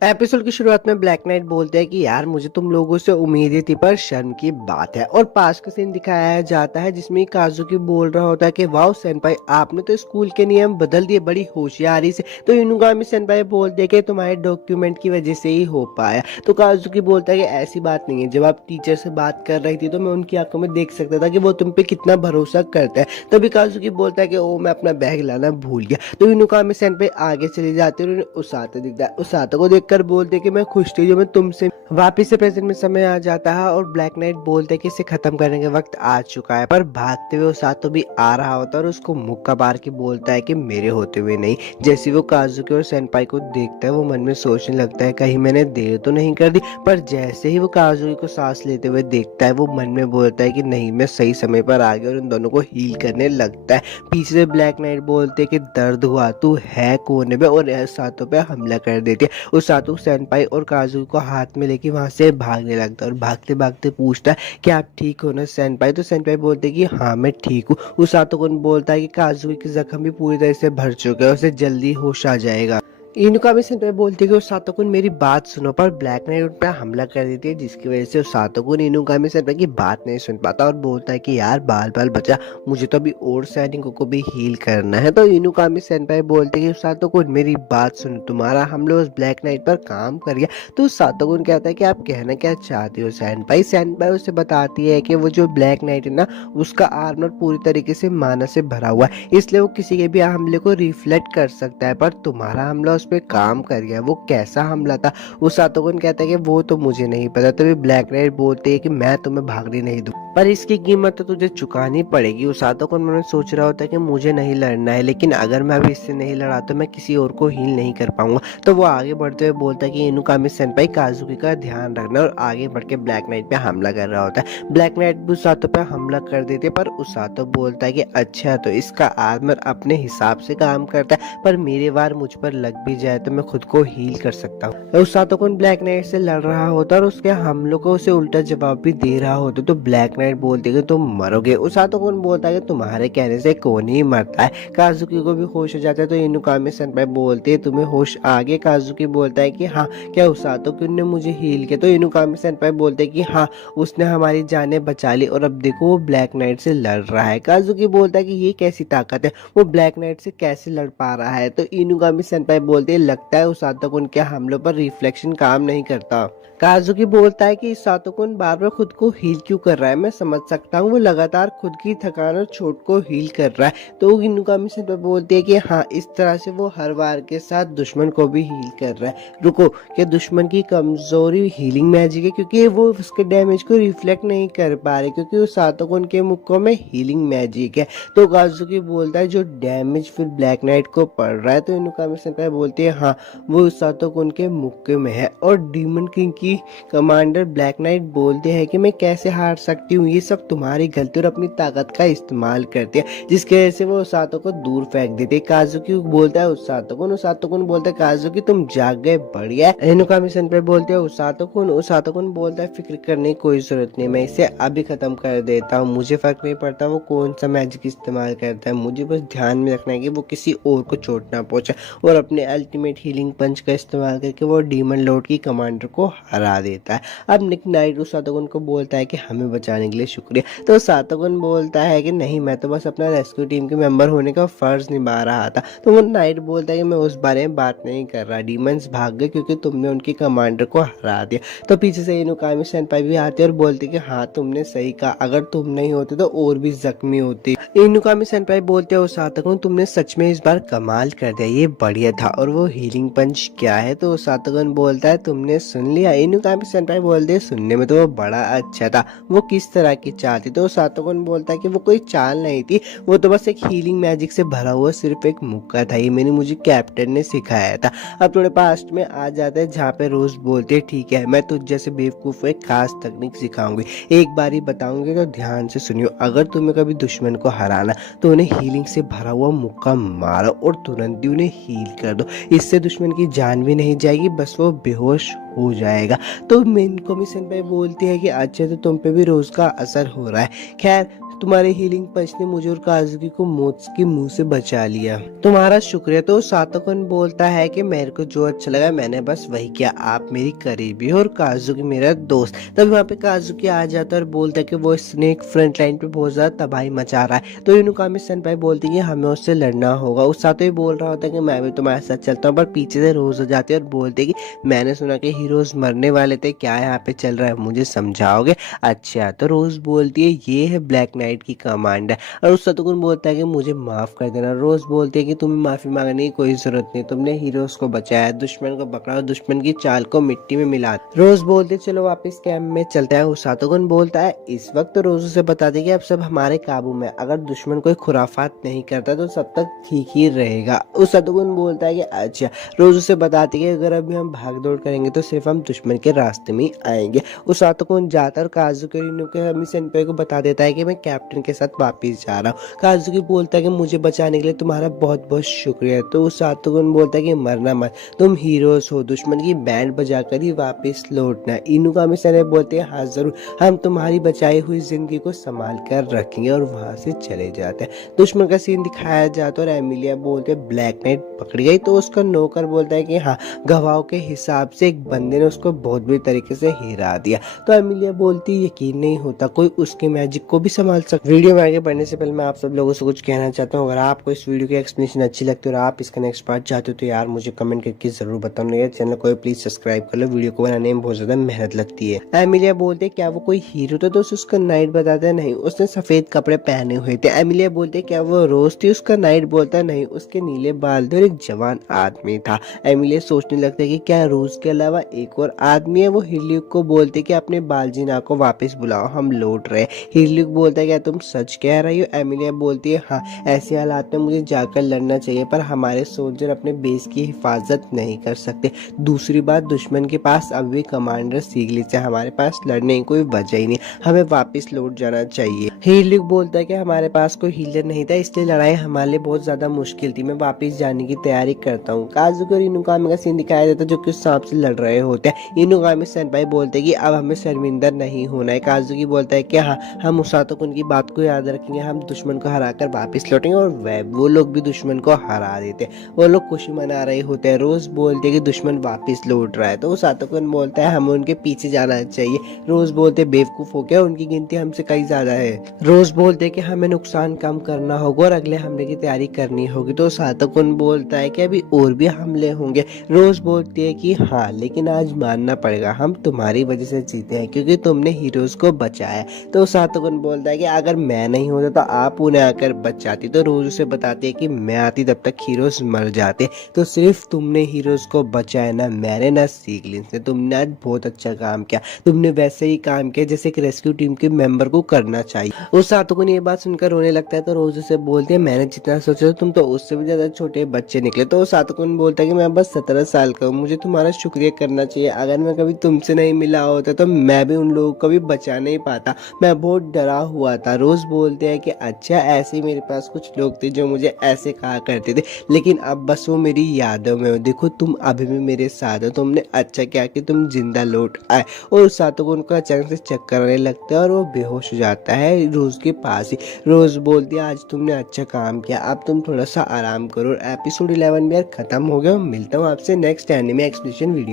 एपिसोड की शुरुआत में ब्लैक नाइट बोलते हैं कि यार मुझे तुम लोगों से उम्मीद ही थी, पर शर्म की बात है। और पास का सीन दिखाया जाता है जिसमें काजुकी बोल रहा होता है कि वाओ सेनपाई, आपने तो स्कूल के नियम बदल दिए बड़ी होशियारी से। तो इनुगामी सेनपाई बोलते हैं कि तुम्हारे डॉक्यूमेंट की वजह से ही हो पाया। तो काजुकी बोलता है कि ऐसी बात नहीं है, जब आप टीचर से बात कर रही थी तो मैं उनकी आंखों में देख सकता था कि वो तुम पे कितना भरोसा करता है। तभी काजुकी बोलता है कि ओ मैं अपना बैग लाना भूल गया। तो इनुगामी सेनपाई आगे चले जाते हैं और उन्हें उसाता दिखता है। उसाता को कर बोलते कि मैं खुश थी जो मैं तुमसे वापिस से प्रेजेंट में समय आ जाता है। और ब्लैक नाइट बोलते कि इसे खत्म करने का वक्त आ चुका है, पर भागते हुए उसातो भी आ रहा होता है और उसको मुक्का मार के बोलता है कि मेरे होते हुए नहीं। जैसे वो काजुकी और सेनपाई को देखता है वो मन में सोचने लगता है कहीं मैंने देर तो नहीं कर दी। पर जैसे ही वो काजुकी को सांस लेते हुए देखता है वो मन में बोलता है कि नहीं, मैं सही समय पर आ गया, और उन दोनों को हील करने लगता है। पीछे से ब्लैक नाइट बोलते कि दर्द हुआ, तू है कोने में, और उसातो पे हमला कर देते हैं। उसातो सेनपाई और काजुकी को हाथ में लेके वहां से भागने लगता है और भागते भागते पूछता है कि आप ठीक हो ना सेनपाई। तो सेनपाई बोलते कि हाँ मैं ठीक हूँ। उसातो को बोलता है कि काजुकी के जख्म भी पूरी तरह से भर चुके हैं, उसे जल्दी होश आ जाएगा। इनुकामी सेनपाई बोलती है कि उसातो-कुन मेरी बात सुनो, पर ब्लैक नाइट उन पर हमला कर देती है जिसकी वजह से उसातो-कुन इनुकामी सेनपाई की बात नहीं सुन पाता और बोलता है कि यार बाल बाल बचा, मुझे तो अभी और सैनिकों को भी हील करना है। तो इनुकामी सेनपाई बोलते हैं कि उसातो-कुन मेरी बात सुनो, तुम्हारा हमला उस ब्लैक नाइट पर काम कर गया। तो उसातो-कुन कहता है कि आप कहना क्या चाहते हो सेनपाई। सेनपाई उसे बताती है कि वो जो ब्लैक नाइट है ना उसका आर्मर पूरी तरीके से माना से भरा हुआ है, इसलिए वो किसी के भी हमले को रिफ्लेक्ट कर सकता है, पर तुम्हारा हमला उस पे काम कर गया। वो कैसा हमला था? उसातो-कुन कहता है कि वो तो मुझे नहीं पता। तभी ब्लैक नाइट बोलते हैं कि मैं तुम्हें भागने नहीं दूं, पर इसकी कीमत तो तुझे चुकानी पड़ेगी। उसातो-कुन मन में सोच रहा होता है कि मुझे नहीं लड़ना है, लेकिन अगर मैं अभी इससे नहीं लड़ा तो मैं किसी और को हील नहीं कर पाऊंगा। तो वो आगे बढ़ते हुए बोलता है कि इनुकामी सेनपाई काजुकी का ध्यान रखना, और आगे बढ़ के ब्लैक नाइट पे हमला कर रहा होता है। ब्लैक नाइट भी उसातो पे हमला कर देते, पर उसातो बोलता है कि अच्छा तो इसका आर्मर अपने हिसाब से काम करता है, पर मेरे वार मुझ पर लग भी जाए तो मैं खुद को हील कर सकता हूँ। उसातो-कुन ब्लैक नाइट से लड़ रहा होता और उसके हमलों को उसे उल्टा जवाब भी दे रहा होता। तो ब्लैक नाइट बोलते कि तुम मरोगे। उसातो-कुन बोलता है कि तुम्हारे कहने से कौन ही मरता है। काजुकी को भी होश हो जाता है। तो इनुकामी सेनपाई बोलते हैं तुम्हें होश आ गया। काजुकी बोलता है कि हाँ, क्या उसातो-कुन ने मुझे हील किया? तो इनुकामी सेनपाई बोलते हैं कि हाँ, उसने हमारी जानें बचा ली और अब देखो वो ब्लैक नाइट से लड़ रहा है। काजुकी बोलता है कि ये कैसी ताकत है, वो ब्लैक नाइट से कैसे लड़ पा रहा है? तो इनुगामी सेनपाई बोलते हैं लगता है उसातो-कुन के हमलों पर रिफ्लेक्शन काम नहीं करता। काजुकी बोलता है कि उसातो-कुन बार बार खुद को हील क्यों कर रहा है, मैं समझ सकता हूँ, वो लगातार खुद की थकान और चोट को हील कर रहा है। तो इनुगामी सेनपाई बोलते हैं कि हाँ, इस तरह से वो हर बार के साथ दुश्मन को भी हील कर रहा है। रुको, क्या दुश्मन की कमजोरी हीलिंग मैजिक है? क्योंकि वो उसके डैमेज को रिफ्लेक्ट नहीं कर पा रहे, क्योंकि उसातो-कुन के मुक्कों में हीलिंग मैजिक है। तो काजुकी बोलता है जो डैमेज फिर ब्लैक नाइट को पड़ रहा है। तो इनुगामी सेनपाई बोलते हैं हाँ, वो उसातो-कुन के मुक्के में है। और डीमन किंग की कमांडर ब्लैक नाइट बोलते हैं कि मैं कैसे हार सकती हूँ, ये सब तुम्हारी गलती और अपनी ताकत का इस्तेमाल करती है, जिसकी वजह से वो उसातो को दूर फेंक देते। काजुकी बोलता है उसातो-कुन बोलता है काजुकी तुम जाग गए, बढ़िया। इनुगामी सेनपाई बोलते हैं उसातो-कुन बोलता है फिक्र करने की कोई जरूरत नहीं, मैं इसे अभी खत्म कर देता हूँ, मुझे फर्क नहीं पड़ता वो कौन सा मैजिक इस्तेमाल करता है, मुझे बस ध्यान में रखना है कि वो किसी और को चोट ना पहुंचे। और अपने अल्टीमेट हीलिंग पंच का इस्तेमाल करके वो डीमन लॉर्ड की कमांडर को हरा देता है। अब निक नाइट उसातो-कुन को बोलता है कि हमें बचाने के लिए शुक्रिया। तो उसातो-कुन बोलता है कि नहीं, मैं तो बस अपना रेस्क्यू टीम के मेंबर होने का फर्ज निभा रहा था। तो वो नाइट बोलता है कि मैं उस बारे में बात नहीं कर रहा, डीमंस भाग गए क्योंकि तुमने उनकी कमांडर को हरा दिया। तो पीछे से इनुगामी सेनपाई भी आते और बोलते कि हाँ तुमने सही कहा, अगर तुम नहीं होते तो और भी जख्मी होते। इनुगामी सेनपाई बोलते हैं उसातो-कुन तुमने सच में इस बार कमाल कर दिया, ये बढ़िया था। और वो हीलिंग पंच क्या है? तो उसातो-कुन बोलता है तुमने सुन लिया। इनुकामी सेनपाई बोलते हैं सुनने में तो वो बड़ा अच्छा था, वो किस तरह की चाल थी? तो सातोकन बोलता है कि वो कोई चाल नहीं थी, वो तो बस एक हीलिंग मैजिक से भरा हुआ सिर्फ एक मुक्का था, ये मुझे कैप्टन ने सिखाया था। अब थोड़े पास्ट में आ जाते हैं जहाँ पे रोज बोलते हैं ठीक है मैं तुझ जैसे बेवकूफ को एक खास तकनीक सिखाऊंगी, एक बार ही बताऊंगी तो ध्यान से सुनियो। अगर तुम्हें कभी दुश्मन को हराना तो उन्हें हीलिंग से भरा हुआ मुक्का मारो और तुरंत ही उन्हें हील कर दो, इससे दुश्मन की जान भी नहीं जाएगी, बस वो बेहोश हो जाएगा। तो मेन कमीशन पे बोलती है कि अच्छा तो तुम पे भी रोज का असर हो रहा है, खैर तुम्हारे हीलिंग पंच ने मुझे और काजुकी को मौत के मुंह से बचा लिया, तुम्हारा शुक्रिया। तो सातोकन बोलता है कि मेरे को जो अच्छा लगा मैंने बस वही किया, आप मेरी करीबी हो और काजुकी मेरा दोस्त। तब वहाँ पे काजुकी आ जाता है और बोलता है कि वो स्नेक फ्रंट लाइन पे बहुत ज्यादा तबाही मचा रहा है। तो इनुकामी सेनपाई बोलती है कि हमें उससे लड़ना होगा। उस साथ ही बोल रहा होता है कि मैं भी तुम्हारे साथ चलता हूँ, पर पीछे से रोज हो जाती है और बोलते कि मैंने सुना कि हीरोज मरने वाले थे, क्या यहाँ पे चल रहा है मुझे समझाओगे? अच्छा तो रोज बोलती है ये है ब्लैक नाइट की कमांड है, और उस सतुगुन बोलता है कि मुझे माफ कर देना। रोज बोलती है कि तुम्हें माफी मांगने की कोई जरूरत नहीं, तुमने हीरोज को बचाया, दुश्मन को पकड़ा और दुश्मन की चाल को मिट्टी में मिला। रोज बोलते चलो वापस कैंप में चलते हैं। उस सतुगुन बोलता है इस वक्त तो रोज से बता दे कि अब सब हमारे काबू में, अगर दुश्मन कोई खुराफात नहीं करता तो सब तक ठीक ही रहेगा। उस सतुगुन बोलता है कि अच्छा। रोज उसे बताती है अगर अभी हम भाग दौड़ करेंगे तो सिर्फ हम दुश्मन के रास्ते में आएंगे। उस सातोकन जाता और काजुकी के सेनपाई को बता देता है कि मैं कैप्टन के साथ वापस जा रहा हूँ। काजुकी बोलता है कि मुझे बचाने के लिए तुम्हारा बहुत बहुत शुक्रिया। तो उस सातोकन बोलता है कि मरना मत, तुम हीरोज हो, दुश्मन की बैंड बजाकर ही वापस लौटना। इनुकामी सेनपाई बोलते हैं हाँ जरूर, हम तुम्हारी बचाई हुई जिंदगी को संभाल कर रखेंगे, और वहां से चले जाते हैं। दुश्मन का सीन दिखाया जाता है और एमिलिया बोलते ब्लैक नाइट पकड़ गई। तो उसका नौकर बोलता है कि हाँ गवाहों के हिसाब से एक बंदे ने उसको बहुत बुरी तरीके से हिरा दिया। तो एमिलिया बोलती यकीन नहीं होता कोई उसके मैजिक को भी संभाल सकता। वीडियो में आगे बढ़ने से पहले मैं आप सब लोगों से कुछ कहना चाहता हूँ, अगर आपको इस वीडियो की एक्सप्लेनेशन अच्छी लगती है और आप इसका नेक्स्ट पार्ट चाहते हो तो यार मुझे कमेंट करके जरूर बताओ, यार चैनल को प्लीज सब्सक्राइब कर लो, वीडियो को बनाने में बहुत ज्यादा मेहनत लगती है। एमिलिया बोलते क्या वो कोई हीरो था? तो उसका नाइट बताता नहीं, उसने सफेद कपड़े पहने हुए थे। एमिलिया बोलते क्या वो रोज थी? उसका नाइट बोलता नहीं, उसके नीले बाल थे और एक जवान आदमी था। एमिलिया सोचने लगता है कि क्या रोज के अलावा एक और आदमी है? वो हिरल्यूक को बोलते कि अपने बालजीना को वापस बुलाओ, हम लौट रहे। हिरल्यूक बोलता है क्या तुम सच कह रही हो? एमिलिया बोलती है हाँ, ऐसे हालात में मुझे जाकर लड़ना चाहिए, पर हमारे सोल्जर अपने बेस की हिफाजत नहीं कर सकते। दूसरी बात दुश्मन के पास अब भी कमांडर सीगलिस है, हमारे पास लड़ने की कोई वजह ही नहीं, हमें वापस लौट जाना चाहिए। हिरल्यूक बोलता है कि हमारे पास कोई हीलर नहीं था, इसलिए लड़ाई हमारे लिए बहुत ज्यादा मुश्किल थी, मैं वापस जाने की तैयारी करता हूँ। काजुकी और इनुकामी का सीन दिखाया जाता है जो कि सांप से लड़ रहे होते हैं। इनुकामी सेनपाई बोलते हैं कि अब हमें शर्मिंदा नहीं होना है। काजुकी बोलता है कि हाँ हम उस सातोकन की बात को याद रखेंगे, हम दुश्मन को हराकर वापस लौटेंगे, और वो लोग भी दुश्मन को हरा देते, वो लोग खुशी मना रहे होते हैं। रोज बोलते कि दुश्मन वापस लौट रहा है। तो सातोकन बोलता है हमें उनके पीछे जाना चाहिए। रोज बोलते बेवकूफ हो गया, उनकी गिनती हमसे कई ज्यादा है। रोज बोलते कि हमें नुकसान कम करना होगा और अगले हमले की तैयारी करनी होगी। तो सातोकन बोलता है कि अभी और भी हमले होंगे। रोज बोलती है कि हाँ लेकिन आज मानना पड़ेगा, हम तुम्हारी वजह से जीते हैं क्योंकि तुमने हीरोज को बचाया। तो सातोकन बोलता है कि अगर मैं नहीं होता तो आप उन्हें आकर बचाती। तो रोज उसे बताती है कि मैं आती तब तक हीरोज मर जाते, तो सिर्फ तुमने हीरोज को बचाया, ना मैंने ना सीगलिस ने। तुमने आज बहुत अच्छा काम किया, तुमने वैसे ही काम किया जैसे एक रेस्क्यू टीम के मेंबर को करना चाहिए। उस सातोकन ये बात सुनकर रोने लगता है। तो रोज उसे बोलती है मैंने जितना सोचा तुम तो उससे भी ज्यादा छोटे बच्चे निकले। तो सातोकन बोलता है कि मैं बस 17 साल का हूँ, मुझे तुम्हारा शुक्रिया करना चाहिए, अगर मैं कभी तुमसे नहीं मिला होता तो मैं भी उन लोगों को भी बचा नहीं पाता, मैं बहुत डरा हुआ था। रोज बोलते हैं कि अच्छा ऐसे मेरे पास कुछ लोग थे जो मुझे ऐसे कहा करते थे, लेकिन अब बस वो मेरी यादों में हो, देखो तुम अभी भी मेरे साथ हो, तुमने अच्छा किया कि तुम जिंदा लौट आए। और सातोकन को अचानक से चक्कर आने लगता है और वो बेहोश हो जाता है रोज के पास ही। रोज बोलती है आज तुमने अच्छा काम किया, अब तुम थोड़ा सा आराम करो। एपिसोड 11 भी यार खत्म हो गया, मिलता हूँ आपसे नेक्स्ट एनिमे एक्सप्लेनेशन वीडियो।